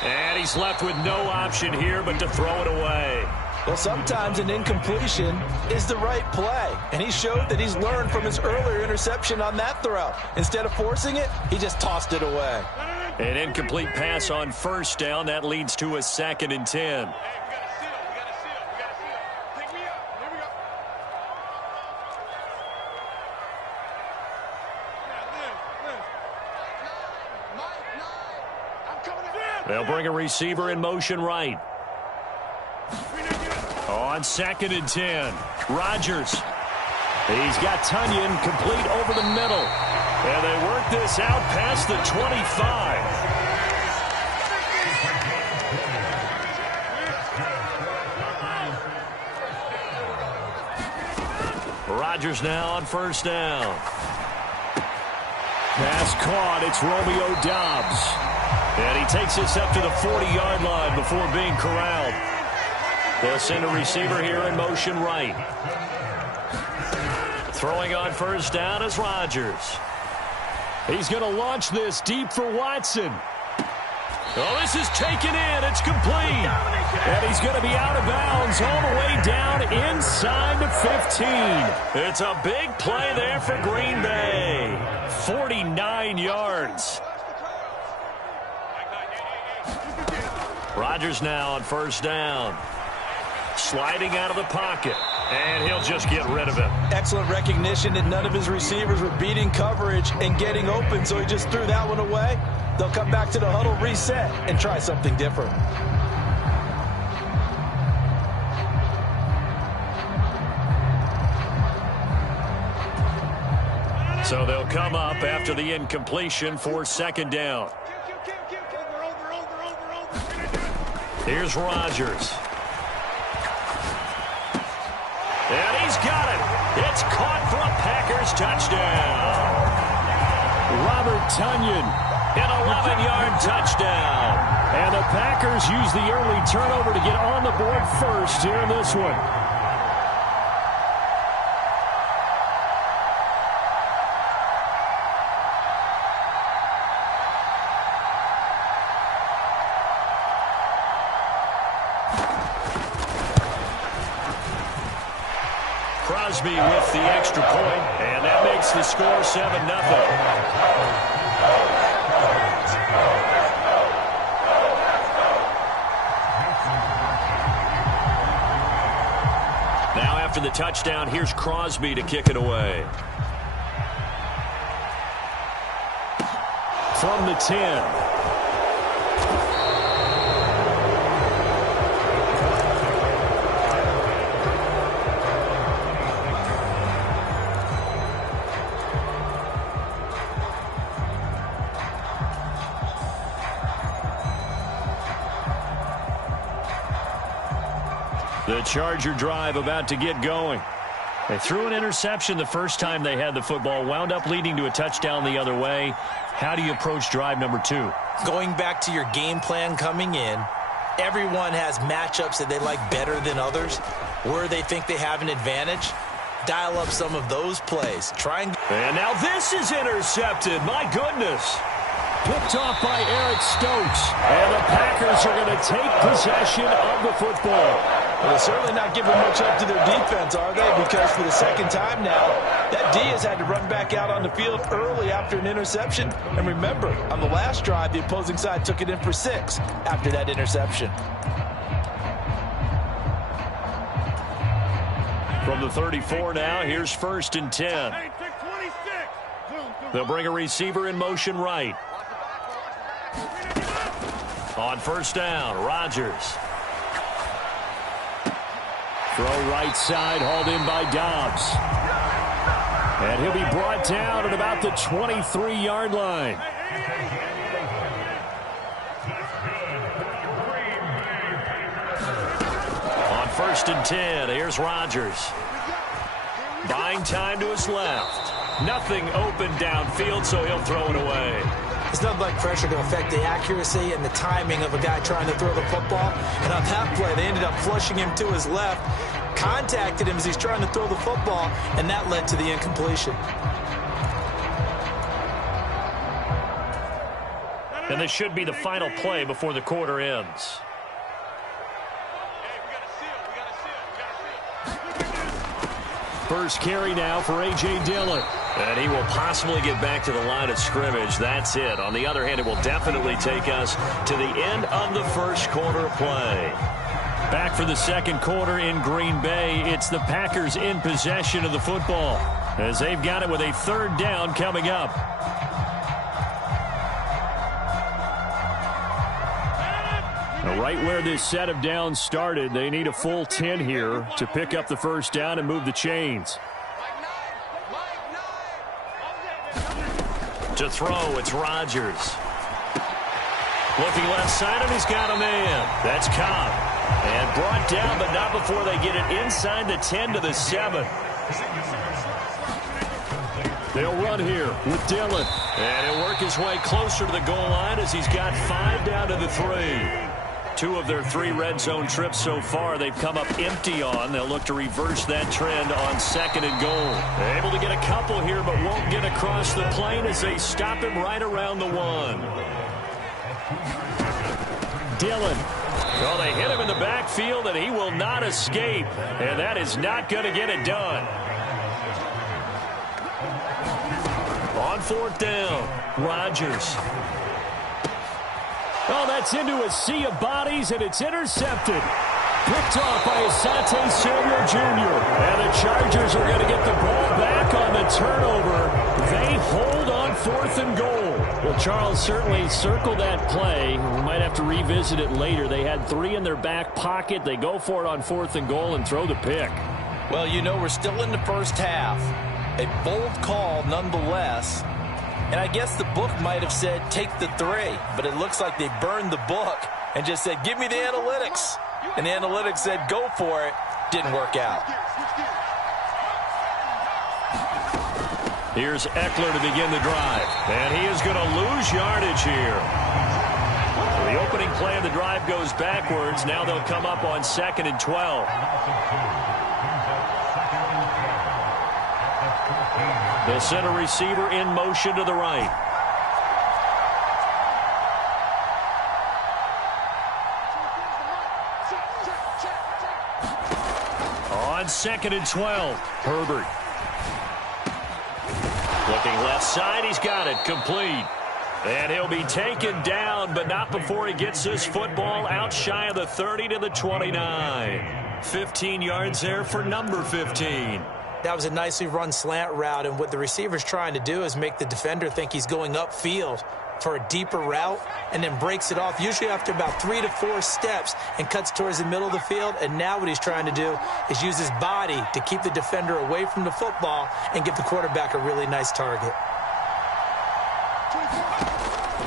And he's left with no option here but to throw it away. Well, sometimes an incompletion is the right play. And he showed that he's learned from his earlier interception on that throw. Instead of forcing it, he just tossed it away. An incomplete pass on 1st down. That leads to a 2nd and 10. They'll bring a receiver in motion right. On 2nd and 10, Rodgers. He's got Tunyon complete over the middle. And they work this out past the 25. Rodgers now on 1st down. Pass caught. It's Romeo Doubs. And he takes this up to the 40-yard line before being corralled. They'll send a receiver here in motion right. Throwing on 1st down is Rodgers. He's going to launch this deep for Watson. Oh, this is taken in. It's complete. And he's going to be out of bounds all the way down inside the 15. It's a big play there for Green Bay. 49 yards. Rodgers now on first down. Sliding out of the pocket. And he'll just get rid of it. Excellent recognition that none of his receivers were beating coverage and getting open, so he just threw that one away. They'll come back to the huddle, reset, and try something different. So they'll come up after the incompletion for second down. Here's Rodgers. And he's got it. It's caught for a Packers touchdown. Robert Tonyan, an 11-yard touchdown. And the Packers use the early turnover to get on the board first here in this one. Crosby with the extra point, and that makes the score 7-0. Now after the touchdown, here's Crosby to kick it away. From the 10. The Charger drive about to get going. They threw an interception the first time they had the football, wound up leading to a touchdown the other way. How do you approach drive number 2? Going back to your game plan coming in, everyone has matchups that they like better than others, where they think they have an advantage. Dial up some of those plays. And now this is intercepted. My goodness. Picked off by Eric Stokes. And the Packers are going to take possession of the football. Well, they're certainly not giving much up to their defense, are they? Because for the second time now, that D has had to run back out on the field early after an interception. And remember, on the last drive, the opposing side took it in for 6 after that interception. From the 34 now, here's 1st and 10. They'll bring a receiver in motion right. On first down, Rodgers. Throw right side, hauled in by Dobbs. And he'll be brought down at about the 23-yard line. On 1st and 10, here's Rodgers. Buying time to his left. Nothing open downfield, so he'll throw it away. It's nothing like pressure to affect the accuracy and the timing of a guy trying to throw the football. And on that play, they ended up flushing him to his left, contacted him as he's trying to throw the football, and that led to the incompletion. And this should be the final play before the quarter ends. First carry now for A.J. Dillon. And he will possibly get back to the line of scrimmage. That's it. On the other hand, it will definitely take us to the end of the first quarter play. Back for the second quarter in Green Bay. It's the Packers in possession of the football as they've got it with a 3rd down coming up. Now, right where this set of downs started, they need a full 10 here to pick up the first down and move the chains. To throw, it's Rodgers. Looking left side, and he's got a man. That's Cobb. And brought down, but not before they get it inside the 10 to the 7. They'll run here with Dillon. And he'll work his way closer to the goal line as he's got 5 down to the 3. 2 of their 3 red zone trips so far they've come up empty on. They'll look to reverse that trend on 2nd and goal. They're able to get a couple here, but won't get across the plane as they stop him right around the 1. Dillon. Well, they hit him in the backfield, and he will not escape. And that is not going to get it done. On fourth down, Rodgers. Oh, that's into a sea of bodies, and it's intercepted. Picked off by Asante Samuel Jr. And the Chargers are going to get the ball back on the turnover. They hold on fourth and goal. Well, Charles, certainly circle that play. We might have to revisit it later. They had 3 in their back pocket. They go for it on fourth and goal and throw the pick. Well, you know, we're still in the first half. A bold call nonetheless. And I guess the book might have said take the 3, but it looks like they burned the book and just said, give me the analytics. And the analytics said, go for it. Didn't work out. Here's Eckler to begin the drive. And he is going to lose yardage here. The opening play of the drive goes backwards. Now they'll come up on 2nd and 12. The center receiver in motion to the right. On 2nd and 12, Herbert. Looking left side, he's got it, complete. And he'll be taken down, but not before he gets this football out shy of the 30 to the 29. 15 yards there for number 15. That was a nicely run slant route, and what the receiver's trying to do is make the defender think he's going upfield for a deeper route and then breaks it off, usually after about 3 to 4 steps, and cuts towards the middle of the field. And now what he's trying to do is use his body to keep the defender away from the football and give the quarterback a really nice target.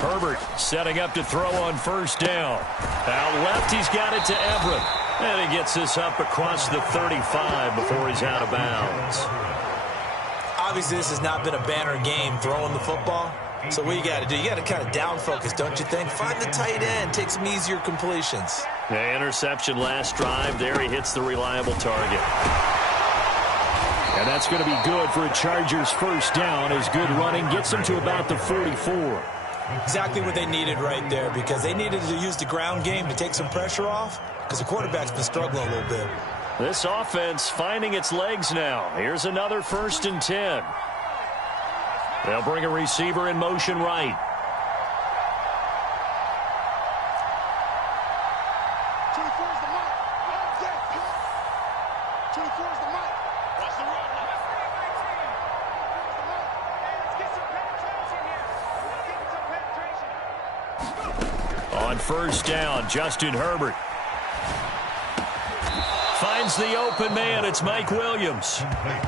Herbert setting up to throw on first down. Out left, he's got it to Everett. And he gets this up across the 35 before he's out of bounds. Obviously, this has not been a banner game throwing the football. So what you got to do, you got to kind of down focus, don't you think? Find the tight end, take some easier completions. The interception last drive. There he hits the reliable target. And that's going to be good for a Chargers first down as good running gets them to about the 44. Exactly what they needed right there, because they needed to use the ground game to take some pressure off, because the quarterback's been struggling a little bit. This offense finding its legs now. Here's another 1st and 10. They'll bring a receiver in motion right. On first down, Justin Herbert finds the open man. It's Mike Williams.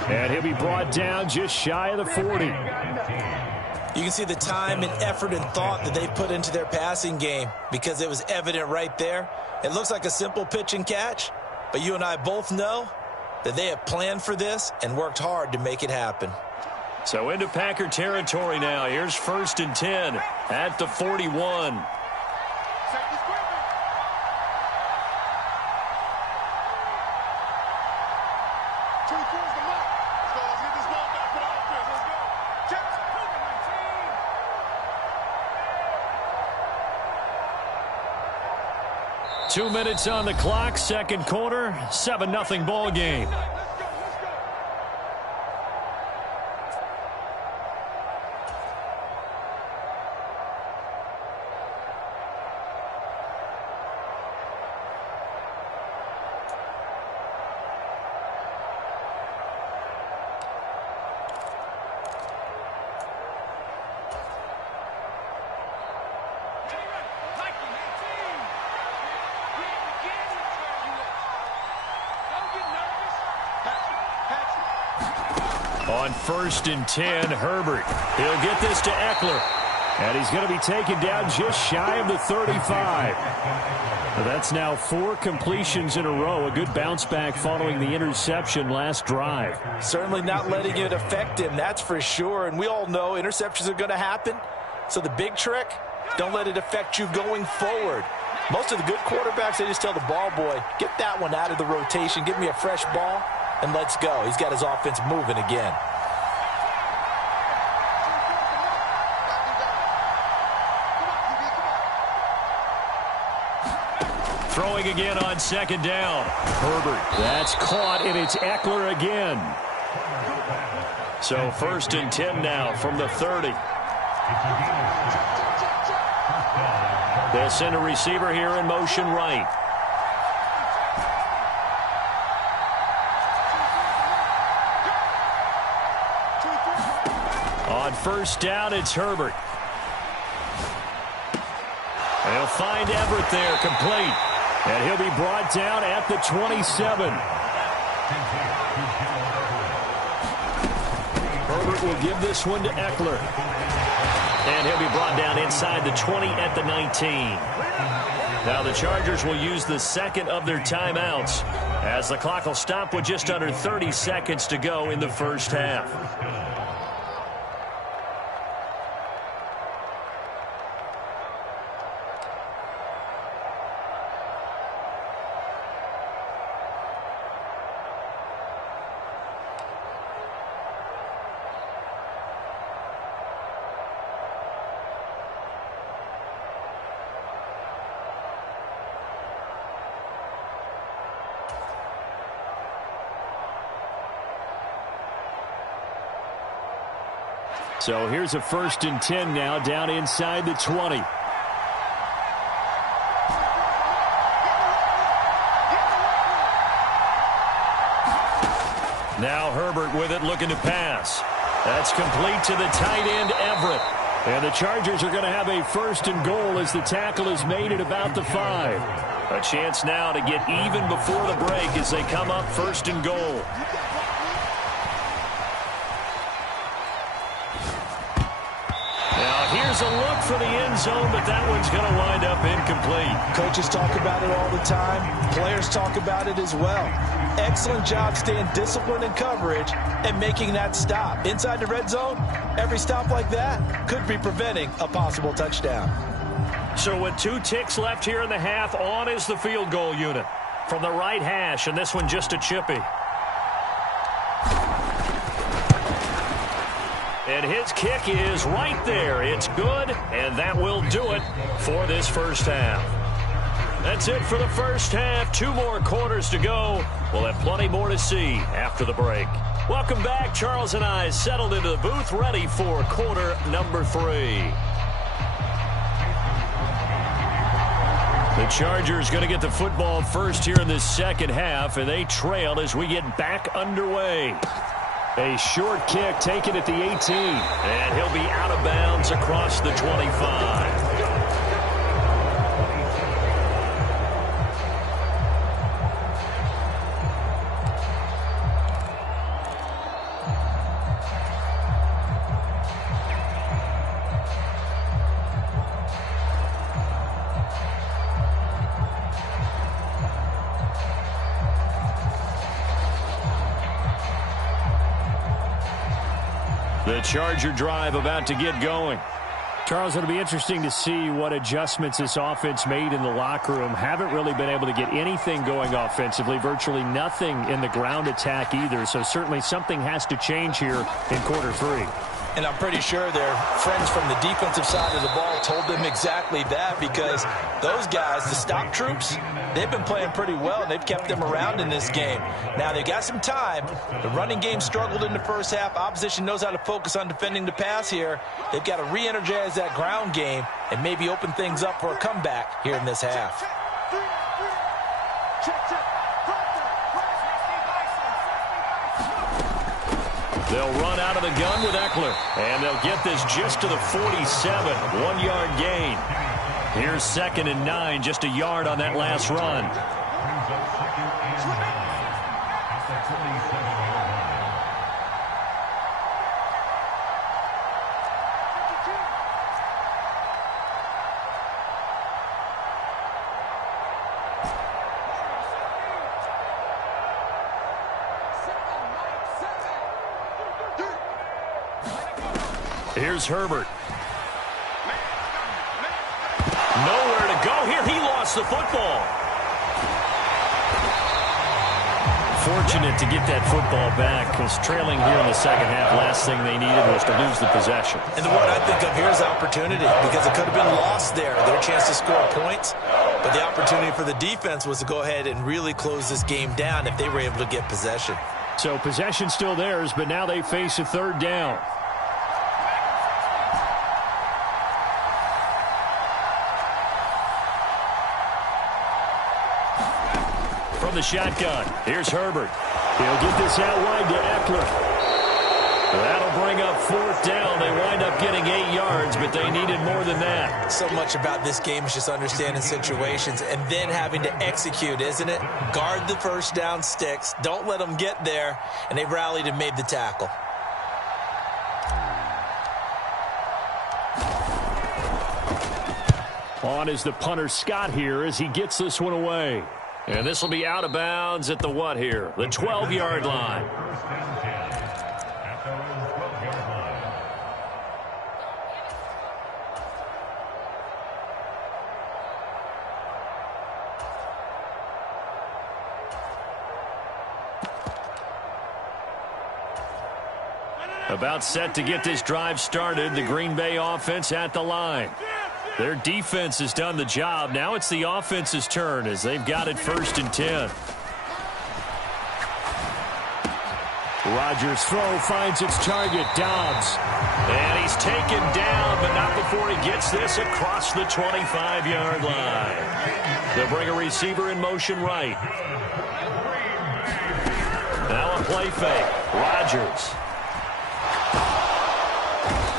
And he'll be brought down just shy of the 40. You can see the time and effort and thought that they put into their passing game, because it was evident right there. It looks like a simple pitch and catch, but you and I both know that they have planned for this and worked hard to make it happen. So into Packer territory now. Here's 1st and 10 at the 41. Two minutes on the clock, second quarter, 7-0 ball game. On 1st and 10, Herbert. He'll get this to Eckler. And he's going to be taken down just shy of the 35. That's now 4 completions in a row. A good bounce back following the interception last drive. Certainly not letting it affect him, that's for sure. And we all know interceptions are going to happen. So the big trick, don't let it affect you going forward. Most of the good quarterbacks, they just tell the ball boy, get that one out of the rotation, give me a fresh ball, and let's go. He's got his offense moving again. Throwing again on second down. Herbert. That's caught, and it's Eckler again. So 1st and 10 now from the 30. They'll send a receiver here in motion right. On 1st down, it's Herbert. They'll find Everett there, complete. And he'll be brought down at the 27. Herbert will give this one to Eckler. And he'll be brought down inside the 20 at the 19. Now the Chargers will use the second of their timeouts as the clock will stop with just under 30 seconds to go in the first half. So here's a 1st and 10 now down inside the 20. Now Herbert with it, looking to pass. That's complete to the tight end, Everett. And the Chargers are going to have a 1st and goal as the tackle is made at about the 5. A chance now to get even before the break as they come up 1st and goal. Here's a look for the end zone, but that one's going to wind up incomplete. Coaches talk about it all the time. Players talk about it as well. Excellent job staying disciplined in coverage and making that stop. Inside the red zone, every stop like that could be preventing a possible touchdown. So with 2 ticks left here in the half, on is the field goal unit from the right hash, and this one just a chippy. And his kick is right there. It's good, and that will do it for this first half. That's it for the first half. 2 more quarters to go. We'll have plenty more to see after the break. Welcome back. Charles and I settled into the booth, ready for quarter number 3. The Chargers going to get the football first here in this second half, and they trail as we get back underway. A short kick taken at the 18. And he'll be out of bounds across the 25. The Charger drive about to get going. Charles, it'll be interesting to see what adjustments this offense made in the locker room. Haven't really been able to get anything going offensively, virtually nothing in the ground attack either. So certainly something has to change here in quarter 3. And I'm pretty sure their friends from the defensive side of the ball told them exactly that, because those guys, the stop troops, they've been playing pretty well, and they've kept them around in this game. Now, they've got some time. The running game struggled in the first half. Opposition knows how to focus on defending the pass here. They've got to re-energize that ground game and maybe open things up for a comeback here in this half. They'll run out of the gun with Eckler, and they'll get this just to the 47, 1-yard gain. Here's 2nd and 9, just a yard on that last run. Here's Herbert. Nowhere to go here. He lost the football. Fortunate to get that football back, because trailing here in the second half, last thing they needed was to lose the possession. And the word I think of here is opportunity, because it could have been lost there. Their chance to score points. But the opportunity for the defense was to go ahead and really close this game down if they were able to get possession. So possession still theirs, but now they face a third down. From the shotgun, here's Herbert. He'll get this out wide to Eckler. That'll bring up fourth down. They wind up getting 8 yards, but they needed more than that. So much about this game is just understanding situations and then having to execute, isn't it? Guard the first down sticks. Don't let them get there. And they rallied and made the tackle. On is the punter Scott here as he gets this one away. And this will be out of bounds at the what here? The 12-yard line. First and 10 at their own 12-yard line. About set to get this drive started. The Green Bay offense at the line. Their defense has done the job. Now it's the offense's turn as they've got it first and 10. Rodgers' throw finds its target, Dobbs. And he's taken down, but not before he gets this across the 25-yard line. They'll bring a receiver in motion right. Now a play fake. Rodgers.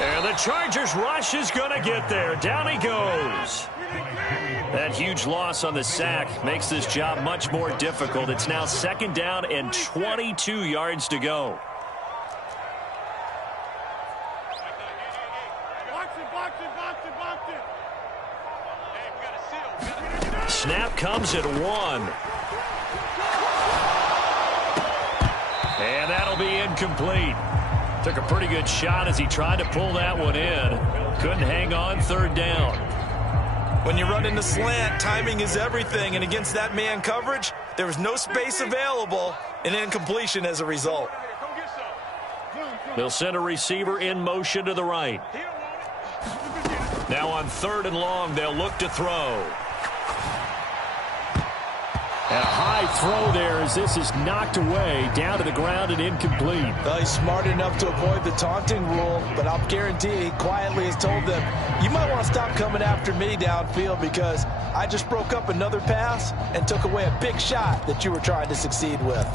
And the Chargers rush is going to get there. Down he goes. That huge loss on the sack makes this job much more difficult. It's now second down and 22 yards to go. Snap comes at 1. And that'll be incomplete. Took a pretty good shot as he tried to pull that one in. Couldn't hang on third down. When you run in the slant, timing is everything. And against that man coverage, there was no space available, and incompletion as a result. They'll send a receiver in motion to the right. Now on third and long, they'll look to throw. And a high throw there as this is knocked away, down to the ground and incomplete. Well, he's smart enough to avoid the taunting rule, but I'll guarantee he quietly has told them, you might want to stop coming after me downfield because I just broke up another pass and took away a big shot that you were trying to succeed with.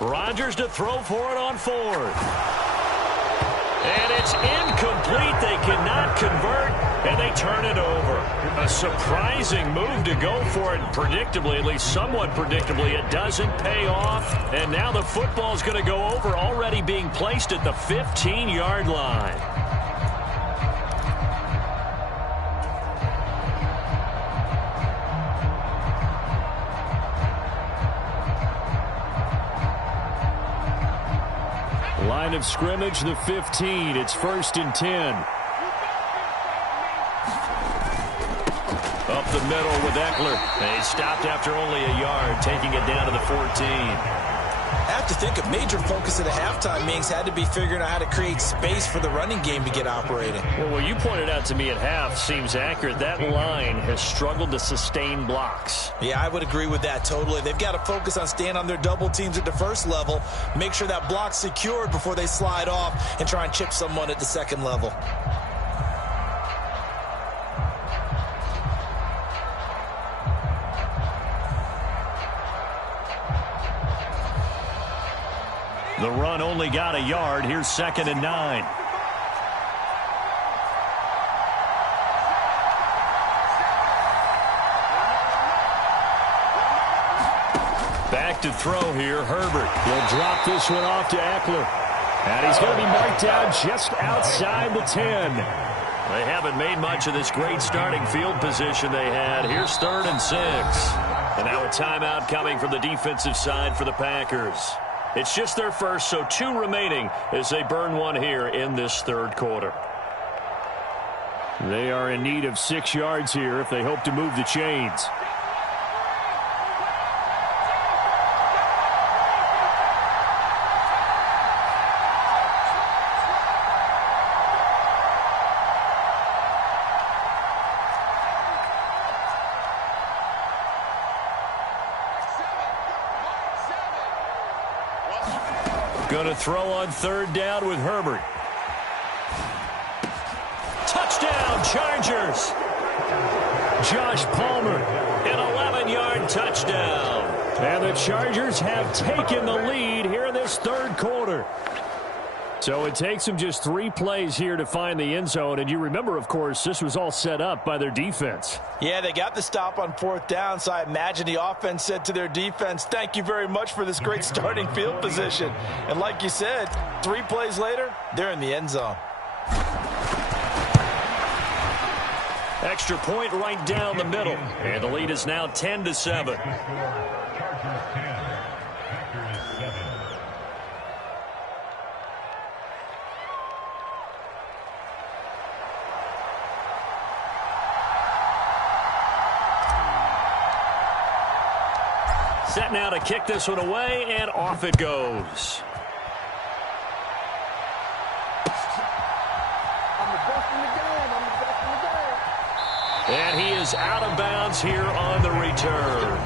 Rodgers to throw for it on fourth. And it's incomplete. They cannot convert, and they turn it over. A surprising move to go for it. Predictably, at least somewhat predictably, it doesn't pay off. And now the football's going to go over, already being placed at the 15-yard line. Line of scrimmage, the 15. It's first and 10. Up the middle with Eckler. And he stopped after only a yard, taking it down to the 14. I have to think a major focus of the halftime meetings had to be figuring out how to create space for the running game to get operating. Well, what you pointed out to me at half seems accurate. That line has struggled to sustain blocks. Yeah, I would agree with that totally. They've got to focus on staying on their double teams at the first level, make sure that block's secured before they slide off and try and chip someone at the second level. The run only got a yard. Here's second and 9. Back to throw here, Herbert. He'll drop this one off to Eckler. And he's going to be marked down just outside the 10. They haven't made much of this great starting field position they had. Here's 3rd and 6. And now a timeout coming from the defensive side for the Packers. It's just their first, so 2 remaining as they burn one here in this 3rd quarter. They are in need of 6 yards here if they hope to move the chains. Going to throw on 3rd down with Herbert. Touchdown, Chargers. Josh Palmer, An 11-yard touchdown. and the Chargers have taken the lead here in this 3rd quarter. So it takes them just 3 plays here to find the end zone. And you remember, of course, this was all set up by their defense. Yeah, they got the stop on 4th down, so I imagine the offense said to their defense, thank you very much for this great starting field position. And like you said, 3 plays later, they're in the end zone. Extra point right down the middle. And the lead is now 10-7. Chargers 10, Packers 7. Set now to kick this one away, and off it goes. And he is out of bounds here on the return.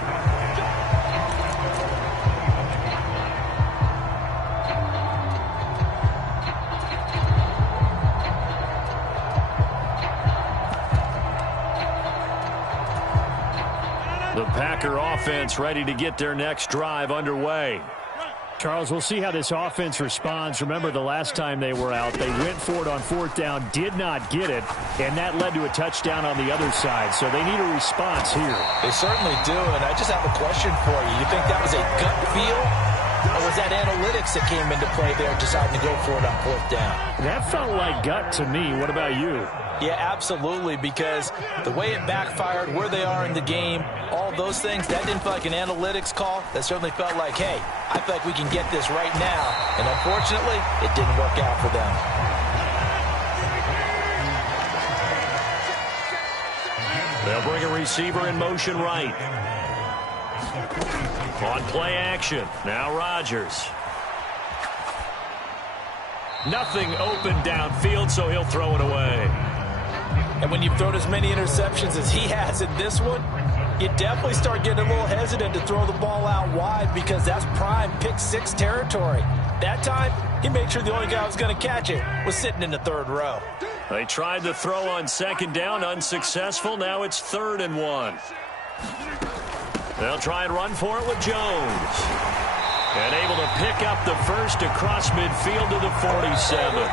The Packer offense ready to get their next drive underway. Charles, we'll see how this offense responds. Remember, the last time they were out, they went for it on 4th down, did not get it, and that led to a touchdown on the other side. So they need a response here. They certainly do, and I just have a question for you. You think that was a gut feel, or was that analytics that came into play there deciding to go for it on 4th down? That felt like gut to me. What about you? Yeah, absolutely, because the way it backfired, where they are in the game, all those things, that didn't feel like an analytics call. That certainly felt like, hey, I feel like we can get this right now. And unfortunately, it didn't work out for them. They'll bring a receiver in motion right. On play action, now Rodgers. Nothing open downfield, so he'll throw it away. And when you've thrown as many interceptions as he has in this one, you definitely start getting a little hesitant to throw the ball out wide because that's prime pick 6 territory. That time, he made sure the only guy who was going to catch it was sitting in the 3rd row. They tried to throw on 2nd down, unsuccessful. Now it's 3rd and 1. They'll try and run for it with Jones. And able to pick up the first across midfield to the 47.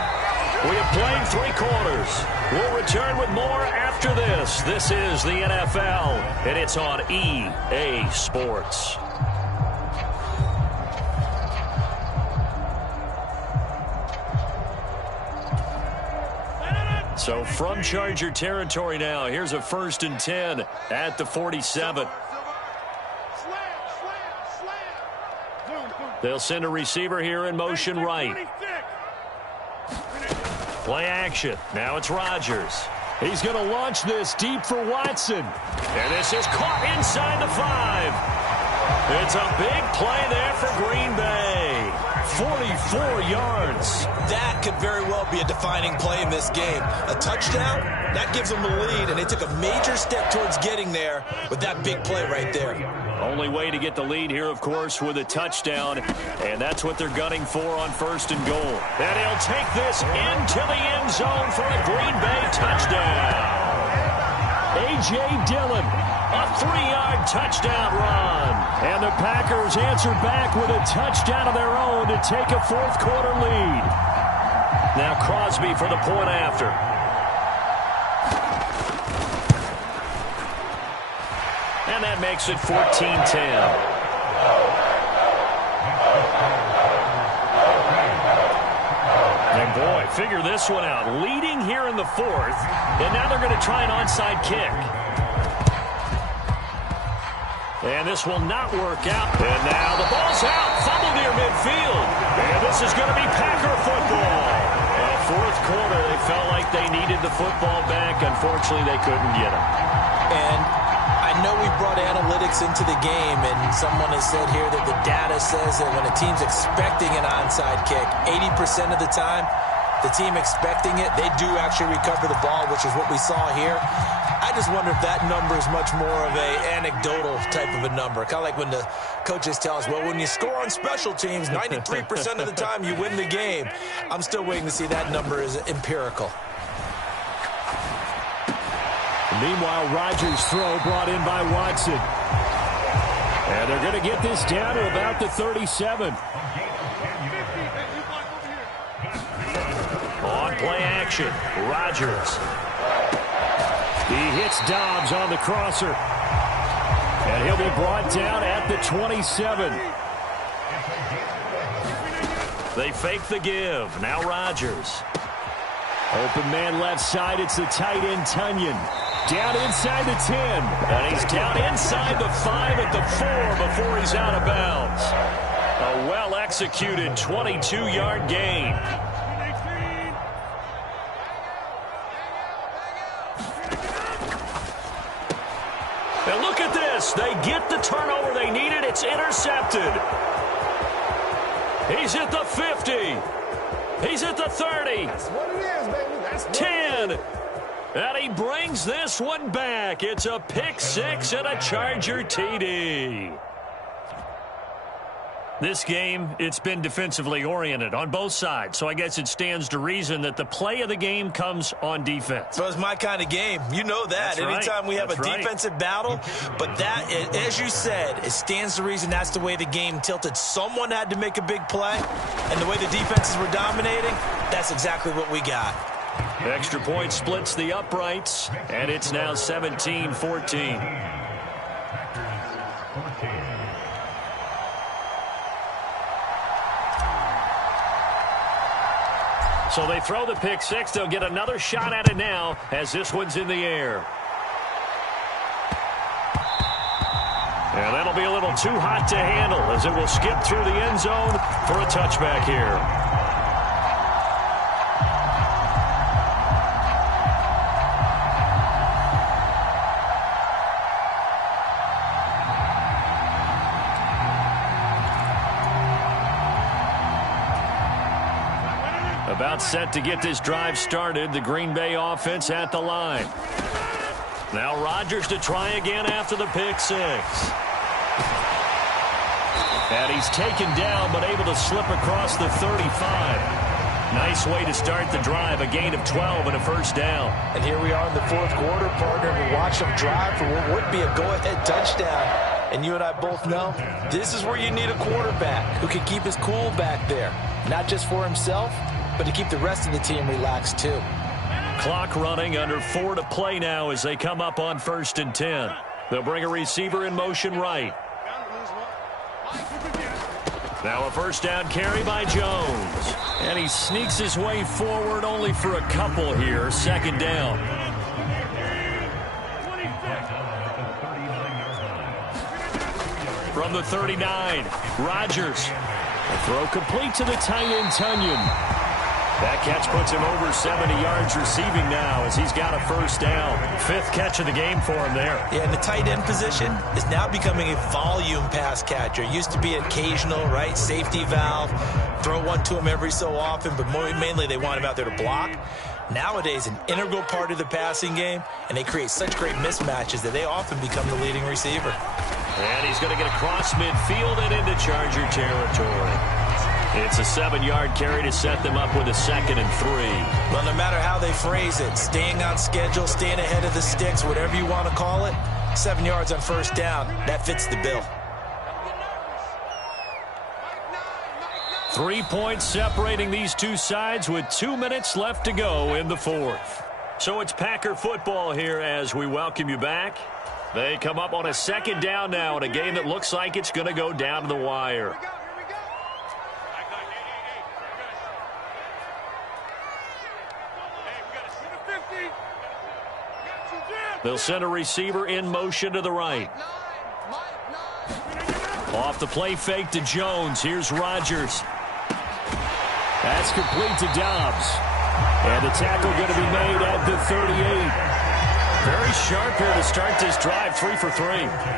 We have played 3 quarters. We'll return with more after this. This is the NFL, and it's on EA Sports. So from Charger territory now, here's a 1st and 10 at the 47. They'll send a receiver here in motion right. Play action. Now it's Rodgers. He's going to launch this deep for Watson. And this is caught inside the 5. It's a big play there for Green Bay. 44 yards. That could very well be a defining play in this game. A touchdown, that gives them the lead, and they took a major step towards getting there with that big play right there. Only way to get the lead here, of course, with a touchdown, and that's what they're gunning for on 1st and goal. And he'll take this into the end zone for a Green Bay touchdown. A.J. Dillon, a 3-yard touchdown run. And the Packers answer back with a touchdown of their own to take a 4th quarter lead. Now Crosby for the point after. And that makes it 14-10. Boy, figure this one out. Leading here in the fourth, and now they're going to try an onside kick. And this will not work out. And now the ball's out. Fumble near midfield. And this is going to be Packer football. Fourth quarter, they felt like they needed the football back. Unfortunately, they couldn't get it. And I know we brought analytics into the game, and someone has said here that the data says that when a team's expecting an onside kick, 80% of the time, the team expecting it, they do actually recover the ball, which is what we saw here. I just wonder if that number is much more of an anecdotal type of a number. Kind of like when the coaches tell us, well, when you score on special teams, 93% of the time you win the game. I'm still waiting to see that number is empirical. Meanwhile, Rodgers' throw brought in by Watson. And they're going to get this down to about the 37. On play action, Rodgers. He hits Dobbs on the crosser. And he'll be brought down at the 27. They fake the give. Now Rodgers. Open man left side. It's the tight end, Tunyon. Down inside the 10. And he's down inside the 5 at the 4 before he's out of bounds. A well-executed 22-yard gain. And look at this. They get the turnover they needed. It's intercepted. He's at the 50. He's at the 30. That's what it is, baby. That's 10. And he brings this one back. It's a pick six and a Charger TD. This game, it's been defensively oriented on both sides, so I guess it stands to reason that the play of the game comes on defense. So it's my kind of game. You know that. That's Anytime right. we have That's a defensive battle, but that, as you said, it stands to reason that's the way the game tilted. Someone had to make a big play, and the way the defenses were dominating, that's exactly what we got. Extra point splits the uprights, and it's now 17-14. So they throw the pick six. They'll get another shot at it now as this one's in the air. And that'll be a little too hot to handle as it will skip through the end zone for a touchback here. About set to get this drive started. The Green Bay offense at the line. Now Rodgers to try again after the pick six. And he's taken down but able to slip across the 35. Nice way to start the drive. A gain of 12 and a first down. And here we are in the fourth quarter, partner. We watch them drive for what would be a go-ahead touchdown. And you and I both know this is where you need a quarterback who can keep his cool back there. Not just for himself, but to keep the rest of the team relaxed too. Clock running, under 4 to play now as they come up on 1st and 10. They'll bring a receiver in motion right. Now a first down carry by Jones. And he sneaks his way forward only for a couple here. 2nd down. From the 39, Rodgers. The throw complete to the tight end, Tunyon. That catch puts him over 70 yards receiving now as he's got a first down. 5th catch of the game for him there. Yeah, and the tight end position is now becoming a volume pass catcher. Used to be occasional, right? Safety valve. Throw one to him every so often, but mainly they want him out there to block. Nowadays, an integral part of the passing game, and they create such great mismatches that they often become the leading receiver. And he's going to get across midfield and into Charger territory. It's a 7-yard carry to set them up with a 2nd and 3. Well, no matter how they phrase it, staying on schedule, staying ahead of the sticks, whatever you want to call it, 7 yards on first down, that fits the bill. 3 points separating these two sides with 2 minutes left to go in the fourth. So it's Packer football here as we welcome you back. They come up on a 2nd down now in a game that looks like it's going to go down to the wire. They'll send a receiver in motion to the right. Off the play fake to Jones. Here's Rodgers. That's complete to Dobbs. And the tackle going to be made at the 38. Very sharp here to start this drive, 3 for 3.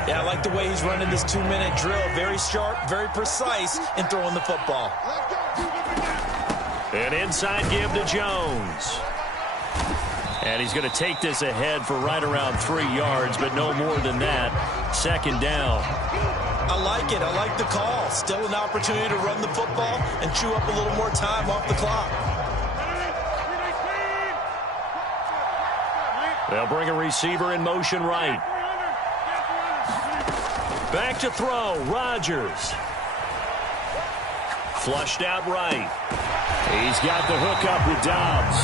Yeah, I like the way he's running this 2-minute drill. Very sharp, very precise in throwing the football. An inside give to Jones. And he's going to take this ahead for right around 3 yards, but no more than that. 2nd down. I like it. I like the call. Still an opportunity to run the football and chew up a little more time off the clock. They'll bring a receiver in motion right. Back to throw. Rodgers. Flushed out right. He's got the hook up with Dobbs.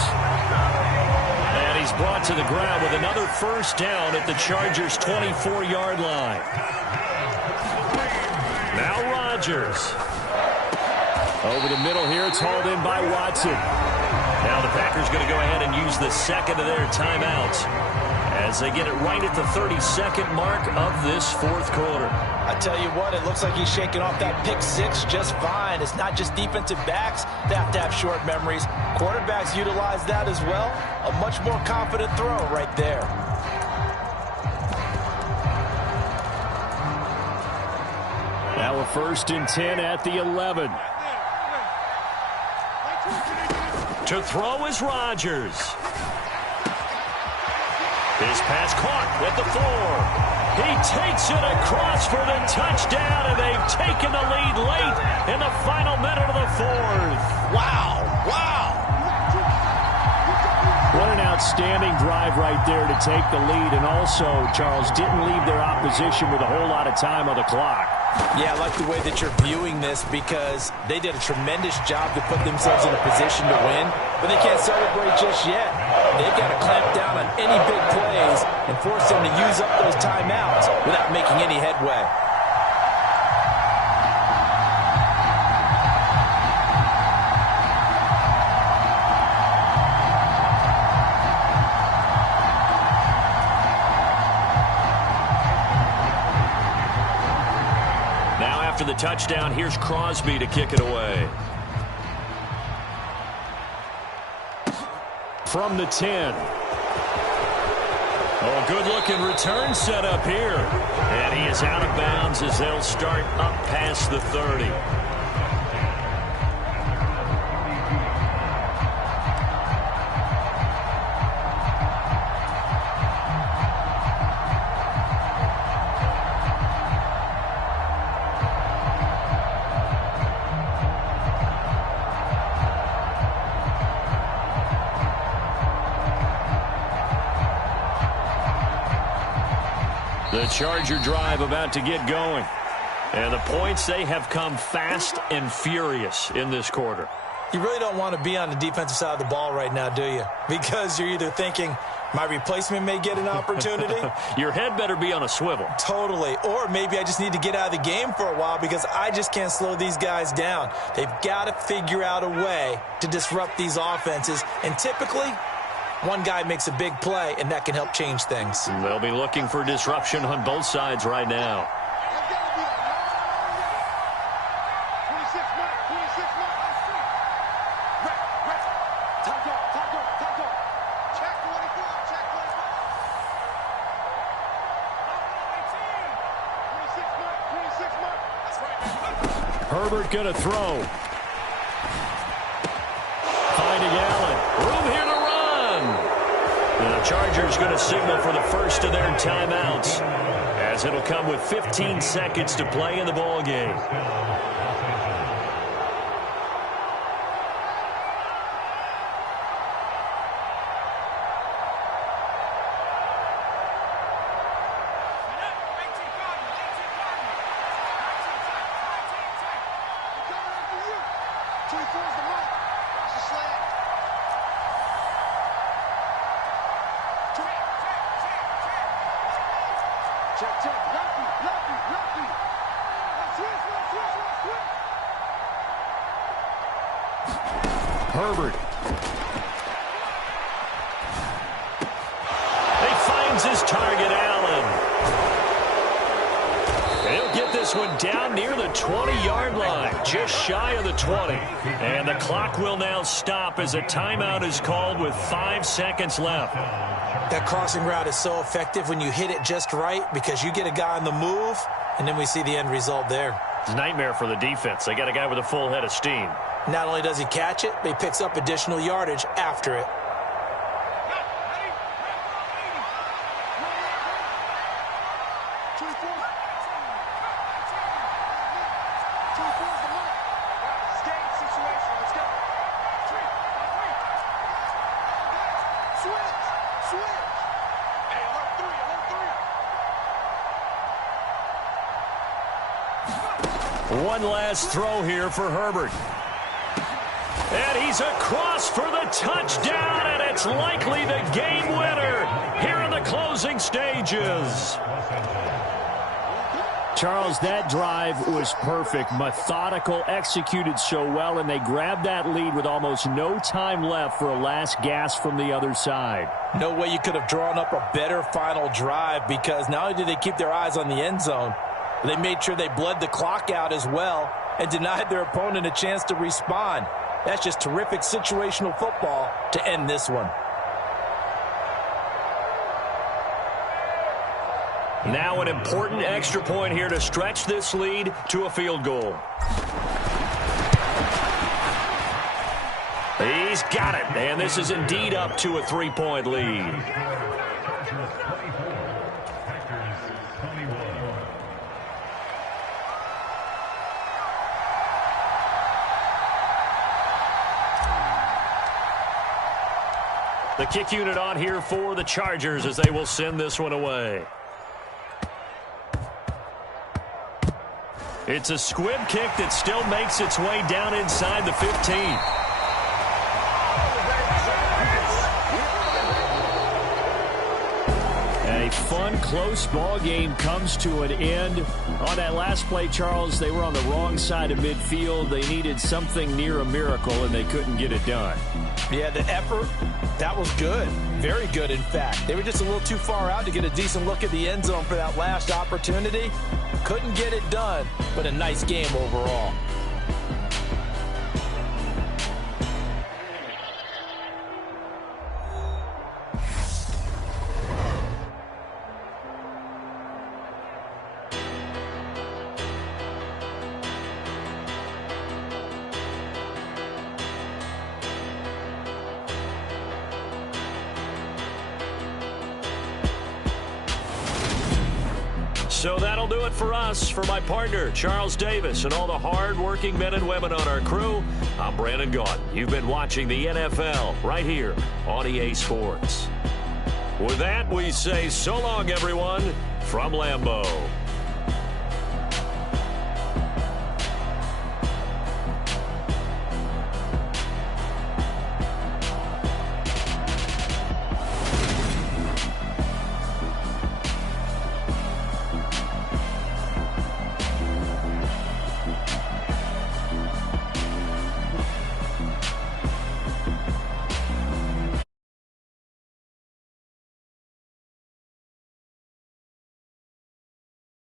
And he's brought to the ground with another 1st down at the Chargers' 24-yard line. Now Rodgers. Over the middle here, it's hauled in by Watson. Now the Packers going to go ahead and use the 2nd of their timeouts as they get it right at the 32nd mark of this 4th quarter. I tell you what, it looks like he's shaking off that pick 6 just fine. It's not just defensive backs that have to have short memories. Quarterbacks utilize that as well. A much more confident throw right there. Now a 1st and 10 at the 11. To throw is Rodgers. His pass caught at the 4. He takes it across for the touchdown, and they've taken the lead late in the final minute of the 4th. Wow, wow. What an outstanding drive right there to take the lead, and also, Charles, didn't leave their opposition with a whole lot of time on the clock. Yeah, I like the way that you're viewing this because they did a tremendous job to put themselves in a position to win, but they can't celebrate just yet. They've got to clamp down on any big plays and force them to use up those timeouts without making any headway. After the touchdown, here's Crosby to kick it away. From the 10. Oh, good-looking return set up here. And he is out of bounds as they'll start up past the 30. The Charger drive about to get going. And the points, they have come fast and furious in this quarter. You really don't want to be on the defensive side of the ball right now, do you? Because you're either thinking, my replacement may get an opportunity. Your head better be on a swivel. Totally. Or maybe I just need to get out of the game for a while because I just can't slow these guys down. They've got to figure out a way to disrupt these offenses. And typically, one guy makes a big play, and that can help change things. They'll be looking for disruption on both sides right now. Herbert going to throw. Finding Allen. Room here to run. And the Chargers going to signal for the first of their timeouts, as it'll come with 15 seconds to play in the ball game. Herbert. He finds his target. him down near the 20-yard line, just shy of the 20. And the clock will now stop as a timeout is called with 5 seconds left. That crossing route is so effective when you hit it just right because you get a guy on the move, and then we see the end result there. It's a nightmare for the defense. They got a guy with a full head of steam. Not only does he catch it, but he picks up additional yardage after it. One last throw here for Herbert. And he's across for the touchdown, and it's likely the game winner here in the closing stages. Charles, that drive was perfect, methodical, executed so well, and they grabbed that lead with almost no time left for a last gasp from the other side. No way you could have drawn up a better final drive because not only did they keep their eyes on the end zone, they made sure they bled the clock out as well and denied their opponent a chance to respond. That's just terrific situational football to end this one. Now an important extra point here to stretch this lead to a field goal. He's got it, and this is indeed up to a 3-point lead. The kick unit on here for the Chargers as they will send this one away. It's a squib kick that still makes its way down inside the 15. A fun, close ball game comes to an end. On that last play, Charles, they were on the wrong side of midfield. They needed something near a miracle, and they couldn't get it done. Yeah, the effort, that was good. Very good, in fact. They were just a little too far out to get a decent look at the end zone for that last opportunity. Couldn't get it done, but a nice game overall. So that'll do it for us. For my partner, Charles Davis, and all the hard-working men and women on our crew, I'm Brandon Gaudin. You've been watching the NFL right here on EA Sports. With that, we say so long, everyone, from Lambeau.